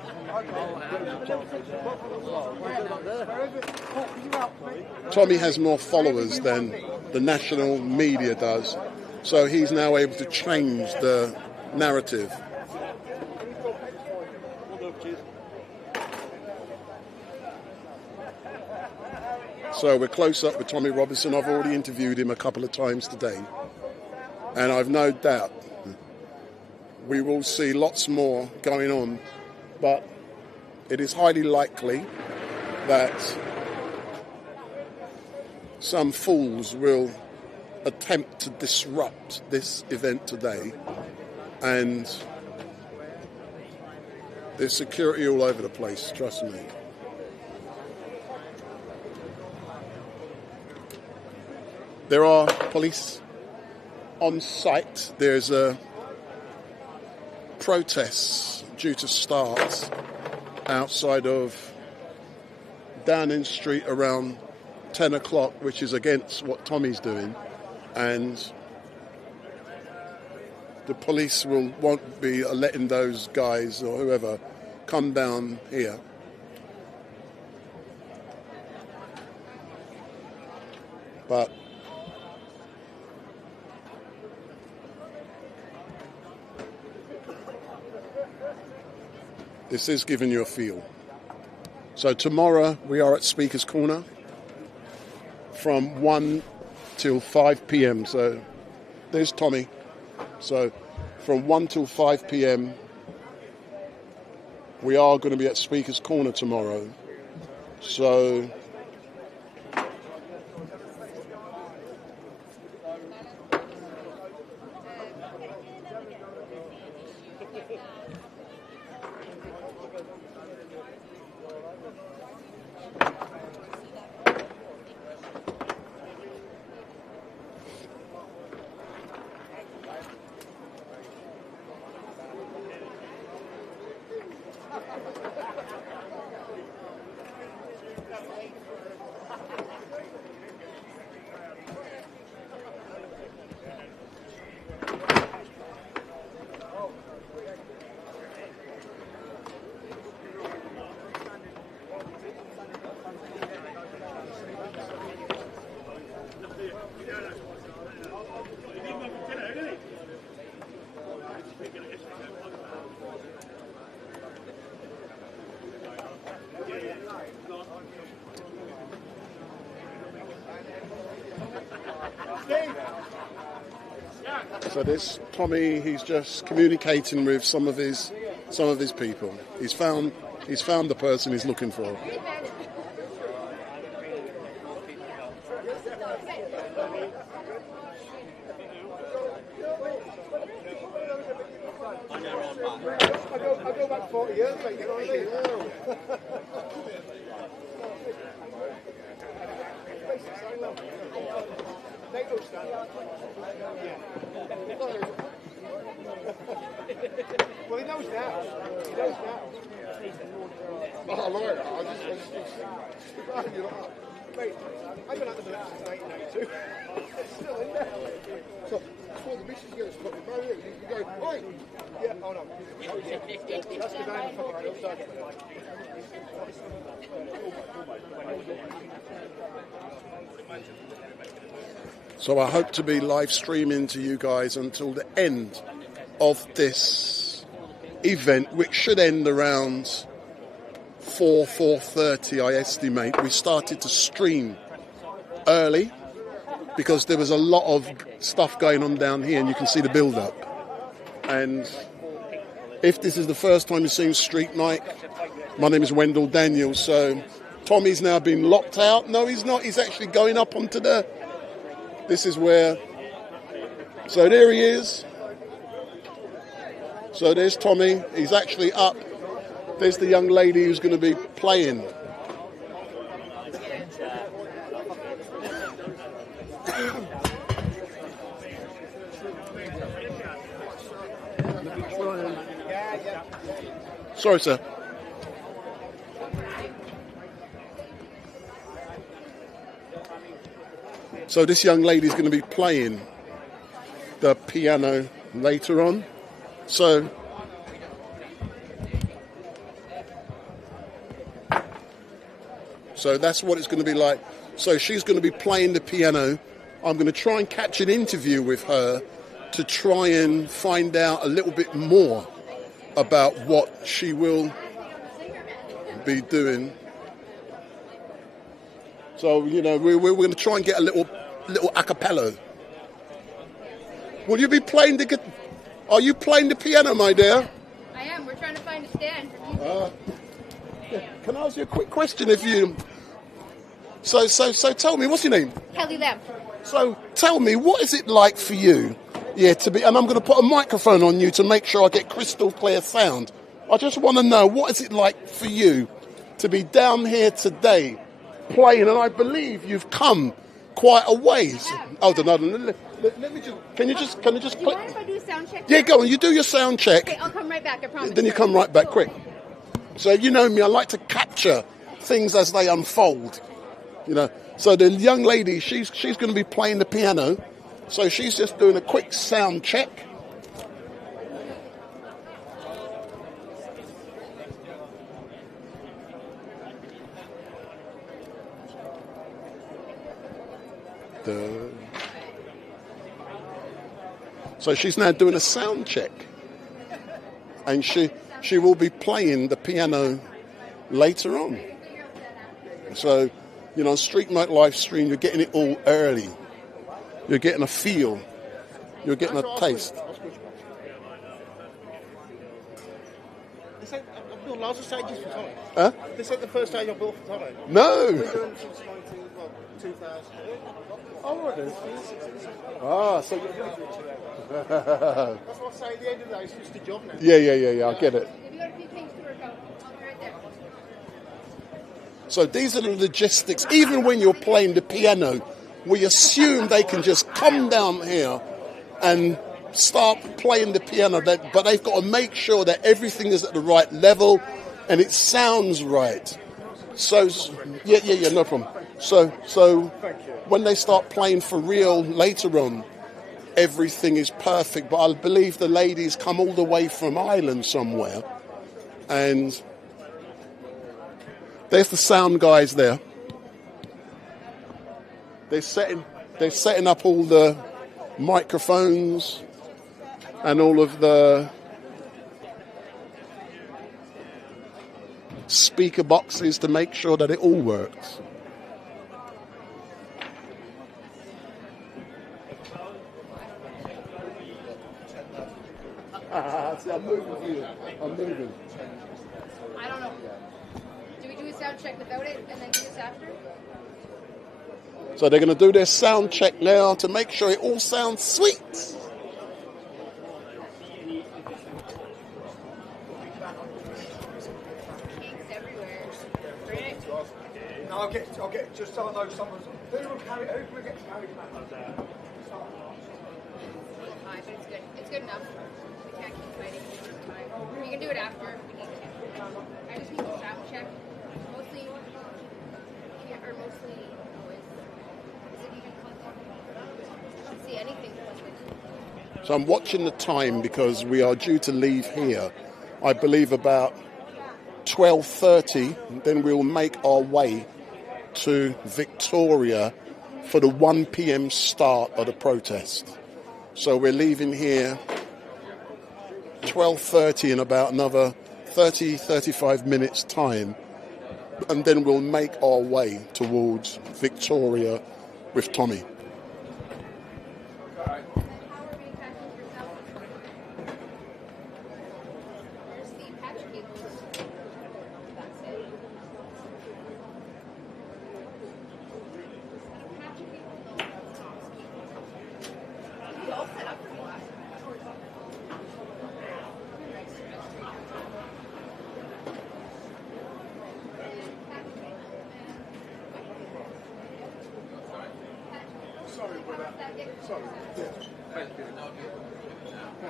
Tommy has more followers than the national media does, so he's now able to change the narrative. So we're close up with Tommy Robinson. I've already interviewed him a couple of times today, and I've no doubt we will see lots more going on, but it is highly likely that some fools will attempt to disrupt this event today, and there's security all over the place, trust me. There are police on site. There's a protest due to start outside of Downing Street around 10 o'clock, which is against what Tommy's doing. And the police won't be letting those guys or whoever come down here. But this is giving you a feel. So tomorrow we are at Speaker's Corner from 1 till 5 p.m. So there's Tommy. So from 1 till 5 p.m. we are going to be at Speaker's Corner tomorrow. So So this Tommy, he's just communicating with some of his people. He's found the person he's looking for. I go back 40 years, mate, you know what I mean? Well, he knows now. He knows now. Oh, lawyer, I just you know, mate, I've been at the village since 1992. It's still in there. So, before the missus goes to fucking marry you can go, oi! Yeah, oh no. That's the guy in the fucking outside. So I hope to be live streaming to you guys until the end of this event, which should end around 4:30, I estimate. We started to stream early because there was a lot of stuff going on down here, and you can see the build-up. And if this is the first time you've seen Street Night, my name is Wendell Daniels. So Tommy's now been locked out. No, he's not. He's actually going up onto the... This is where... So there he is. So there's Tommy. He's actually up. There's the young lady who's going to be playing. Sorry, sir. So this young lady's going to be playing the piano later on. So that's what it's going to be like. So she's going to be playing the piano. I'm going to try and catch an interview with her to try and find out a little bit more about what she will be doing. So, you know, we're going to try and get a little a cappella. Will you be playing the guitar? Are you playing the piano, my dear? I am. We're trying to find a stand for music. Can I ask you a quick question? If you... So tell me, what's your name? Kelly Lamb. So tell me, what is it like for you, to be... And I'm going to put a microphone on you to make sure I get crystal clear sound. I just want to know, what is it like for you to be down here today playing? And I believe you've come quite a ways. Hold on. Let me just... Can you just Do you mind if I do a sound check? Yeah, go on. You do your sound check. Okay, I'll come right back, I promise. Then you come right back, quick. So you know me, I like to capture things as they unfold. You know. So the young lady, she's going to be playing the piano. So she's just doing a quick sound check. So she's now doing a sound check, and she will be playing the piano later on. So You know, on Street Night live stream, you're getting it all early. You're getting a feel. You're getting a taste. This ain't, I've built loads of stages for Tommy. Huh? This ain't the first stage I've built for Tommy. No. We've been doing since 2000. Oh, it is. Ah, so... That's what I say at the end of the day, it's just a job now. Yeah, I get it. If you got a few things to work out, I'll be right there. So these are the logistics. Even when you're playing the piano, we assume they can just come down here and start playing the piano, but they've got to make sure that everything is at the right level and it sounds right. So, yeah, no problem. So when they start playing for real later on, everything is perfect. But I believe the ladies come all the way from Ireland somewhere, and there's the sound guys there. They're setting up all the microphones and all of the speaker boxes to make sure that it all works. See, I'm moving for you. I'm moving. I don't know. Do we do a sound check without it and then do this after? So they're going to do their sound check now to make sure it all sounds sweet. No, I'll get just so I know someone's. Who will get carried back? Fine, but it's good. It's good enough. We can't keep fighting. We can do it after if we need to. I just need to sound check. Mostly noise. Is it even I don't see anything. So I'm watching the time because we are due to leave here, I believe, about 12:30. Then we'll make our way to Victoria for the 1 p.m. start of the protest. So we're leaving here 12:30 in about another 35 minutes time, and then we'll make our way towards Victoria with Tommy.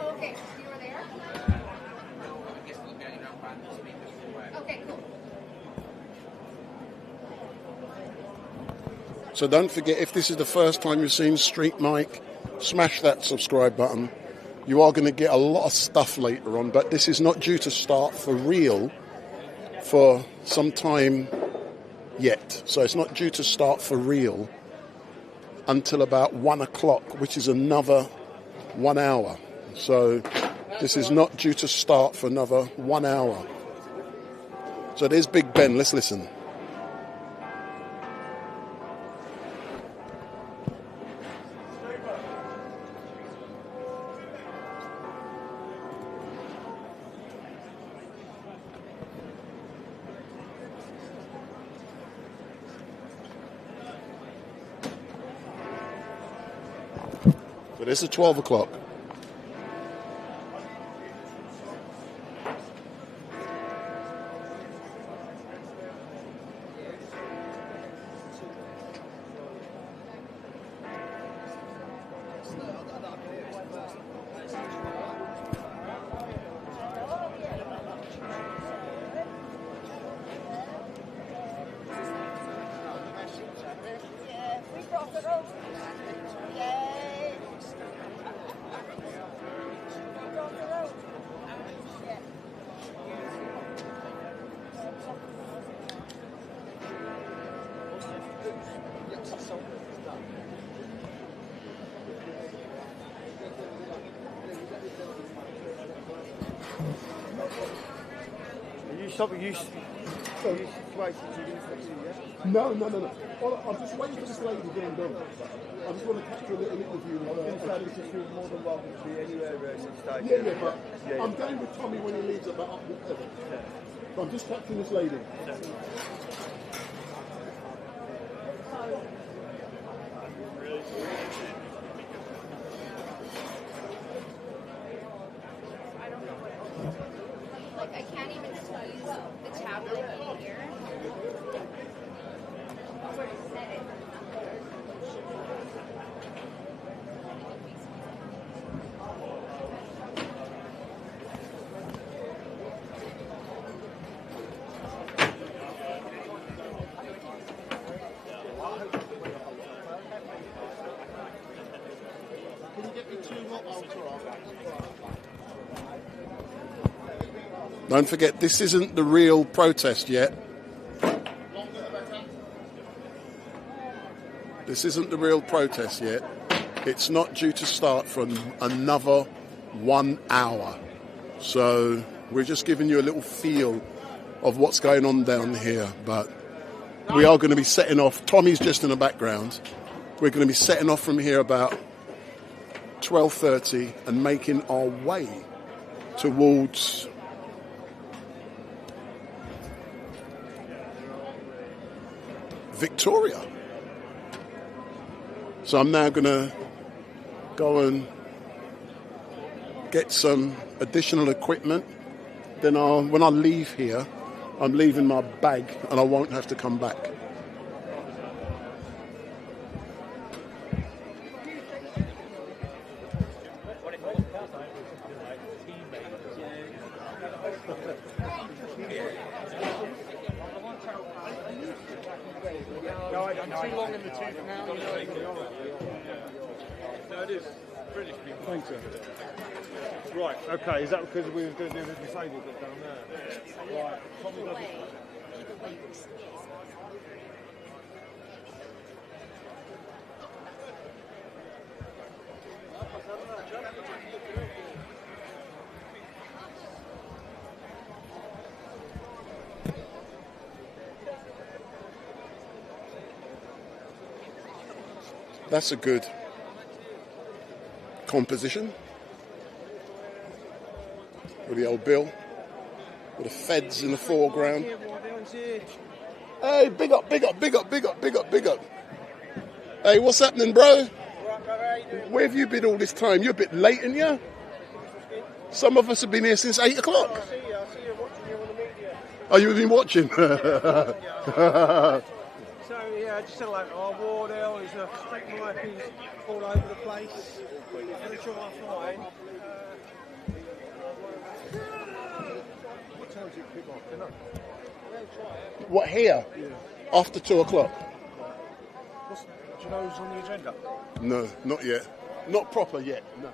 Okay, you were there? Okay, cool. So don't forget, if this is the first time you've seen Street Mike, smash that subscribe button. You are going to get a lot of stuff later on, but this is not due to start for real for some time yet. So it's not due to start for real until about 1 o'clock, which is another 1 hour. So this is not due to start for another 1 hour. So there's Big Ben. Let's listen. So this is 12 o'clock. You stop. So, These situations are going to affect you, yeah? no. Well, I'm just waiting for this lady to get done. I just want to capture a little interview with her. You're more than welcome to be anywhere around this stage. Yeah, but I'm going with Tommy when he leaves about up the seven. So I'm just capturing this lady. Like, I can't even use the tablet in here. Where to set it. Can you get me 2 hot ultra off? Don't forget, this isn't the real protest yet. This isn't the real protest yet. It's not due to start for another 1 hour. So we're just giving you a little feel of what's going on down here. But we are going to be setting off. Tommy's just in the background. We're going to be setting off from here about 12:30 and making our way towards Victoria. So I'm now going to go and get some additional equipment. Then when I leave here, I'm leaving my bag and I won't have to come back. Too long in the tooth now. No, it is. British people. Thanks, sir. Right, okay, is that because we were going to do the disabled bit down there? Right, Tommy doesn't... That's a good composition. With the old Bill. With the feds in the foreground. Hey, big up. Hey, what's happening, bro? Where have you been all this time? You're a bit late, ain't you? Some of us have been here since 8 o'clock. I see you watching you on the media. Oh, you've been watching? So, yeah, just hello. Our ward L is street markings all over the place. Furniture offline. What time does it kick off? You know? What, here? Yeah. After 2 o'clock? Do you know who's on the agenda? No, not yet. Not proper yet, no.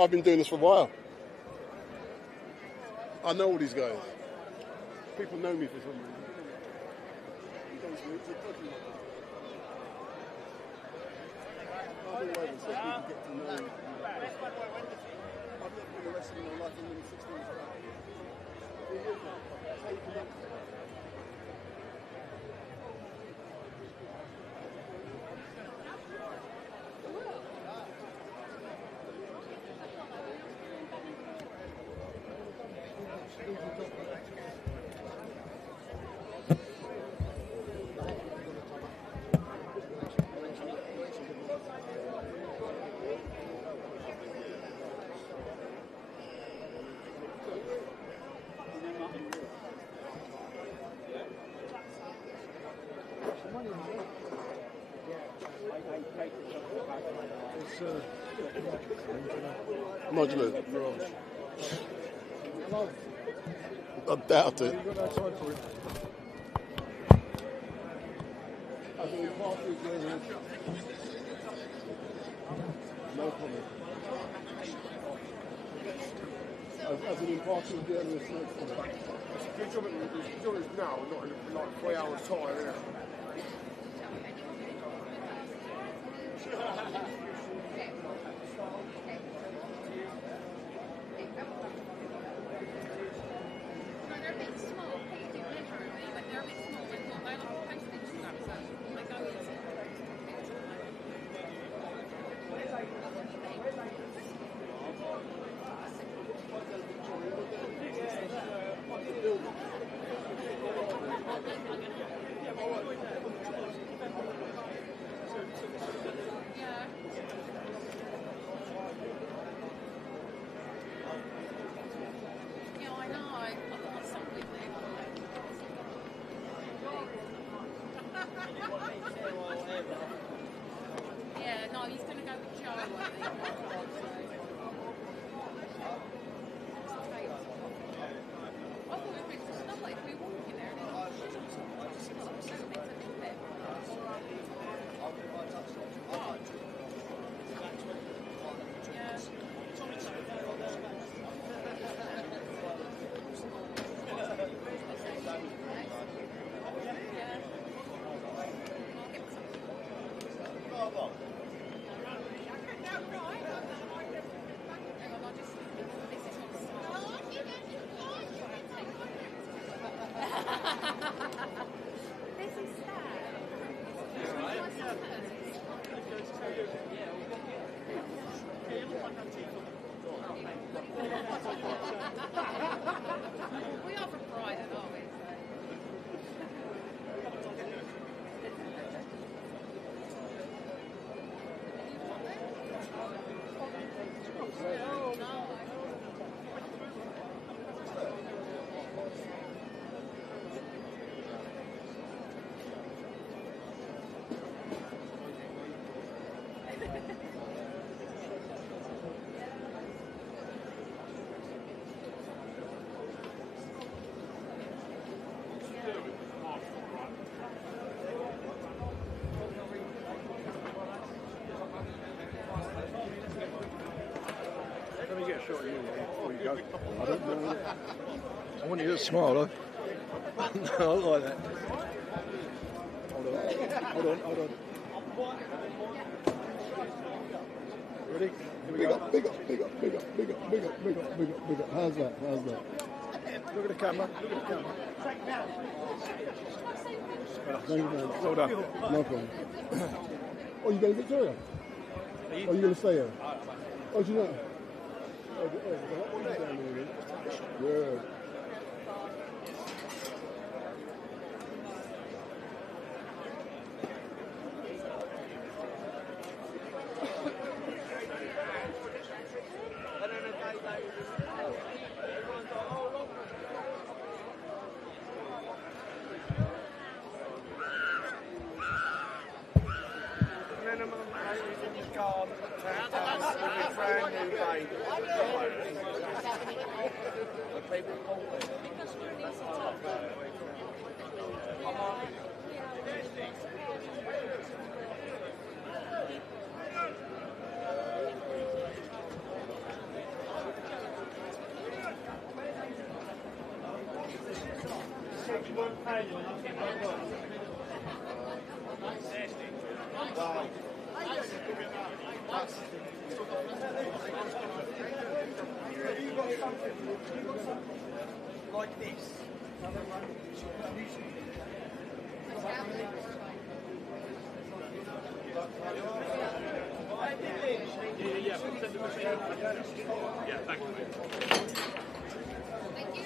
I've been doing this for a while. I know all these guys. People know me for some reason. I've been so people get to know me. I've lived with the rest of my life in the 16 Modular. I doubt it. No comment. As an impartial journalist, no comment. Good job it's now, not in like 3 hours' time, isn't it? I don't know. I want you to smile, though. No, I like that. Hold on. Ready? Here we go. Big up. How's that? Look at the camera. Thank you, man. Well done. No problem. Oh, you going to Victoria? Oh, you going to stay here? Oh, do you know? Yeah. Minimum age in the car, 10,000 with a brand new baby. Like this. Yeah, thank you, mate. Thank you.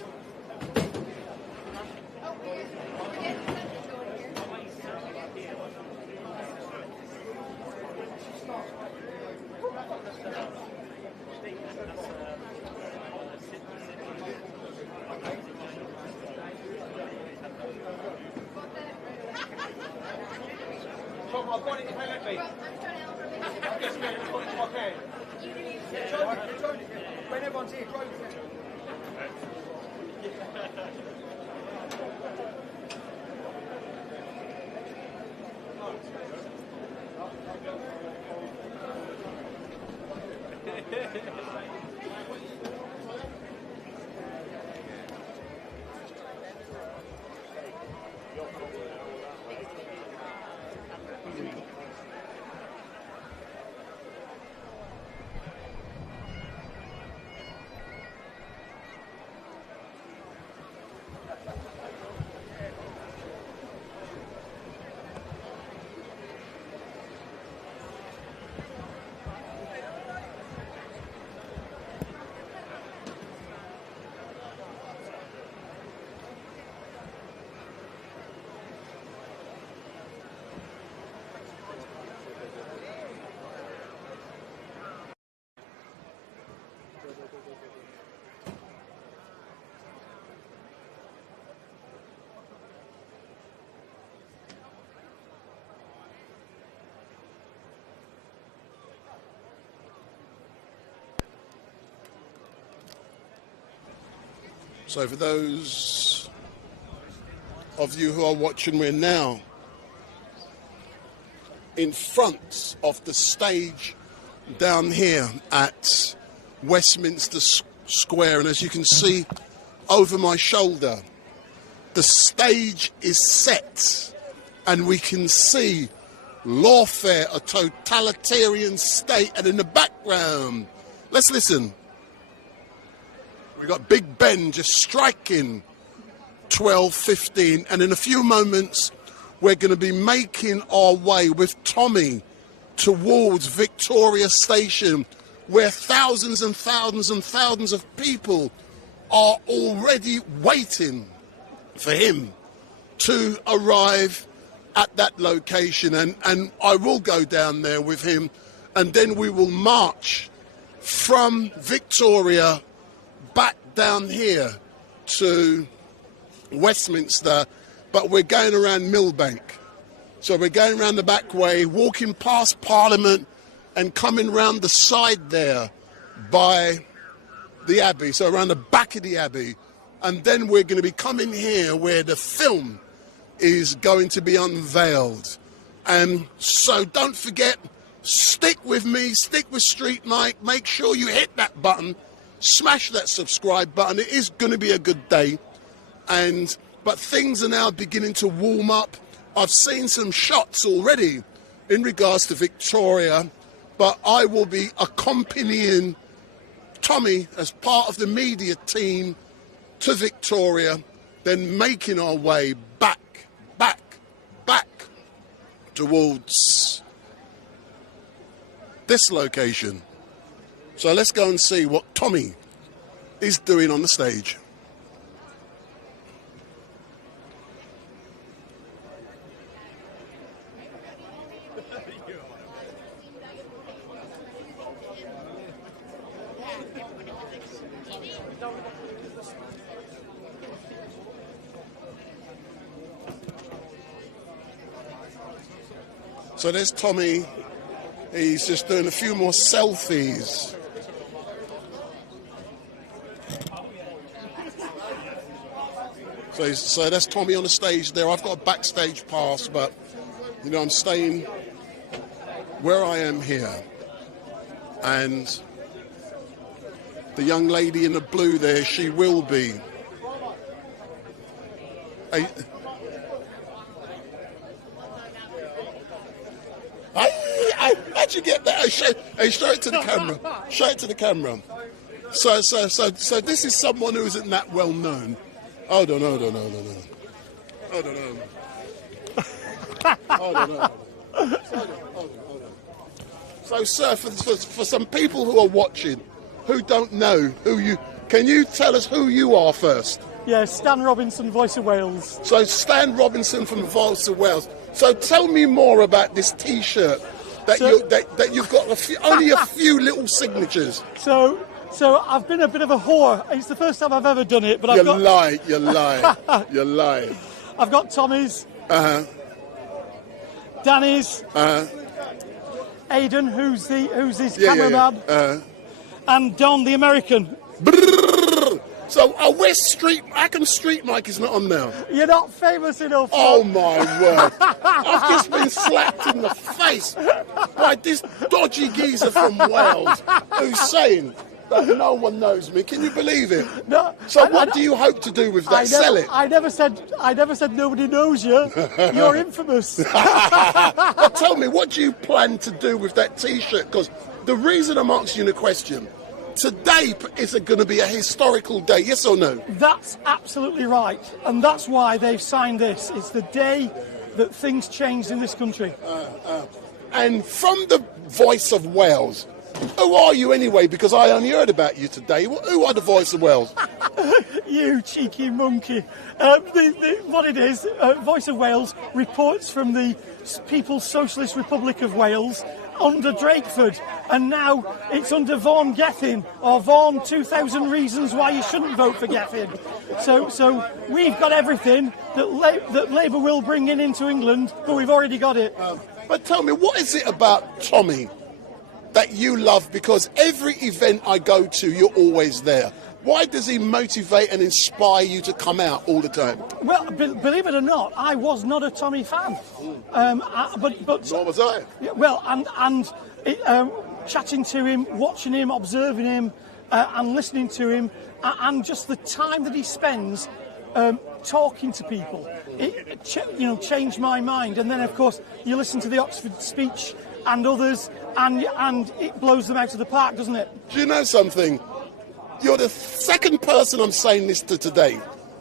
Tom, I've got it if they let me. Yes, mate, I've got it if I can. When everyone's here, drove it. So for those of you who are watching, we're now in front of the stage down here at Westminster Square, and as you can see over my shoulder, the stage is set and we can see Lawfare, a totalitarian state, and in the background, let's listen. We've got Big Ben just striking 12:15, and in a few moments we're going to be making our way with Tommy towards Victoria Station, where thousands and thousands and thousands of people are already waiting for him to arrive at that location, and I will go down there with him, and then we will march from Victoria back down here to Westminster, but we're going around Millbank. So we're going around the back way, walking past Parliament and coming round the side there by the Abbey, so around the back of the Abbey. And then we're going to be coming here where the film is going to be unveiled. And so don't forget, stick with me, stick with Street Mike, make sure you hit that button, smash that subscribe button. It is going to be a good day. But things are now beginning to warm up. I've seen some shots already in regards to Victoria, but I will be accompanying Tommy as part of the media team to Victoria, then making our way back towards this location. So let's go and see what Tommy is doing on the stage. So there's Tommy. He's just doing a few more selfies. So that's Tommy on the stage there. I've got a backstage pass, but, you know, I'm staying where I am here. And the young lady in the blue there, she will be. How'd you get that? Hey, show it to the camera. Show it to the camera. So this is someone who isn't that well known. Hold on. So, sir, for some people who are watching, who don't know can you tell us who you are first? Yeah, Stan Robinson, Voice of Wales. So Stan Robinson from Voice of Wales. So tell me more about this T-shirt that you've got only a few little signatures. So I've been a bit of a whore. It's the first time I've ever done it, but You're lying. I've got Tommy's, Danny's, Aidan, who's his cameraman, and Don the American. So how come Street Mike is not on now? You're not famous enough. Oh my word! I've just been slapped in the face by this dodgy geezer from Wales who's saying that no one knows me. Can you believe it? No. So what do you hope to do with that? Sell it? I never said nobody knows you. You're infamous. But tell me, what do you plan to do with that T-shirt? Because the reason I'm asking you the question, today is going to be a historical day, yes or no? That's absolutely right. And that's why they've signed this. It's the day that things changed in this country. And from the Voice of Wales, who are you anyway? Because I only heard about you today. Who are the Voice of Wales? You cheeky monkey. What it is, Voice of Wales reports from the People's Socialist Republic of Wales under Drakeford, and now it's under Vaughan Gethin, or Vaughan 2000 Reasons Why You Shouldn't Vote for Gethin. So we've got everything that Labour will bring into England, but we've already got it. But tell me, what is it about Tommy that you love? Because every event I go to, you're always there. Why does he motivate and inspire you to come out all the time? Well, believe it or not, I was not a Tommy fan. But nor was I. Well, and chatting to him, watching him, observing him, and listening to him, and just the time that he spends talking to people, it changed my mind. And then, of course, you listen to the Oxford speech and others, and it blows them out of the park, doesn't it? Do you know something? You're the second person I'm saying this to today.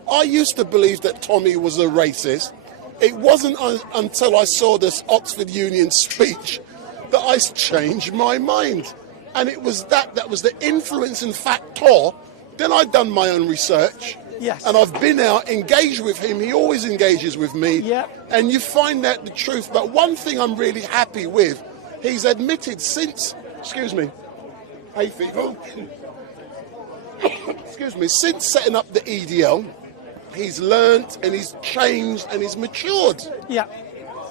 I used to believe that Tommy was a racist. It wasn't until I saw this Oxford Union speech that I changed my mind. And it was that was the influencing factor. Then I'd done my own research. Yes. And I've been out, engaged with him. He always engages with me. Yeah. And you find out the truth. But one thing I'm really happy with, he's admitted since, hay fever. Since setting up the EDL, he's learnt and he's changed and he's matured. Yeah.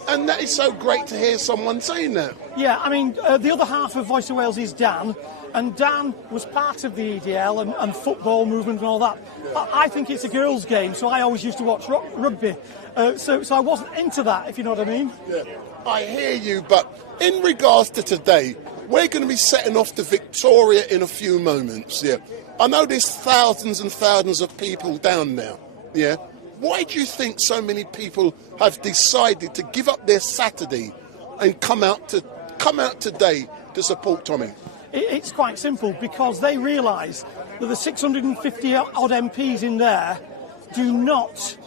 And that is so great to hear someone saying that. Yeah, I mean, the other half of Voice of Wales is Dan, and Dan was part of the EDL and football movement and all that. I think it's a girls' game, so I always used to watch rugby. So I wasn't into that, if you know what I mean. Yeah, I hear you, but in regards to today, we're going to be setting off to Victoria in a few moments, yeah. I know there's thousands and thousands of people down there, yeah. Why do you think so many people have decided to give up their Saturday and come out today to support Tommy? It's quite simple, because they realise that the 650 odd MPs in there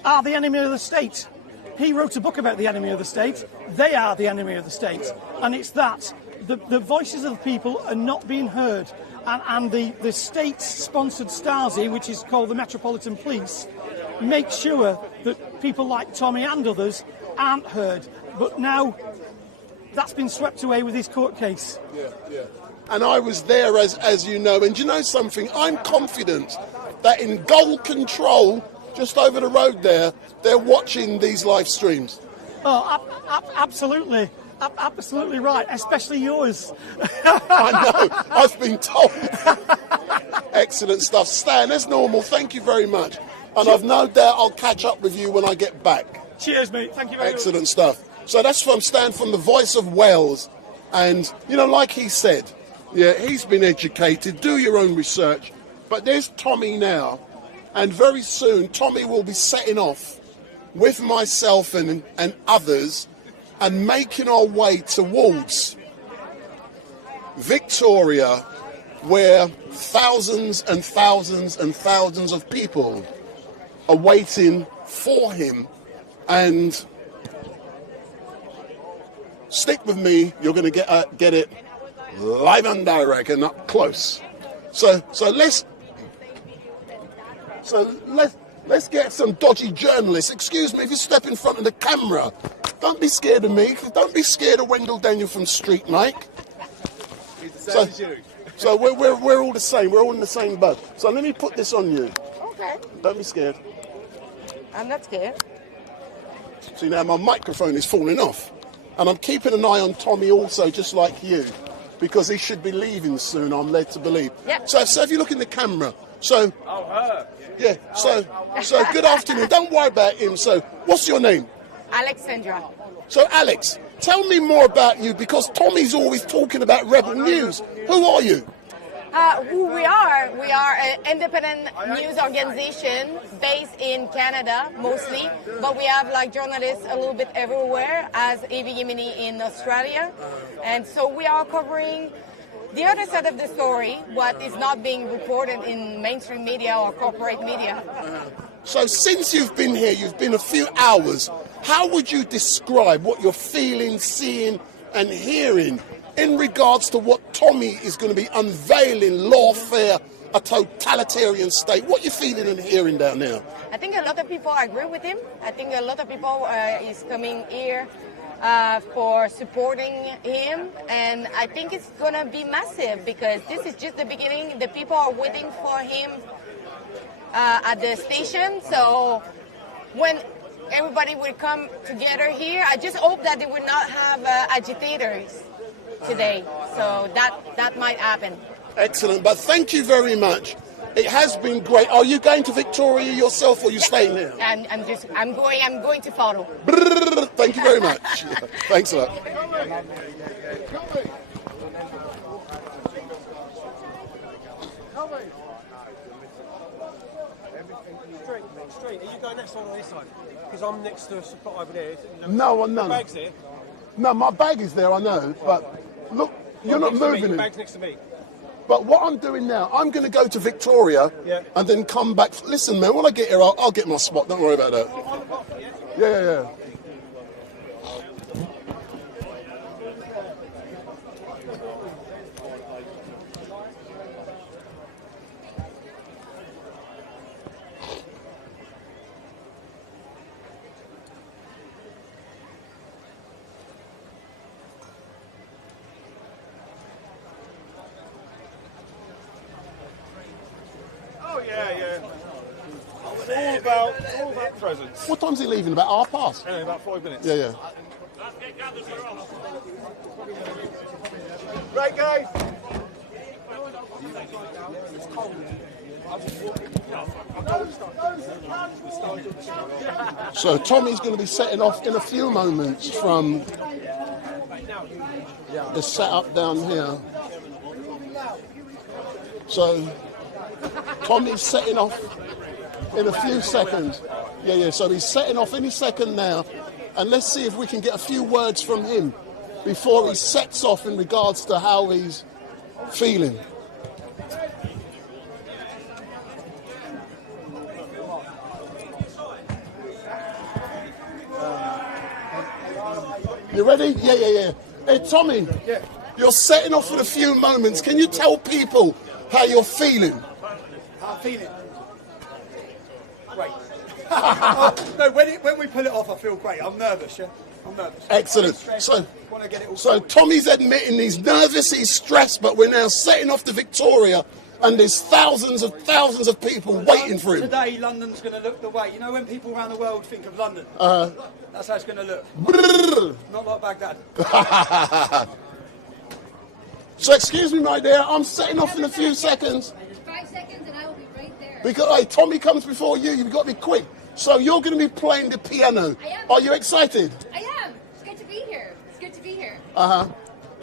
are the enemy of the state. He wrote a book about the enemy of the state. They are the enemy of the state. And it's that. The voices of the people are not being heard. And the state-sponsored Stasi, which is called the Metropolitan Police, make sure that people like Tommy and others aren't heard. But now that's been swept away with his court case. Yeah. And I was there, as you know. And do you know something? I'm confident that in Gold Control, just over the road there, they're watching these live streams. Oh, absolutely. Absolutely right, especially yours. I know, I've been told. Excellent stuff. Stan, as normal, thank you very much. and I've no doubt I'll catch up with you when I get back. Cheers, mate. Thank you very much. Excellent stuff. So that's from Stan from the Voice of Wales. And, you know, like he said, yeah, he's been educated. Do your own research. But there's Tommy now. And very soon, Tommy will be setting off with myself and others and making our way towards Victoria, where thousands and thousands and thousands of people are waiting for him. And stick with me, you're going to get it live and direct and up close. So let's get some dodgy journalists. Excuse me if you step in front of the camera. Don't be scared of me. Don't be scared of Wendell Daniel from Street Mike. So we're all the same. We're all in the same boat. So let me put this on you. Okay. Don't be scared. I'm not scared. See, now my microphone is falling off. And I'm keeping an eye on Tommy also, just like you, because he should be leaving soon, I'm led to believe. Yep. So if you look in the camera, so... Oh, her. Yeah, so good afternoon. Don't worry about him. So what's your name? Alexandra. So, Alex, tell me more about you, because Tommy's always talking about Rebel News. Who are you? Who we are an independent news organization based in Canada mostly, but we have like journalists a little bit everywhere, as Avi Yemeni in Australia, and so we are covering the other side of the story, what is not being reported in mainstream media or corporate media. So since you've been here, you've been a few hours, how would you describe what you're feeling, seeing and hearing in regards to what Tommy is going to be unveiling, Lawfare, a totalitarian state? What are you feeling and hearing down there? I think a lot of people agree with him. I think a lot of people is coming here for supporting him, and I think it's going to be massive, because this is just the beginning. The people are waiting for him at the station, so when everybody will come together here, I just hope that they will not have agitators today, so that might happen. Excellent, but thank you very much. It has been great. Are you going to Victoria yourself, or are you staying there? I'm going to follow. Thank you very much. Thanks a lot. Straight. Are you going next one or this side? Because I'm next to a spot over there. No. My bag's here. No, my bag is there, I know, but look, you're not moving Your it. bag's next to me. But what I'm doing now, I'm going to go to Victoria and then come back. Listen, man, when I get here, I'll get my spot. Don't worry about that. Yeah. All about presents. What time's he leaving? About 1:30? Yeah, about 5 minutes. Yeah. Right, guys. So Tommy's going to be setting off in a few moments from the setup down here. So Tommy's setting off in a few seconds. Yeah, so he's setting off any second now. And let's see if we can get a few words from him before he sets off in regards to how he's feeling. You ready? Yeah. Hey, Tommy. Yeah. You're setting off in a few moments. Can you tell people how you're feeling? How I'm feeling? Great. No, when we pull it off, I feel great. I'm nervous, yeah? I'm nervous. Excellent. So Tommy's admitting he's nervous, he's stressed, but we're now setting off to Victoria, and there's thousands of people waiting for him. Today, London's going to look the way. You know when people around the world think of London? That's how it's going to look. Not like Baghdad. So excuse me, my dear, I'm setting off in a few seconds. 5 seconds and I will be right there. Because hey, Tommy comes before you. You've got to be quick. So you're going to be playing the piano. I am. Are you excited? I am. It's good to be here. It's good to be here.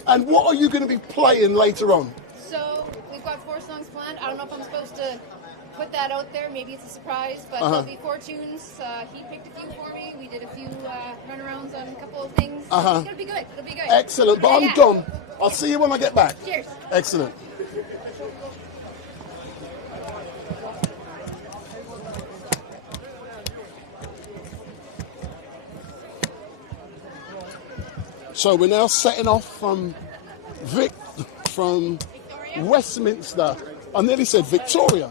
And what are you going to be playing later on? So we've got 4 songs planned. I don't know if I'm supposed to put that out there. Maybe it's a surprise, but there'll be 4 tunes. He picked a few for me. We did a few runarounds on a couple of things. It'll be good. It'll be good. Excellent. But I'm done. I'll see you when I get back. Cheers. Excellent. So we're now setting off from Westminster. I nearly said Victoria.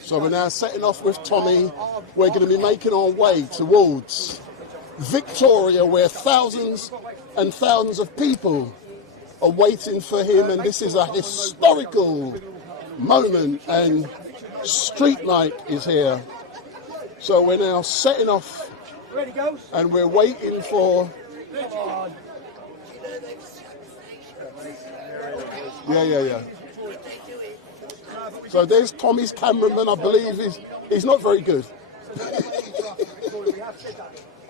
So we're now setting off with Tommy. We're going to be making our way towards Victoria, where thousands and thousands of people are waiting for him, and this is a historical moment, and street light is here. So we're now setting off, and we're waiting for... Yeah. So there's Tommy's cameraman. I believe he's not very good.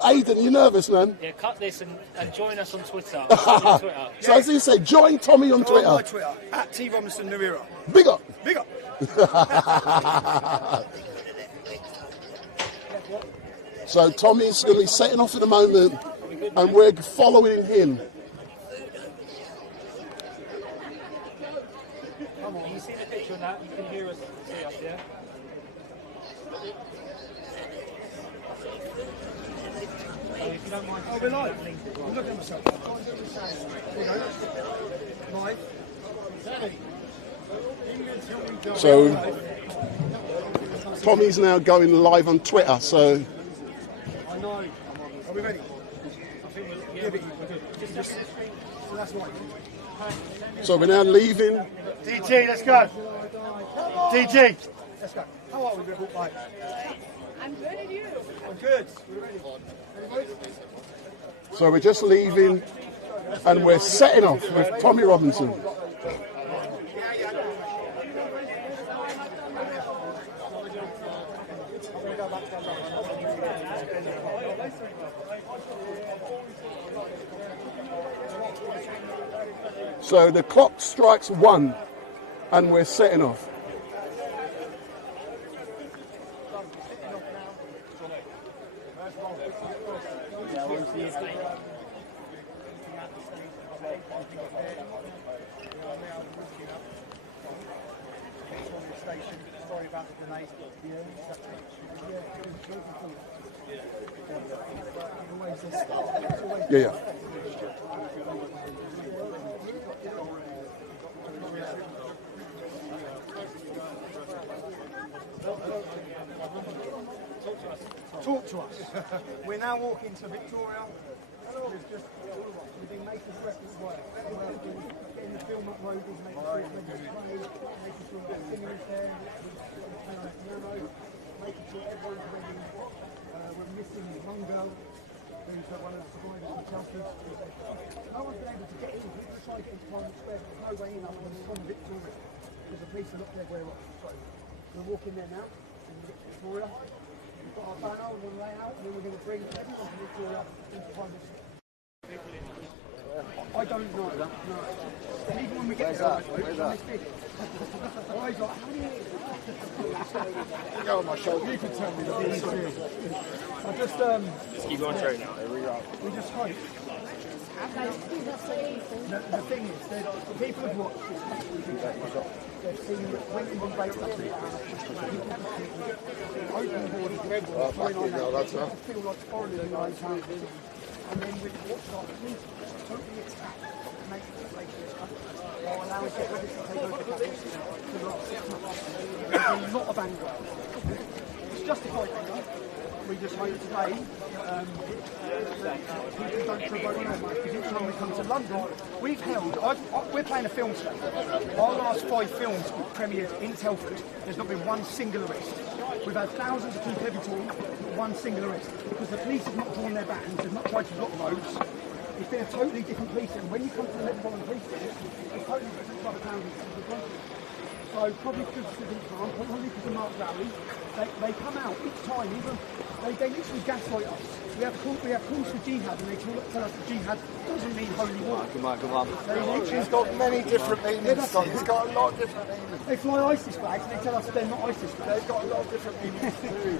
Aidan, you nervous, man? Yeah, cut this and join us on Twitter. So as he said, join Tommy on Twitter. On my Twitter, at T Robinson New Era. Big up. Big up. So Tommy's going to be setting off in a moment, and we're following him. Can you see the picture of that? You can hear us, see us, yeah? If you don't mind, we're live. I'm looking at myself. Live. So Tommy's now going live on Twitter. So I know. Are we ready? I think we're good. So that's right. So we're now leaving. DT, let's go. DT, let's go. How are we, Rebel? Right. I'm good, and you? I'm good. We're ready. So we're just leaving, and we're setting off with Tommy Robinson. So the clock strikes 1, and we're setting off. Yeah. Talk to us. We're now walking to Victoria. We've been making records work. Getting the film uploaded, making sure it's ready to play, making sure the singer is there, making sure everyone's ready. We're missing Mungo, who's one of the survivors from Chelsea. No one's been able to get in. People try to get into Parliament Square, but there's no way in other than from Victoria, because the police are not there very well. So we're walking there now, and we get to Victoria. We've got our banner, we're going to lay out, and then we're going to bring everyone from Victoria into Parliament Square. I don't know that, no. Even when we get there, where's that? Go on my shoulder, you can tell me that this is. I just, Just keep going straight now. Here we go. we just hope. The thing is, the people have watched this country, they've seen women on break open borders with everyone, feel like foreigners in their own country. And then with what's our police totally attack make the place of this country while allowing terrorists to take over the country for the last 6 months. There's a lot of anger. It's justified anger, we decided today, people don't provoke so much, because each time we come to London, we've held, we're playing a film stage. Our last 5 films premiered in Telford. There's not been one single arrest. We've had thousands of people every tour, not one single arrest. Because the police have not drawn their bands, they've not tried to block roads. It's been a totally different policing. When you come to the Metropolitan Police Force, it's totally different to other towns in the country. So probably because of Civil Calm, probably because of Mark Rowley, they come out each time, even they literally gaslight us. We have calls for jihad, and they tell us that jihad doesn't mean holy war. Come on. It's got many different meanings, Scott. It's got a lot of different meanings. They fly ISIS flags, and they tell us they're not ISIS flags. They've got a lot of different meanings too.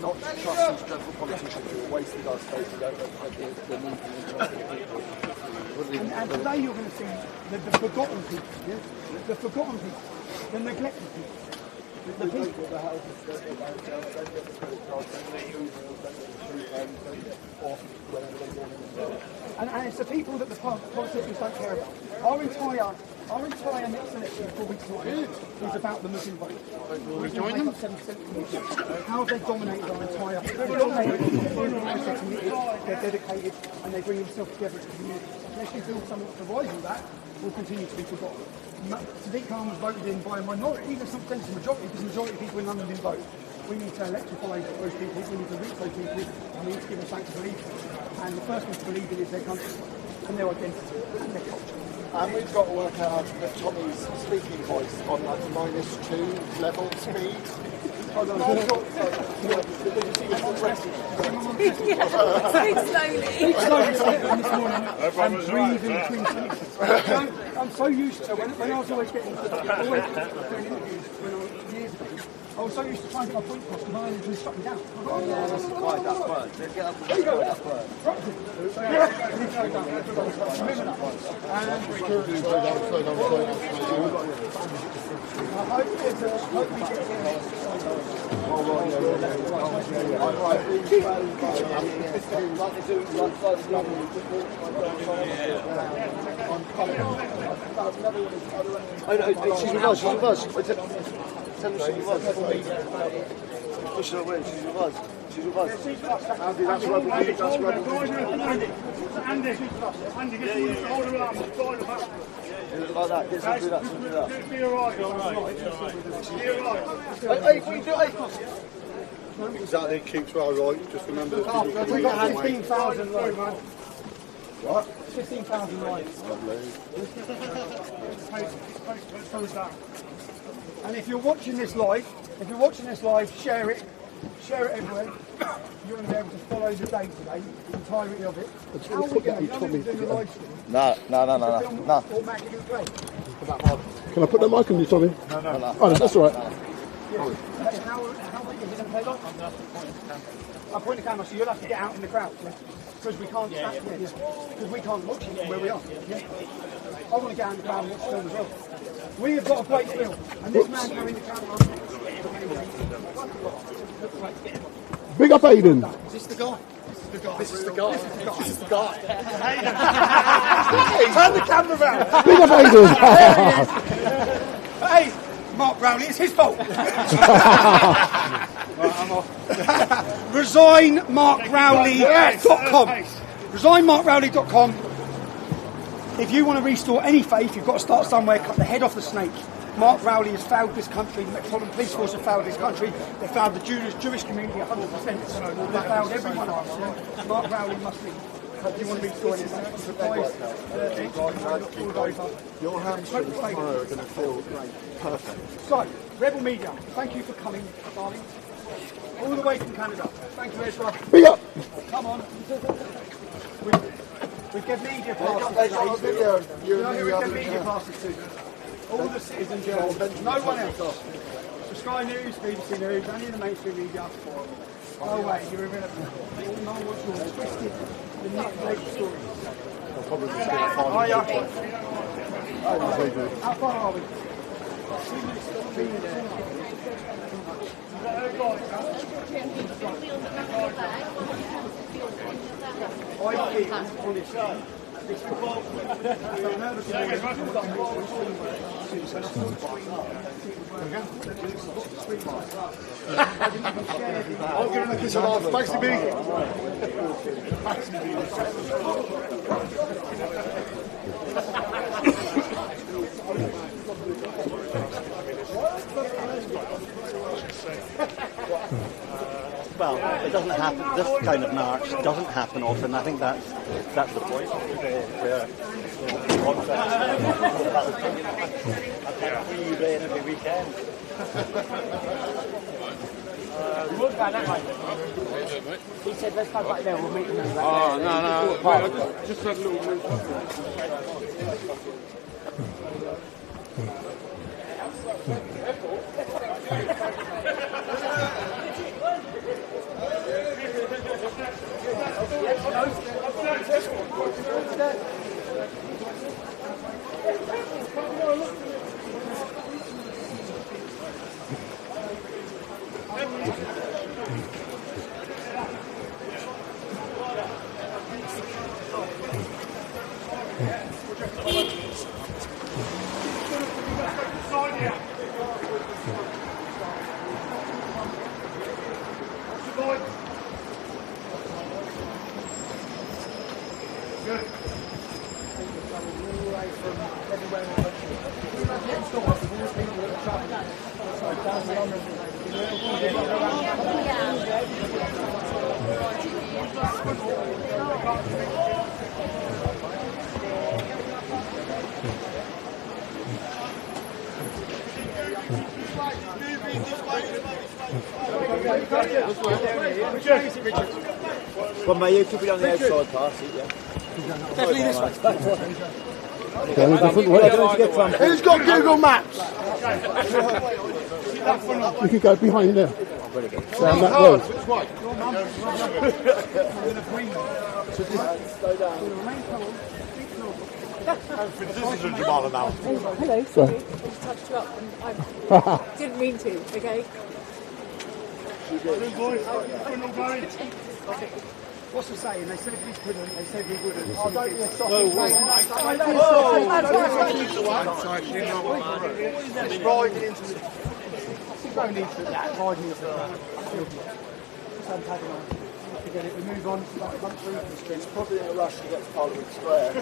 Not trust these dreadful politicians who are wasting our space and today you're going to see the forgotten people, the forgotten people, the neglected people. The people that have and it's the people that the politicians don't care about. Our entire next election, 4 weeks time, is about the Muslim vote. We join them. How they dominated our entire. They're dedicated and they bring themselves together as a community. Unless you build something to rival that, will continue to be forgotten. Sadiq Khan was voted in by a minority, even some sense of majority, because the majority of people in London didn't vote. We need to electrify those people, we need to reach those people, and we need to give them something to believe in. And the first one to believe in is their country, and their identity, and their culture. And we've got to work out Tommy's speaking voice on like -2 level speed. Speak slowly. Speak slowly this morning and breathe in between sentences. I'm so used to when I was always getting doing interviews years ago. I was so used to trying to get my point across because I was shut me down. That's quite that word. Get up and go that word. Remember that. I hope we get She's with us. Tell them she was. Push her away. She's with us. Andy, that's Rebel Media. That's Rebel Media. Andy, get you to hold her arm. Like that. Get some do that. Be alright. Be alright. Hey, what are you doing? Exactly, keeps well right. Just remember that we got 15,000 live, man. What? 15,000 live. And if you're watching this live, share it everywhere. You're going to be able to follow the day today, the entirety of it. How are we going to do the live stream? No. Automatically play. Can I put the mic on you, Tommy? No. Oh, that's all right. How is it going to play live? I'll point the camera, so you'll have to get out in the crowd, because we can't because we can't watch it from where we are. Yeah? I want to get out in the crowd and watch the film as well. We have got a great film, and this man carrying the camera. Big up, Aiden. Is this the guy? This is the guy. Turn the camera around. Big up, Aiden. Hey, Mark Rowley, it's his fault. ResignMarkRowley.com. ResignMarkRowley.com. If you want to restore any faith, you've got to start somewhere. Cut the head off the snake. Mark Rowley has failed this country. The Metropolitan Police Force have failed this country. They failed the Jewish community 100%. They failed everyone else. Mark Rowley must leave. If you want to restore any faith, Your hamstrings tomorrow are going to feel perfect. So, Rebel Media, thank you for coming, darling. All the way from Canada. Thank you, Ezra. Big up. Come on. We get media passes today. You know who we get media passes to? All the citizen journalists. No one else. So Sky News, BBC News, only the mainstream media. No way, you're irrelevant. You all know what's your twisted, manipulated stories. I'll probably just get a How far are we? I'll give him a kiss of love. Thanks to me. Well, it doesn't happen. This kind of march doesn't happen often. I think that's the point. Every weekend. We won't go that way. He said, let's go back there, we'll meet him back there. Oh, no. Wait, I just had a little move. From my YouTube video on the outside pass it, yeah. Definitely this way. Who's got Google Maps? You can go behind there. Down that road. This is a Jamala now. Hello, sorry. I just touched you up and I didn't mean to, okay? What's the saying? They said we couldn't, they said we wouldn't. Oh, don't be a soft. Riding into the... No need for that, riding into that. Forget it, we move on to that country. It's probably in a rush to get to Parliament Square.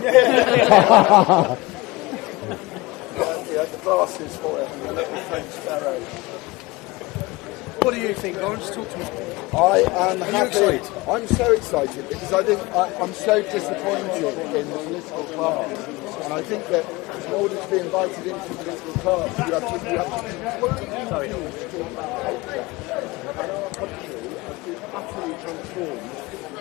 Yeah, the glasses for it and the little French sparrow. What do you think, Lawrence? Talk to me. I am Are you happy. excited? I'm so excited because I think I'm so disappointed in the political class, and I think that in order to be invited into the political class, you have to sorry. And our country has been utterly transformed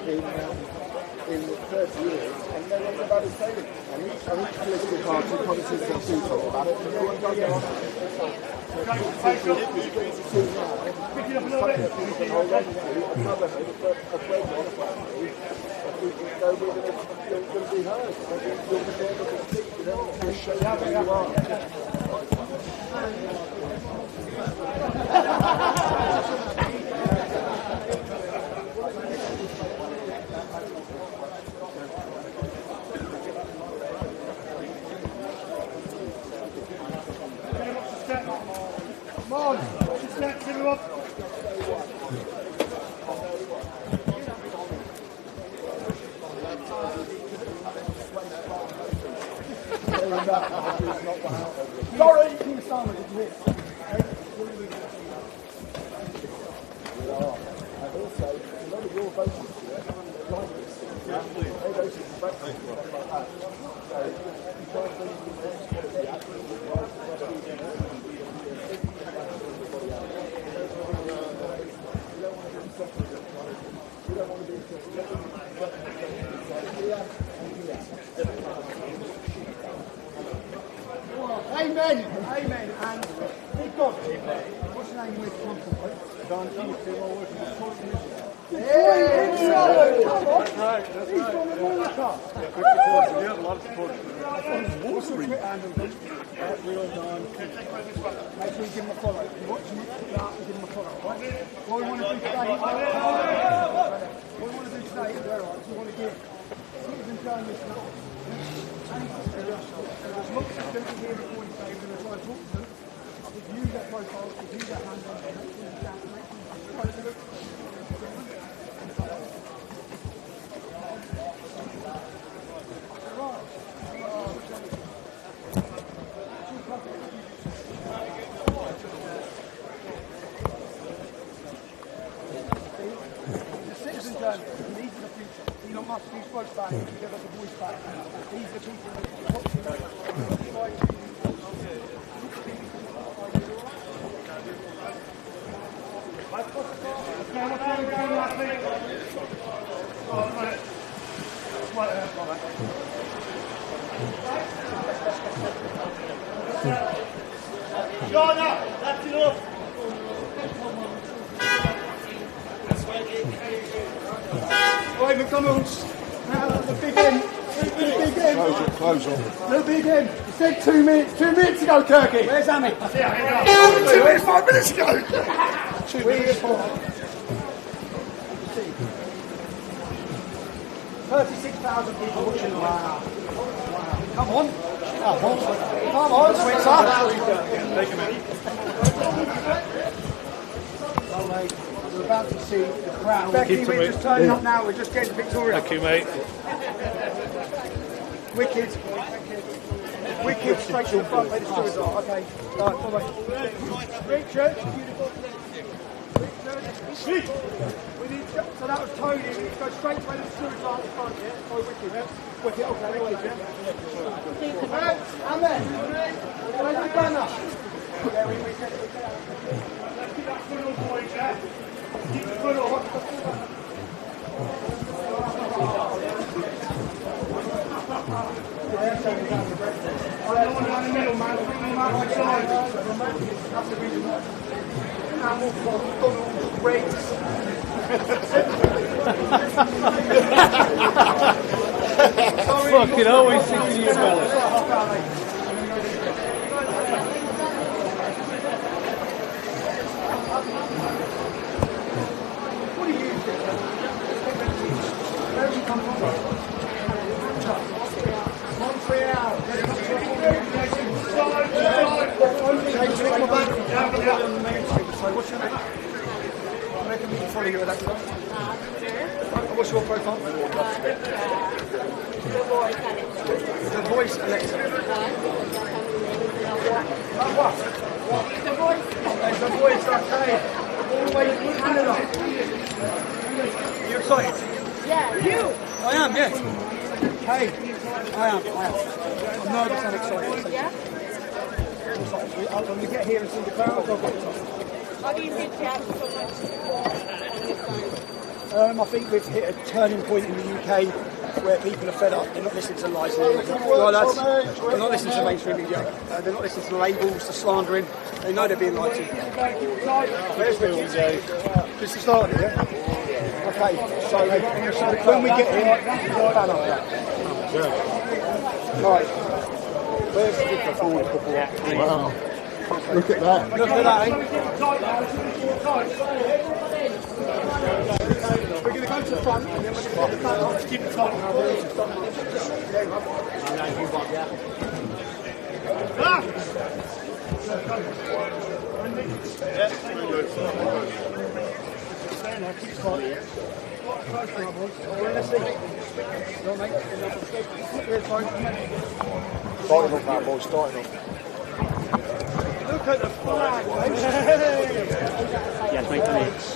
in 30 years, and no one's about to say it. And each political party, politicians do talk about it, and no one does it. Come on, step everyone. Sorry, King Simon didn't miss. And also, a lot of your voters here like this. They voted for Brexit and stuff like that. So, you can't bring the next policy out. Amen, amen, and big God, what's your name with John? John, Well done. Make sure you give him a follow. You watch him up, give him a follow. Right? What we want to do today, we want to give citizen journalists an opportunity. There's lots of people here before you say we're going to try and talk to them. If you use that profile, if you use that hand on, make sure you stand, make sure you look. Right, McDonald's. Now the big end. Close on. The big end. You said 2 minutes. 2 minutes ago, Kirky. Where's Amy? 2 minutes, 5 minutes ago. 2 minutes. 36,000 people watching. Wow. Come on. Come on, Switzer. Take him out. We're about to see the crowd. Becky, we're just turning up now. We're just getting Victoria. Thank you, mate. Wicked. Wicked, straight to the front where the stewards are. Okay. Right, bye-bye. Richard. Richard. We need to, so that was Tony. We need to go straight to where the stewards are at the front, yeah? Oh, Wicked. Wicked, okay, wait, yeah? And then. Where's the banner? Yeah, we get it. Let's keep that funnel point, yeah? Keep the funnel. Fucking always thinking of you, fella. What's your profile? The Voice, Alexa. What? The Voice. The Voice, okay. All the way to Canada. Are you excited? Yeah. You? I am, yes. Hey, I am. I'm nervous and excited. Yeah? When we get here and see the crowd, I'll get excited. How do you think you have so much support? I think we've hit a turning point in the UK where people are fed up. They're not listening to lies. They're not listening to mainstream media. They're not listening to labels, the slandering. They know they're being lied to. Where's Ricky? Just the start of it, yeah? Okay, so when we get in, we'll ban up that. Right. Where's the good forward football? Wow. Look at that. Look at that, eh? We're going to go to the front and then we're going to keep the front. Starting off now, boys. Starting off. Look at the flag, Yes, mate, please.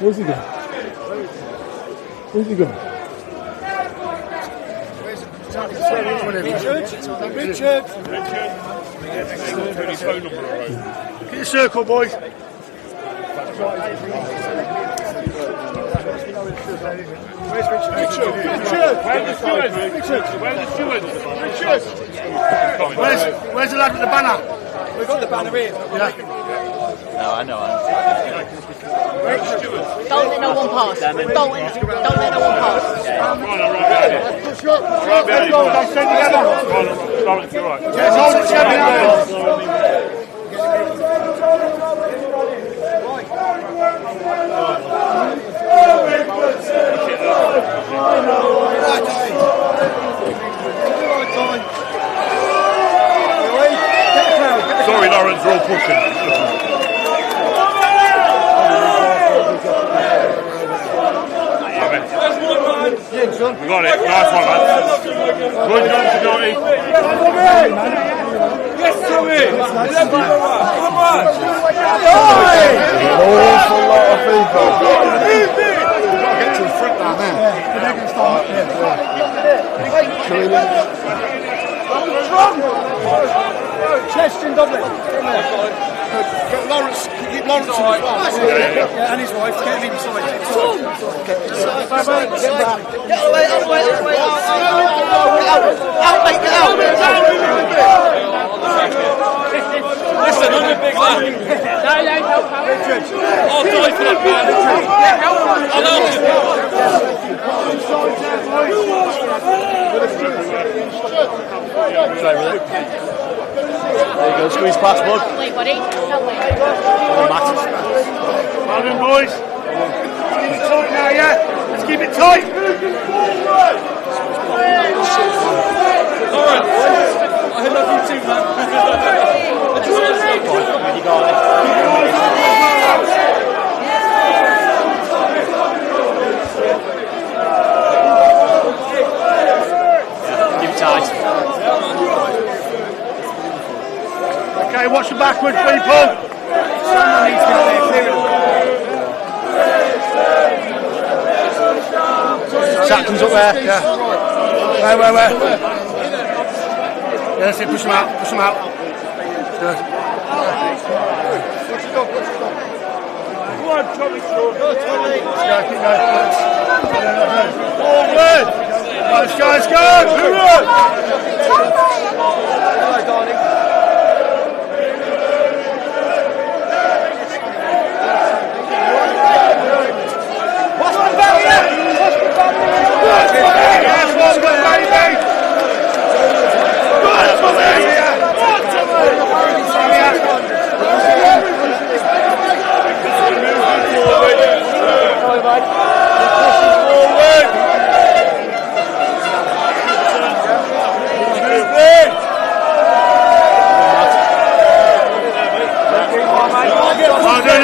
Where's he going? Where's he going? Richard. Get your circle, boys. Where's Richard? Where's the lad with the banner? We've got the banner here. Yeah. No, I know. Don't let no one pass. Don't let no one pass. Let's go, guys. Stay together. Yes, hold it together now. Sorry, Lawrence, we're all pushing. We got it. Nice one, man. Good job, Johnny. Yes, Tommy. An awful lot of people. We've got to get to the front down there. Chest in Dublin. Lawrence, keep Lawrence in as well. Yeah, and his wife, get him inside. Get away. Out, mate, get out. Listen, I'm a big lad. I'll die for that man. There you go, squeeze past, bud. Wait, buddy. No way. Well done, boys. Let's keep it tight now, yeah? Let's keep it tight. Lawrence, I love you too, man. You got it. Keep it tight. Okay, watch the backwards, people. Someone needs to get there, clear it. Saxon's up there, yeah. Where? Yeah, that's it, push them out. Good. Go on, Tommy. Go, Tommy. Let's go, keep going. Forward. Let's go. Hello, darling.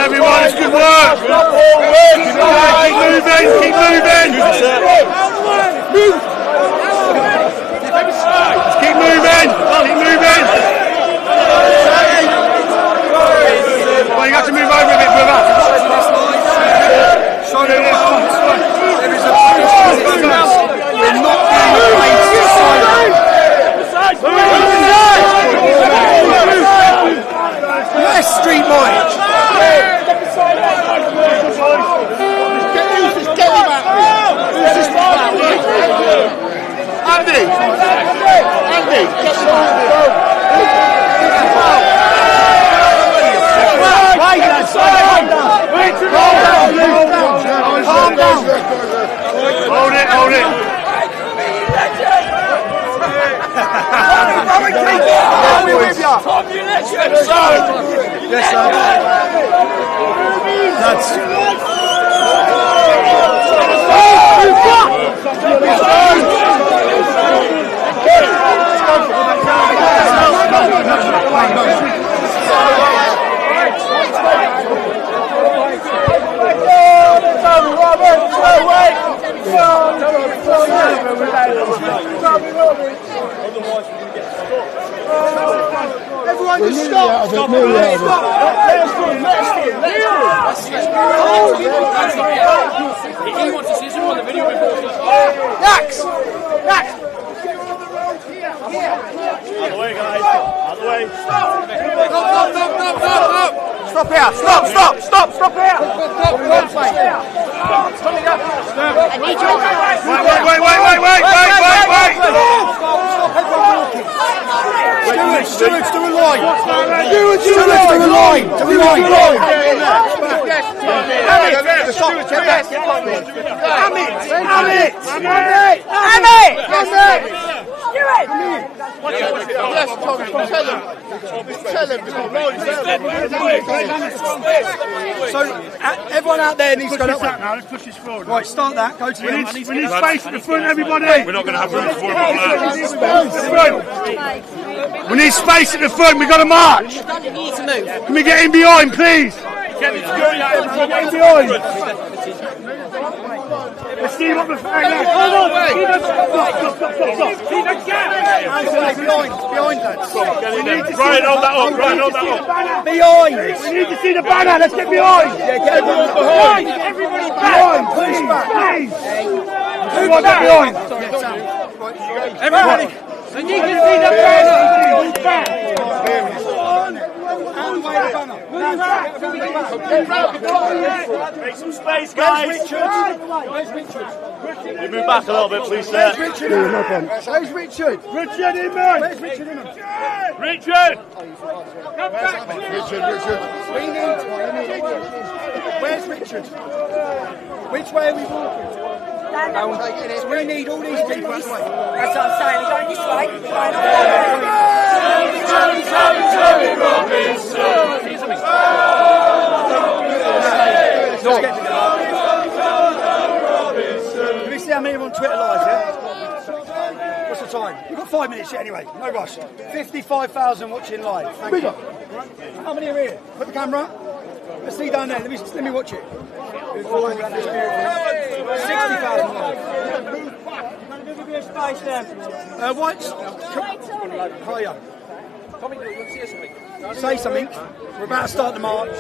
Everyone, it's good work. Keep moving. Keep moving. Well, you got to move over a bit, brother. We're not going to yes, street march. Andy, get calm down. Hold it. Yes, sir. Everyone just stop! Stop! Let us He wants to see someone on the video before. Max! Stop here! Stop here! Wait! Stewards, do a line! Stewards, do a line! So, everyone out there needs to go that way. Now, let's push this forward. Right, start that, go to the end. We need space at the front, everybody. We're not going to have room for We need space at the front, we've got to march. Can we get in behind, please? Get in behind. Let's see what the flag is. Hold on. Behind that. Brian, hold that up. Behind. We need to see the banner. Let's get behind. Yeah, get everyone behind. Everybody behind. Push back. Everyone get behind. Everybody. I need to see the banner. Make some space, guys. Where's Richard? You move back a little bit, please, sir. Where's Richard? Where's Richard? Richard, in man. Where's Richard in him? Richard. Come back, Richard. Where's Richard? Which way are we walking? So we need all these people this way. That's what I'm saying. We're going this way. Can we see how many are on Twitter live, yeah? What's the time? We've got 5 minutes yet anyway, no rush. 55,000 watching live. Thank you. How many are here? Put the camera up. Let's see down there, let me watch it. 60,000 live. White. Hiya. Say something. We're about to start the march.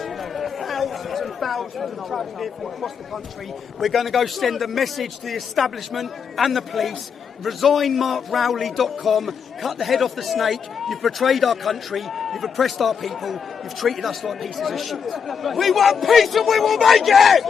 Thousands and thousands of troops here from across the country. We're going to go send a message to the establishment and the police. ResignMarkRowley.com. Cut the head off the snake. You've betrayed our country. You've oppressed our people. You've treated us like pieces of shit. We want peace and we will make it!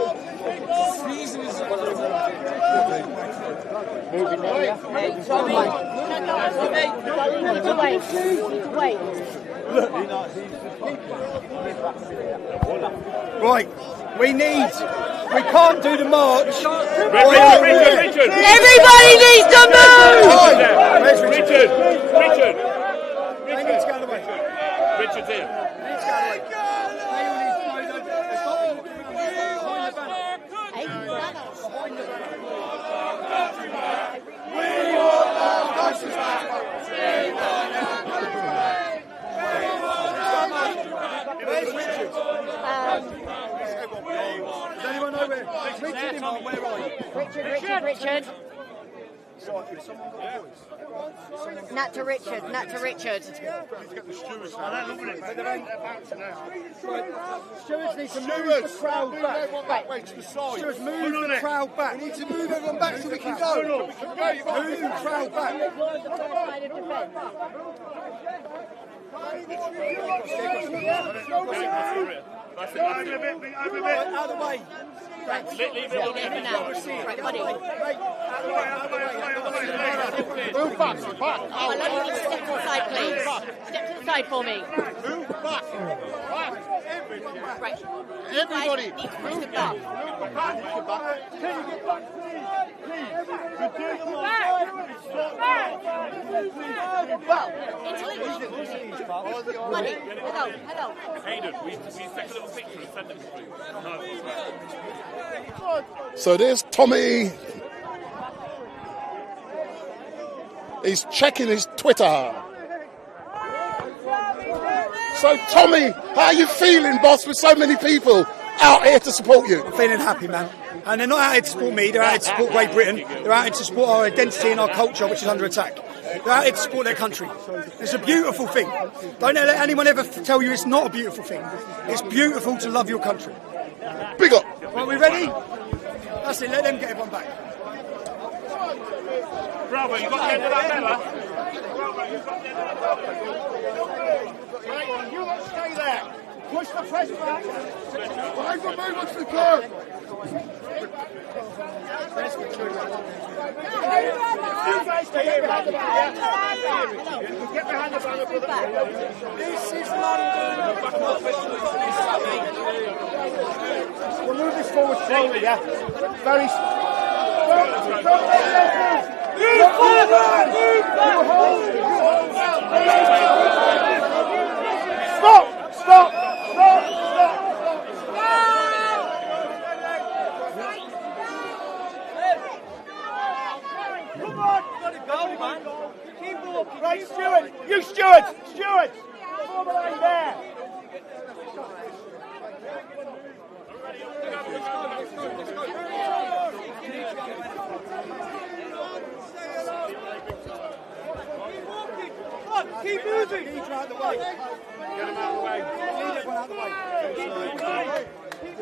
Right, we can't do the march. Richard. Everybody needs to move! Where's Richard? Richard. They need to go the way. Richard's here. Where's Richard? Does anyone know where? Richard, where are you? Richard. Not to Richard. Stewards need to move the crowd back. Stewards, move the crowd back. We need to move everyone back so we can go. Move the crowd back. Out of the way. Move back. Step to the side, please. Step to the side for me. Move back. Right. Everybody. Need to push them back. Money. Hello. Hayden, we take a little picture and send it through. So there's Tommy. He's checking his Twitter. So Tommy, how are you feeling, boss, with so many people out here to support you? I'm feeling happy, man. And they're not out here to support me, they're out here to support Great Britain. They're out here to support our identity and our culture, which is under attack. They're out here to support their country. It's a beautiful thing. Don't let anyone ever tell you it's not a beautiful thing. It's beautiful to love your country. Big up. Are we ready? That's it, let them get everyone back. Bravo, you got the end of that fella? You lot stay there. Push the press back. Find the movement to the curb. Get behind the banner, brother. This is London. We'll move this forward slowly, yeah? Very Move forward! Stop! Stop! Come on! Let it go, man. Keep walking. Right, Stuart. You, Stuart. Stuart. Form a line there. Keep moving. Keep out the way. Get him out the way. Lead everyone out the way. Keep moving. Keep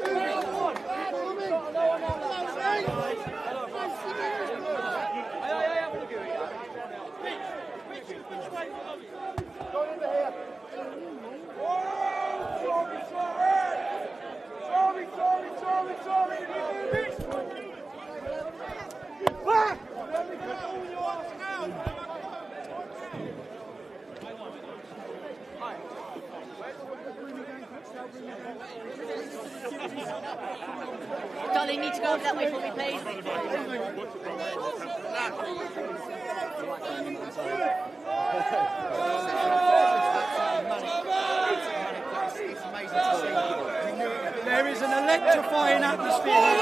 moving. No one out the way. Go in here. Sorry. Back! Don't they need to go over that way for me, please? There is an electrifying atmosphere.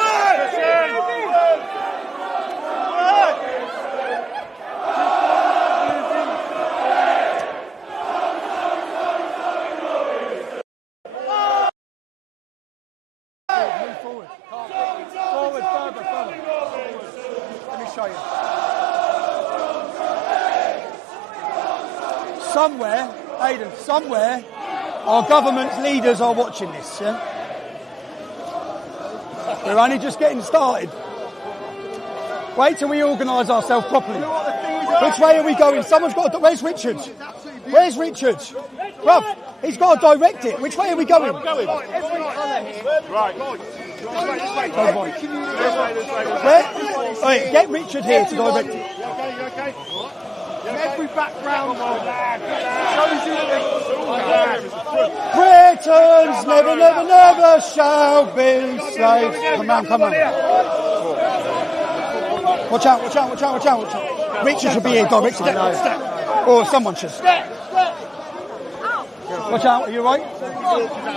Somewhere, Aidan, somewhere, our government leaders are watching this, yeah? We're only just getting started. Wait till we organise ourselves properly. Which way are we going? Someone's got to... Where's Richard? Where's Richard? Bruv, he's got to direct it. Which way are we going? Right. Where? Wait, get Richard here to direct it. Okay. Every background shows you Britons never shall be slaves. Come on. Watch out. Richard should be here directing it. Or someone should. Watch out, are you right?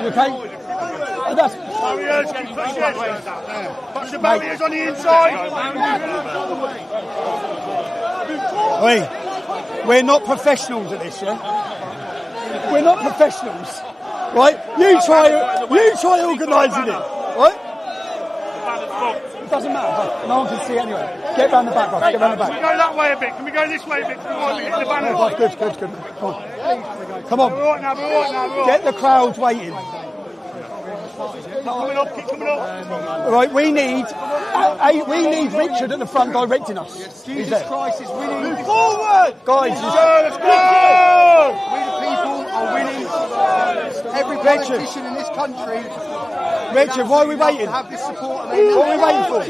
You okay? That's... Put the barriers on the inside. Oi. We're not professionals at this, yeah? We're not professionals, right? You try organising it, right? It doesn't matter, no one can see anyway. Get round the back, bro. Get round the back. Can we go that way a bit? Can we go this way a bit? Good. Come on. Get the crowd waiting. Coming up. Right, we need Richard at the front directing us. Jesus Christ is winning. Move forward! Guys, let's go! We the people are winning. Every politician in this country. Richard, why are we waiting? Have this support. What are we waiting for?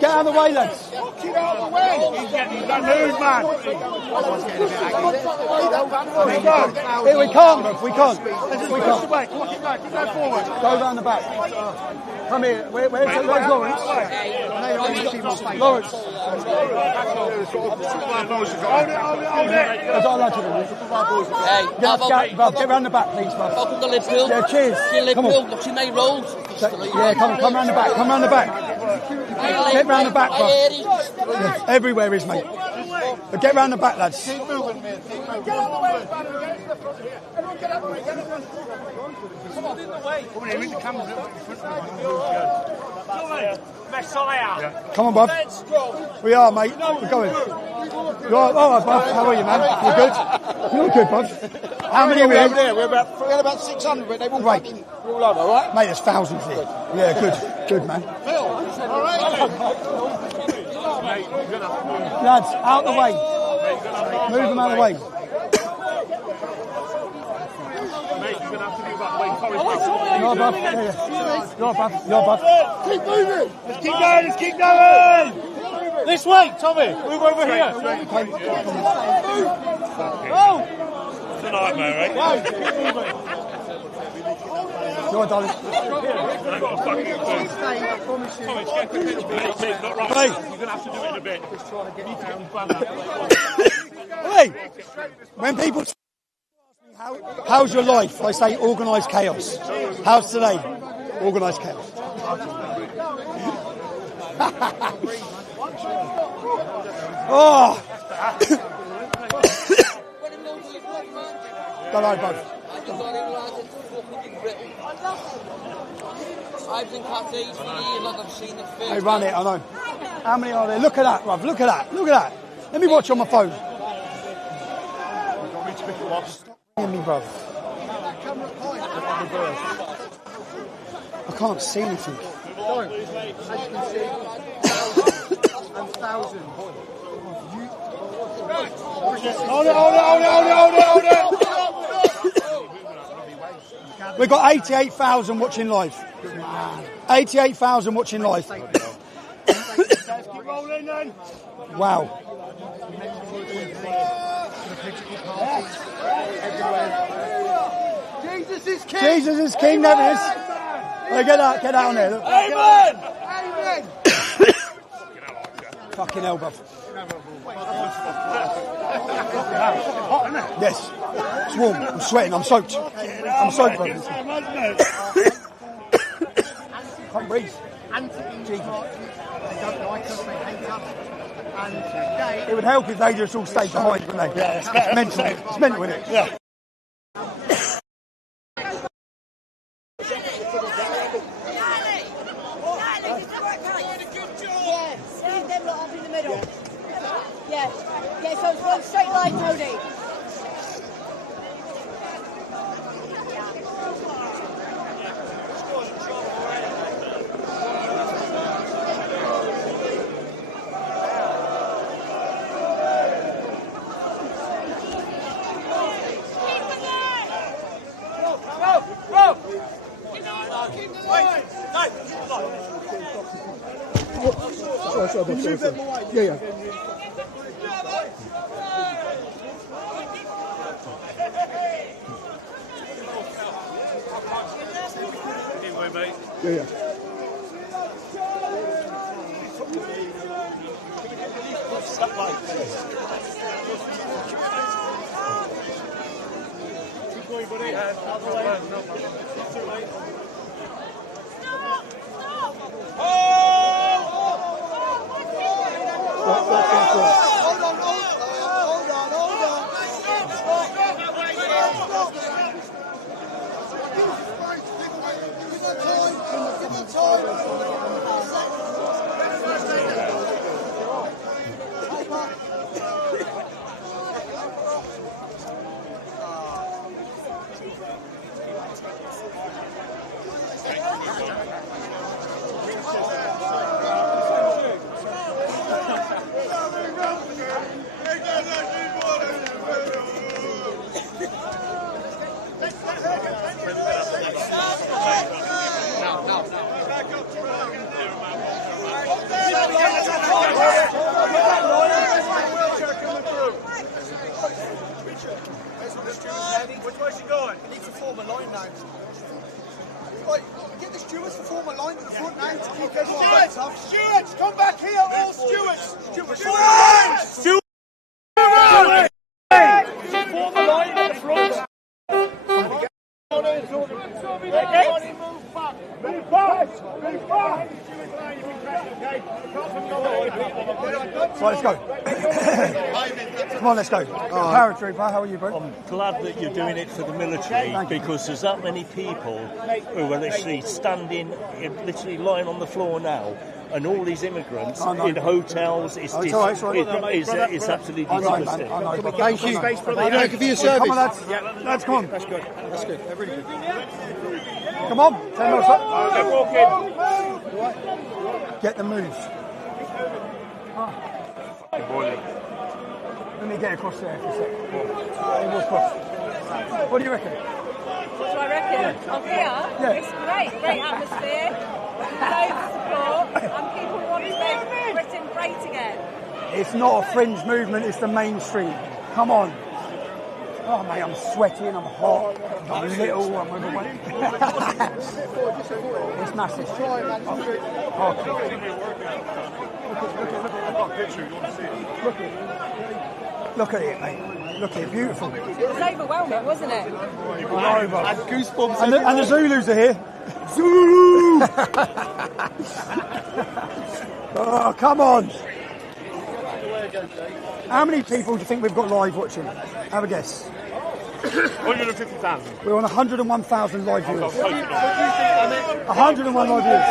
Get out of the way, lads. Get out of the way. He's getting that move, man. Here, we can't. Come on, keep going forward. Go round the back. Come here. Where's Lawrence? Lawrence. Get round the back, please, bud. Welcome to Liverpool. Yeah, cheers. Come on. Got your main roads. Yeah, come round the back. Get round the back, bud. Yeah, everywhere is, mate. But get round the back, lads. Keep moving, man. Keep moving. Get out of the way, man. Get to the front here. Everyone get out of the way. Get in the way. Come on in, the camera's in front of me. Messiah. Come on, bud. We are, mate. We're going. You're all right, bud. How are you, man? You're good? You're good, bud. How many are we over there? We had about 600, but they've all right. We're all over, all right? Mate, there's thousands here. Yeah, good, man. Phil, all right? Lads, out the way. Move them out of the way. going to have to move out the way. You're above. Yeah. You're above. You're above. Keep moving. Let's keep going. Let's keep going. This way, Tommy. Move over here. Oh! It's a nightmare, right? Go on, darling. Hey, you're going to have to do it in a bit. Hey, when people ask me how's your life, I say organised chaos. How's today? Organised chaos. Oh! Don't worry, bud. They run it, I know. How many are there? Look at that, bruv. Look at that. Look at that. Let me watch on my phone. Stop ringing me, bruv. I can't see anything. As you can see, thousands. Hold it. We've got 88,000 watching live. 88,000 watching live. Wow. Jesus is king. Jesus is king, there it is. Hey, get that on there. Look. Amen. Fucking hell, bruv. Yes. It's warm. I'm sweating. I'm soaked. Bruv. Can't breathe. It would help if they just all stayed behind, wouldn't they? Yeah, it's mental. It's mental, isn't it? Yeah. Yeah, so it's one straight line, Tony. Yeah. Yeah. Keep going, buddy. Out the way. It's too late. Which way is she going? We need to form a line now. Right, get the stewards to form a line at the front now to keep everyone back up. Stewards, come back here, all stewards! Stewards! Stewards! Form the line at the front. Move back! So let's go. Come on, let's go. Paratrooper, how are you, bro? I'm glad that you're doing it for the military because there's that many people who are literally standing, literally lying on the floor now, and all these immigrants in hotels. It's absolutely disgusting. Thank you. Thank you for your service. Come on, lads. Lads, come on. That's good. That's good. They're really good. Come on. 10 minutes up. They're walking. Get the move. Let me get across there for a sec. What do you reckon? What do I reckon? Of here, it's great atmosphere, loads of support, and people want to make Britain great again. It's not a fringe movement, it's the mainstream. Come on. Oh mate, I'm sweaty and I'm hot, I'm little, I'm overweight. It's massive. Look at it, mate. Look at it, beautiful. It was overwhelming, wasn't it? I had goosebumps. And the Zulus are here. Zulu! Oh, come on. How many people do you think we've got live watching? Have a guess. 150,000. We're on 101,000 live viewers. 101 live viewers.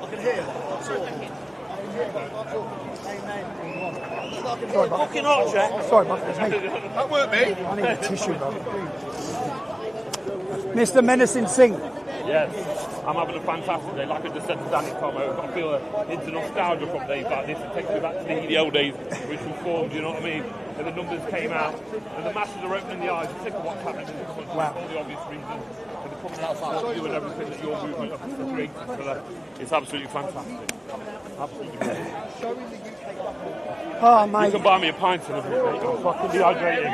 I can hear. Sorry, fucking hot, Jack. Sorry, mate. It's me. That weren't me. I need a tissue, bro. Mr. Menacing Singh. Yes, I'm having a fantastic day. Like I just said to Danny Tomo, I feel into nostalgia from days like this. It takes me back to the old days, which we formed, you know what I mean? And the numbers came out, and the masses are opening the eyes. Think of what's happening in the country for all the obvious reasons. And they're coming out to you and everything that your movement has created for that. It's absolutely fantastic. Absolutely great. Oh, mate. You can buy me a pint and everything, mate. I'm fucking dehydrated.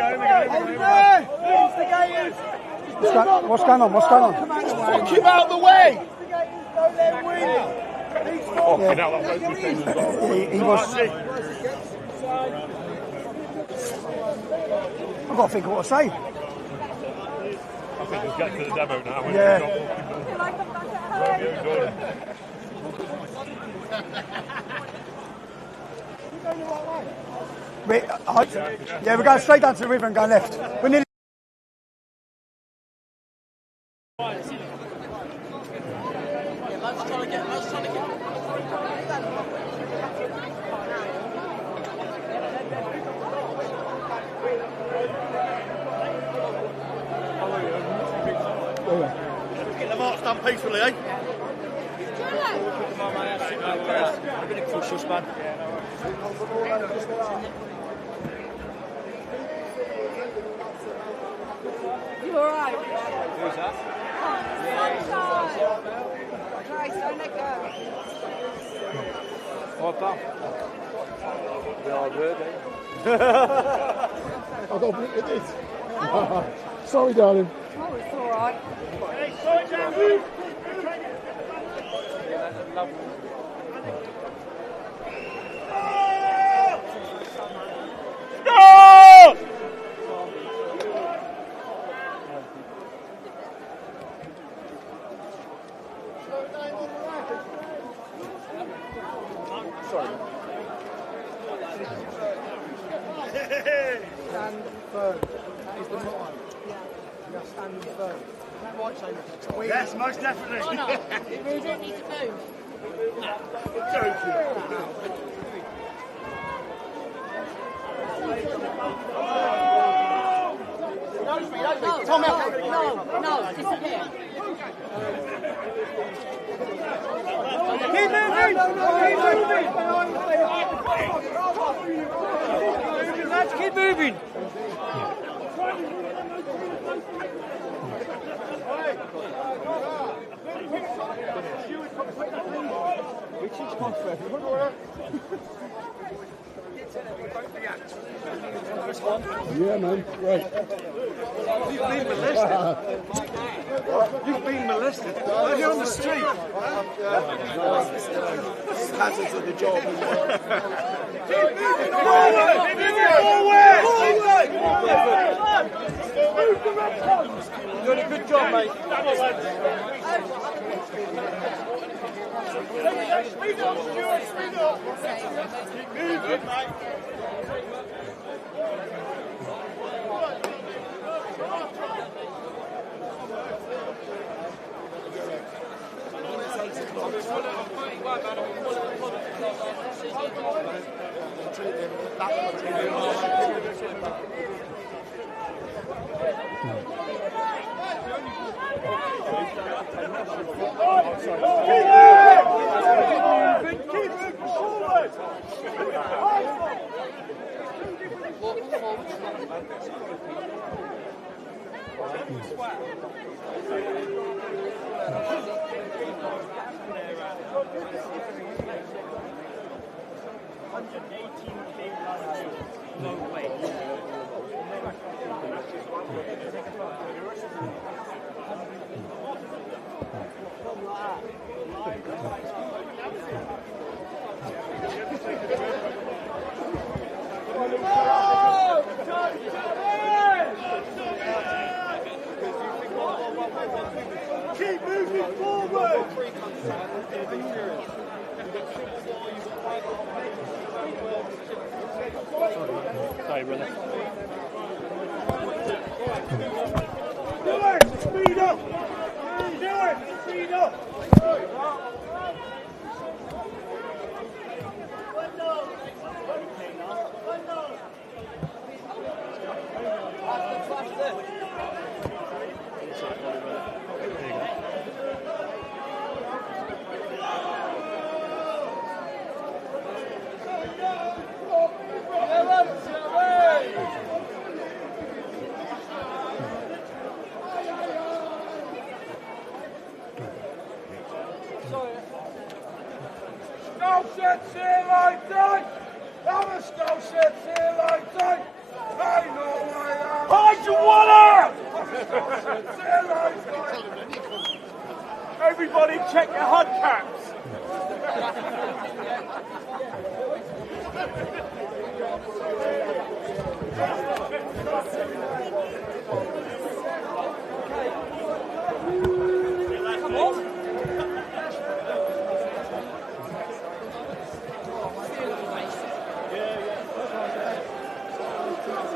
What's going on? What's going on? Fuck him out the way! Fucking hell, that's both things as well. He was. I've got to think of what to say. I think just get to the demo now. Yeah. Yeah, we're going straight down to the river and going left. We're nearly. Get the march done peacefully, eh? I'm really cautious, man. You alright? Who's that? Christ, don't let go. What up? The hard word, eh? I don't think it is. Sorry, darling. Oh, it's alright. Stand firm. That is the motto. We are standing firm. That might say Yes, most definitely. Oh no, we don't need to move. Tom, no, disappear. Keep moving! Lads, keep moving. Yeah, man. Right. You've been molested. You've been molested. Are you on the street? Hazards of the job. You're doing a good job, mate. Speed up, Stuart, speed up. Moving, mate. Keep moving forward! Sorry, brother. Do it! Speed up! Do it! Speed up! Everybody check your hubcaps. Come on.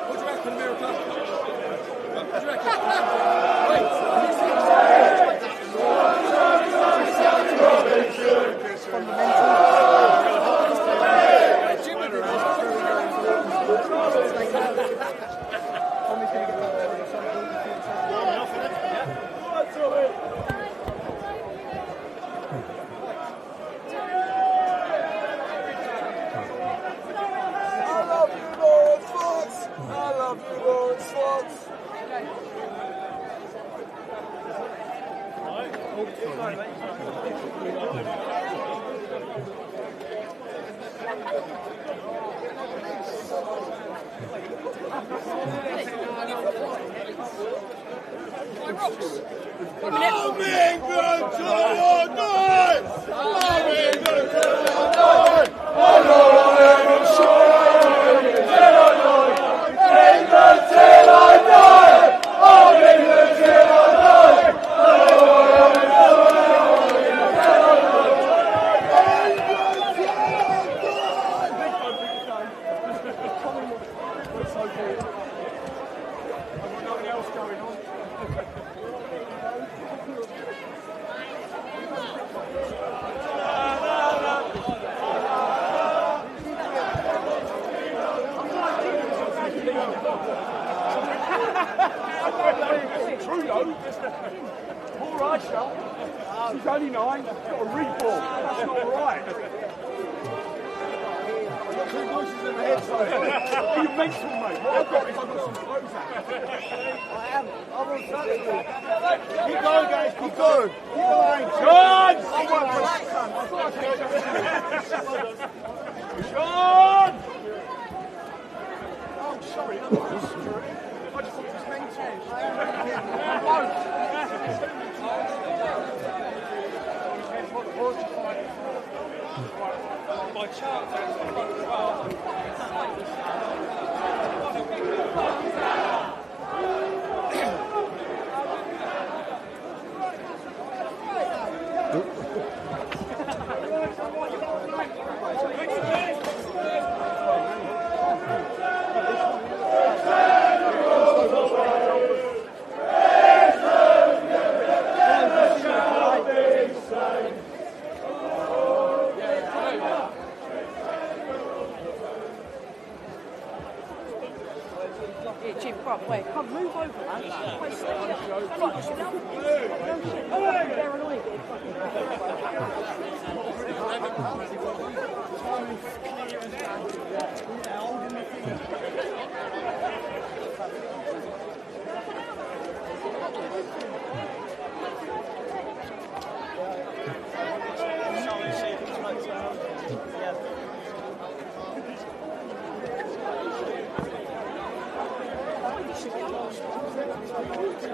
What do you reckon, America? What do you reckon? She's only 9, she's got a reball. That's not right. I've got 2 voices in my head, so you're mental, mate. What I've got is I've got some clothes out. I am. I'm on Saturday. Keep going, guys. Keep going. Keep going. Sean! Sean! Oh, sorry. I just thought it was mental. I won't. By chance, way. Come, move over, man. Wait, stay here. Come on, sit down. No shit. They're annoying.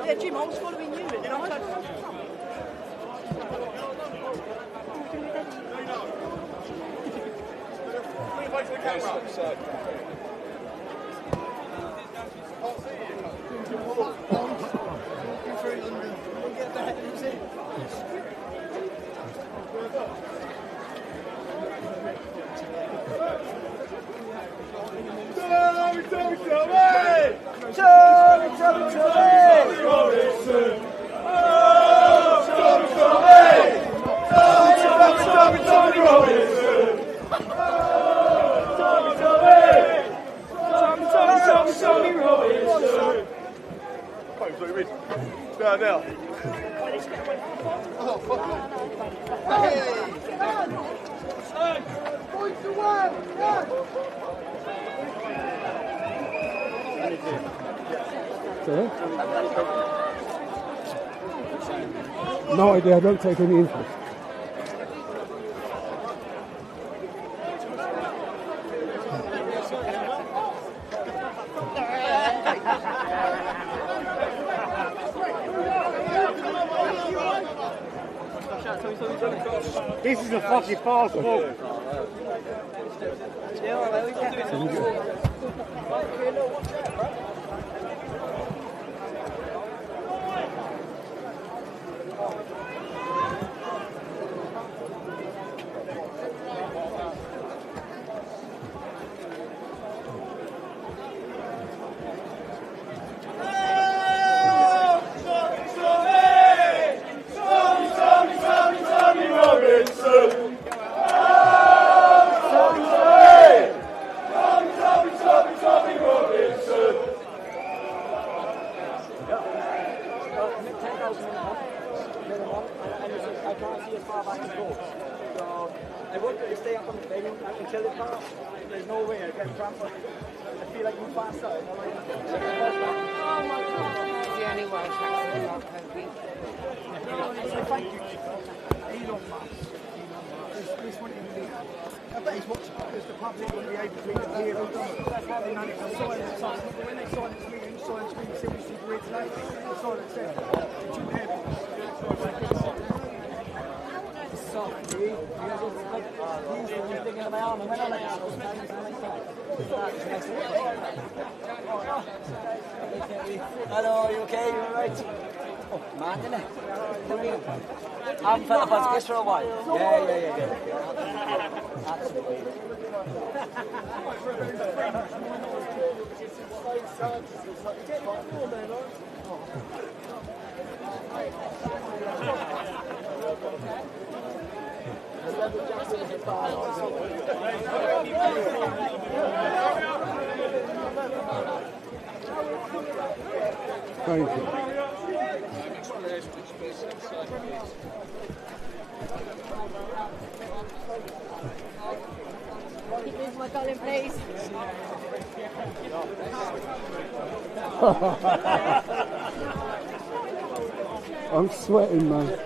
Yeah, Jim, I was following you, and then I was No idea, I don't take any interest. This is a fucking fast ball. Hello, you okay? You alright? Oh, mad, isn't it? I haven't felt up as this for a while. Yeah. Absolutely. Thank you. Keep this, my darling, please. I'm sweating, man.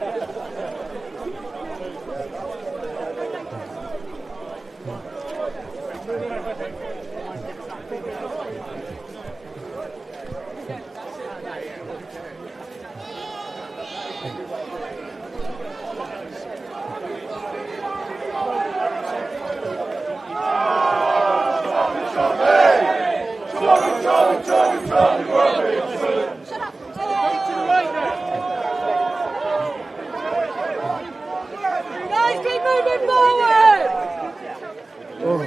Guys, keep moving forward!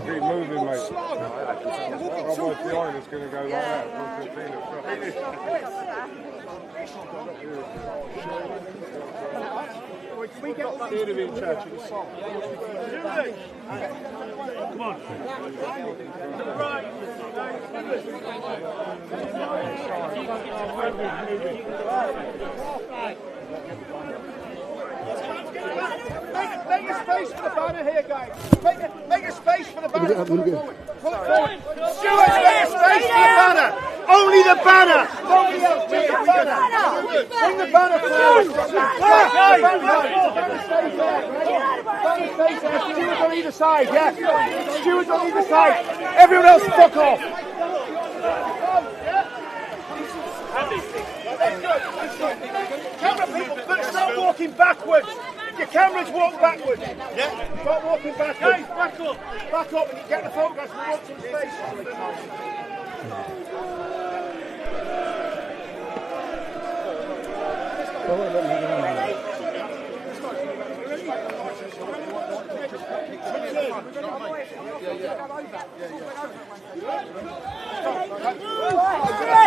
Keep moving, mate. Otherwise the iron is going to go like Can we get that interview church in the song? Come on. Make a space for the banner here, guys. Make a space for the banner. Pull it forward. Stuart, make a space for the banner. Only the banner. Nobody else. Bring the banner. Bring the banner forward. Banner stays there. Banner stays there. Stewards on either side, yeah. Stewards on either side. Everyone else, fuck off. Camera people, start walking backwards. Your cameras walk backwards. Yeah. Start walking backwards. Guys, back up. Back up and you get the photographs. We want some space.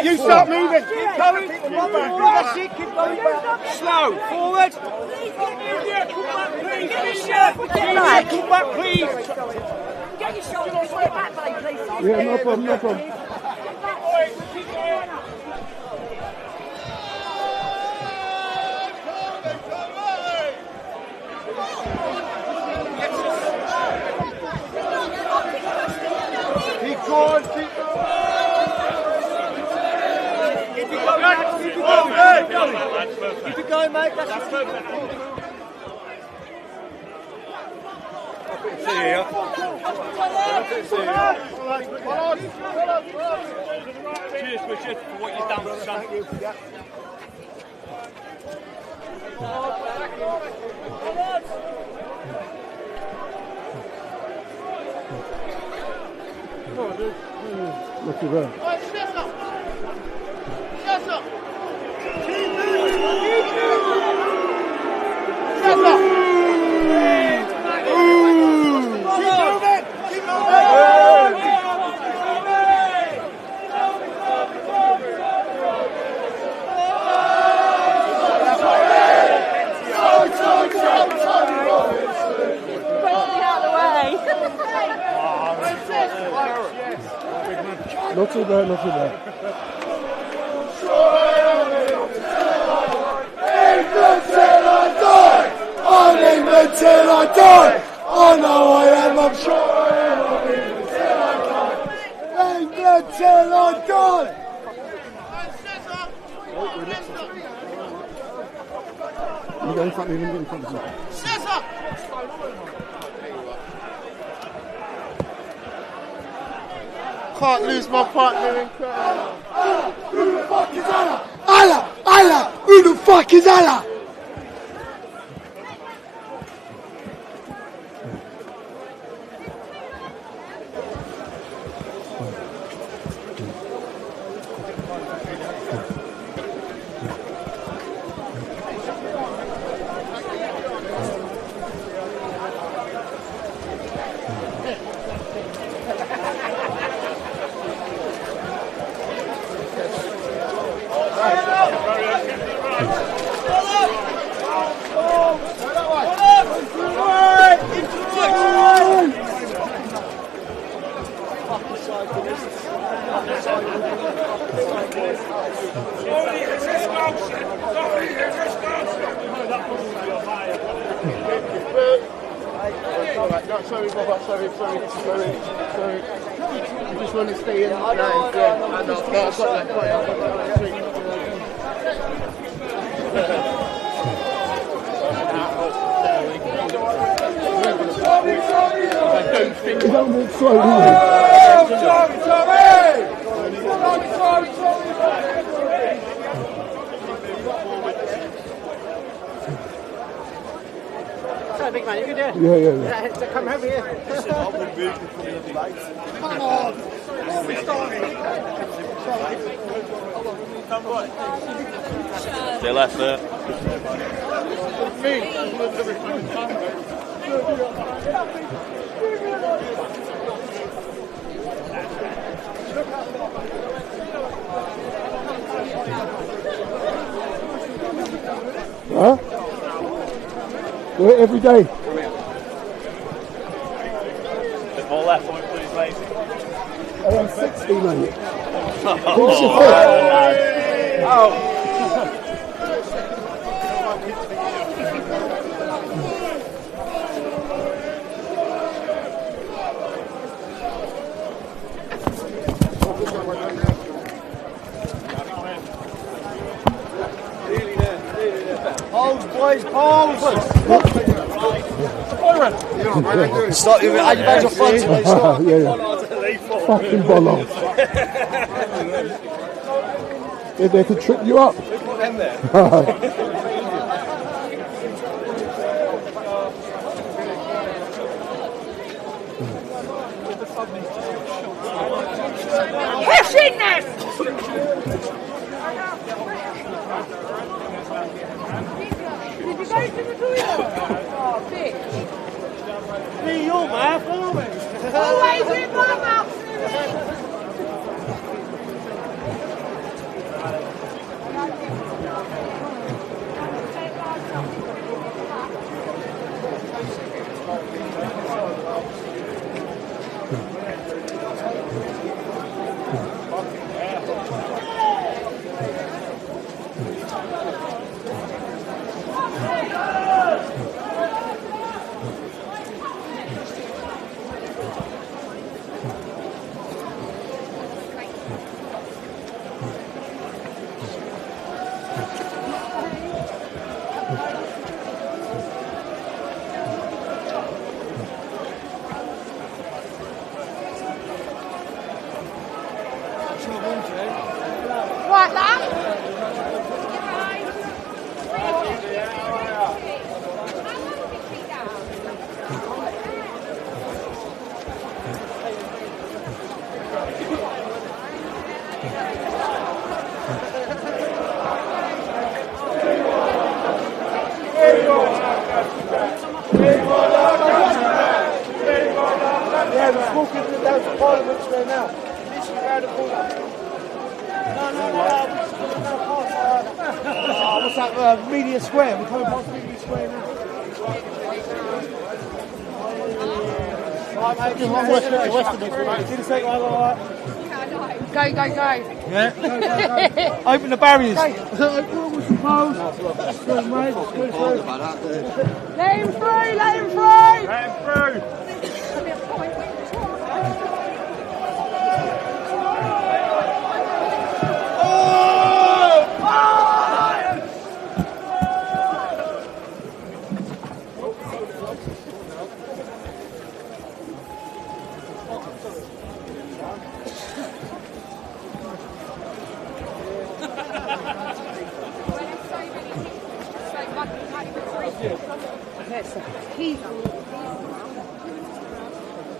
You start moving. Keep going. That's it. Keep going back. Slow. Forward. Come back, please. Get your shoulders back, please. Yeah, no problem, no problem. Keep going, keep going. Keep it going, keep it going, mate. That's perfect. See you. Cheers, Richard, for what you've done for Thank you. Not too bad. Not too bad, not too bad. I'm aiming till I die. I know I am, I'm sure I'm aiming till I die. Aiming till I die. You go in front of him, get in front of him. Can't lose my partner in crime. Who the fuck is Allah? Allah! Allah! Who the fuck is Allah? Sorry. I just want to stay in. I know. Big man, you can do it. Yeah. Come over here. Come on. Stay left there. Huh? Do it every day. Bit more left on it, please, mate. Around 60, mate. Oh, Pose, boys, pose! Stop, you made your fun today, stop. Yeah. Fucking bollock. They're there to trip you up. Did you go to the toilet? Oh, bitch. Me, your man, follow me. Always in my mouth, Right, lad. Yeah, we're walking down to Parliament Square now. Literally around the corner. No. What's that? Media Square. We're coming past Media Square now. Right, mate. Just one Westminster. See the second one, all right? Go. Yeah. Go. Open the barriers. Let him through.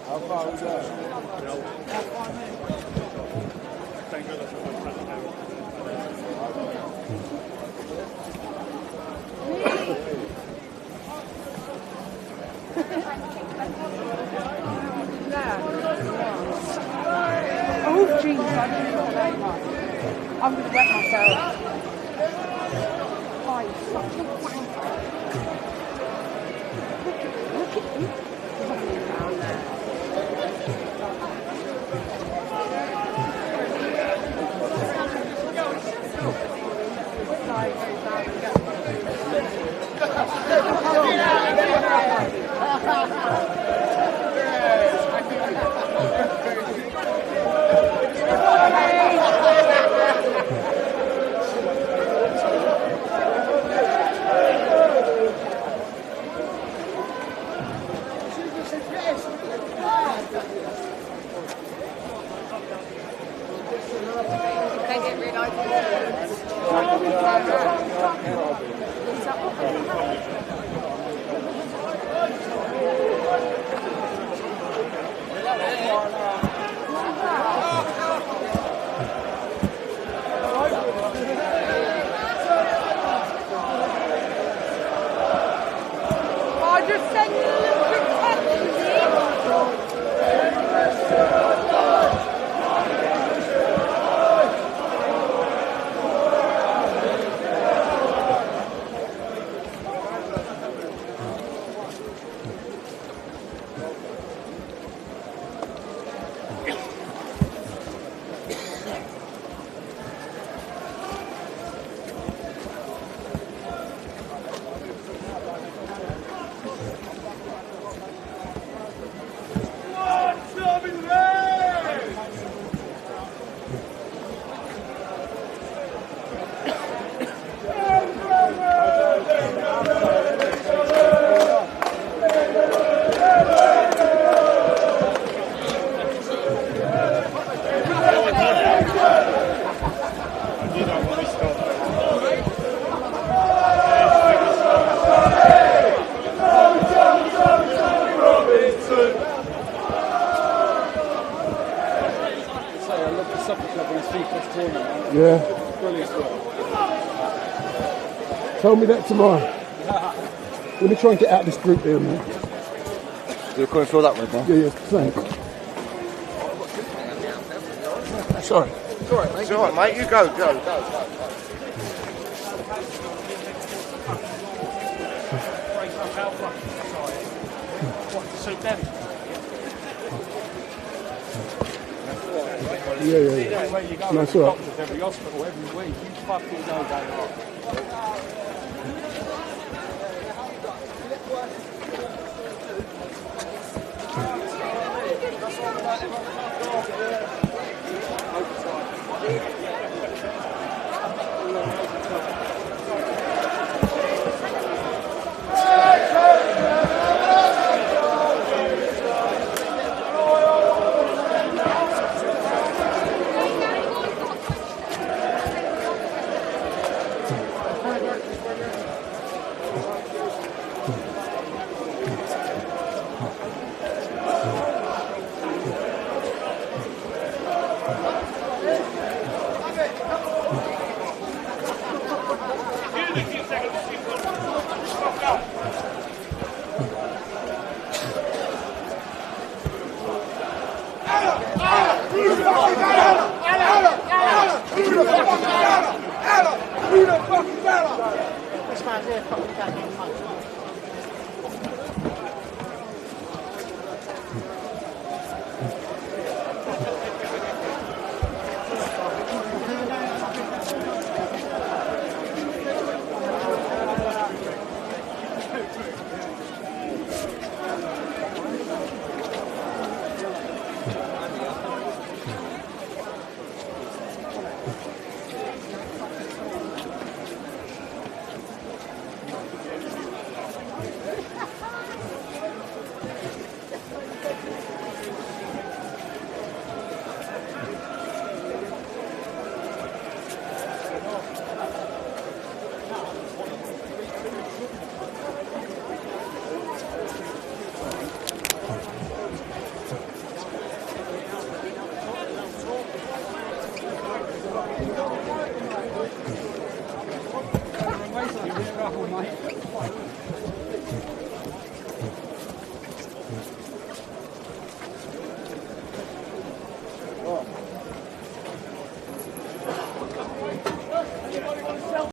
How far we go? Oh, Jesus, I'm going to wet myself. Oh, you're such a wanker. Look at you. Down there. don't want to stop. Yeah. Tell me that tomorrow. Let me try and get out of this group there, man. You're coming through that way, man? Yeah, thanks. Sorry. It's all right, mate. It's all right, mate. You go. Yeah. No, it's all right. Every hospital, every week, you fucking go down. Mate.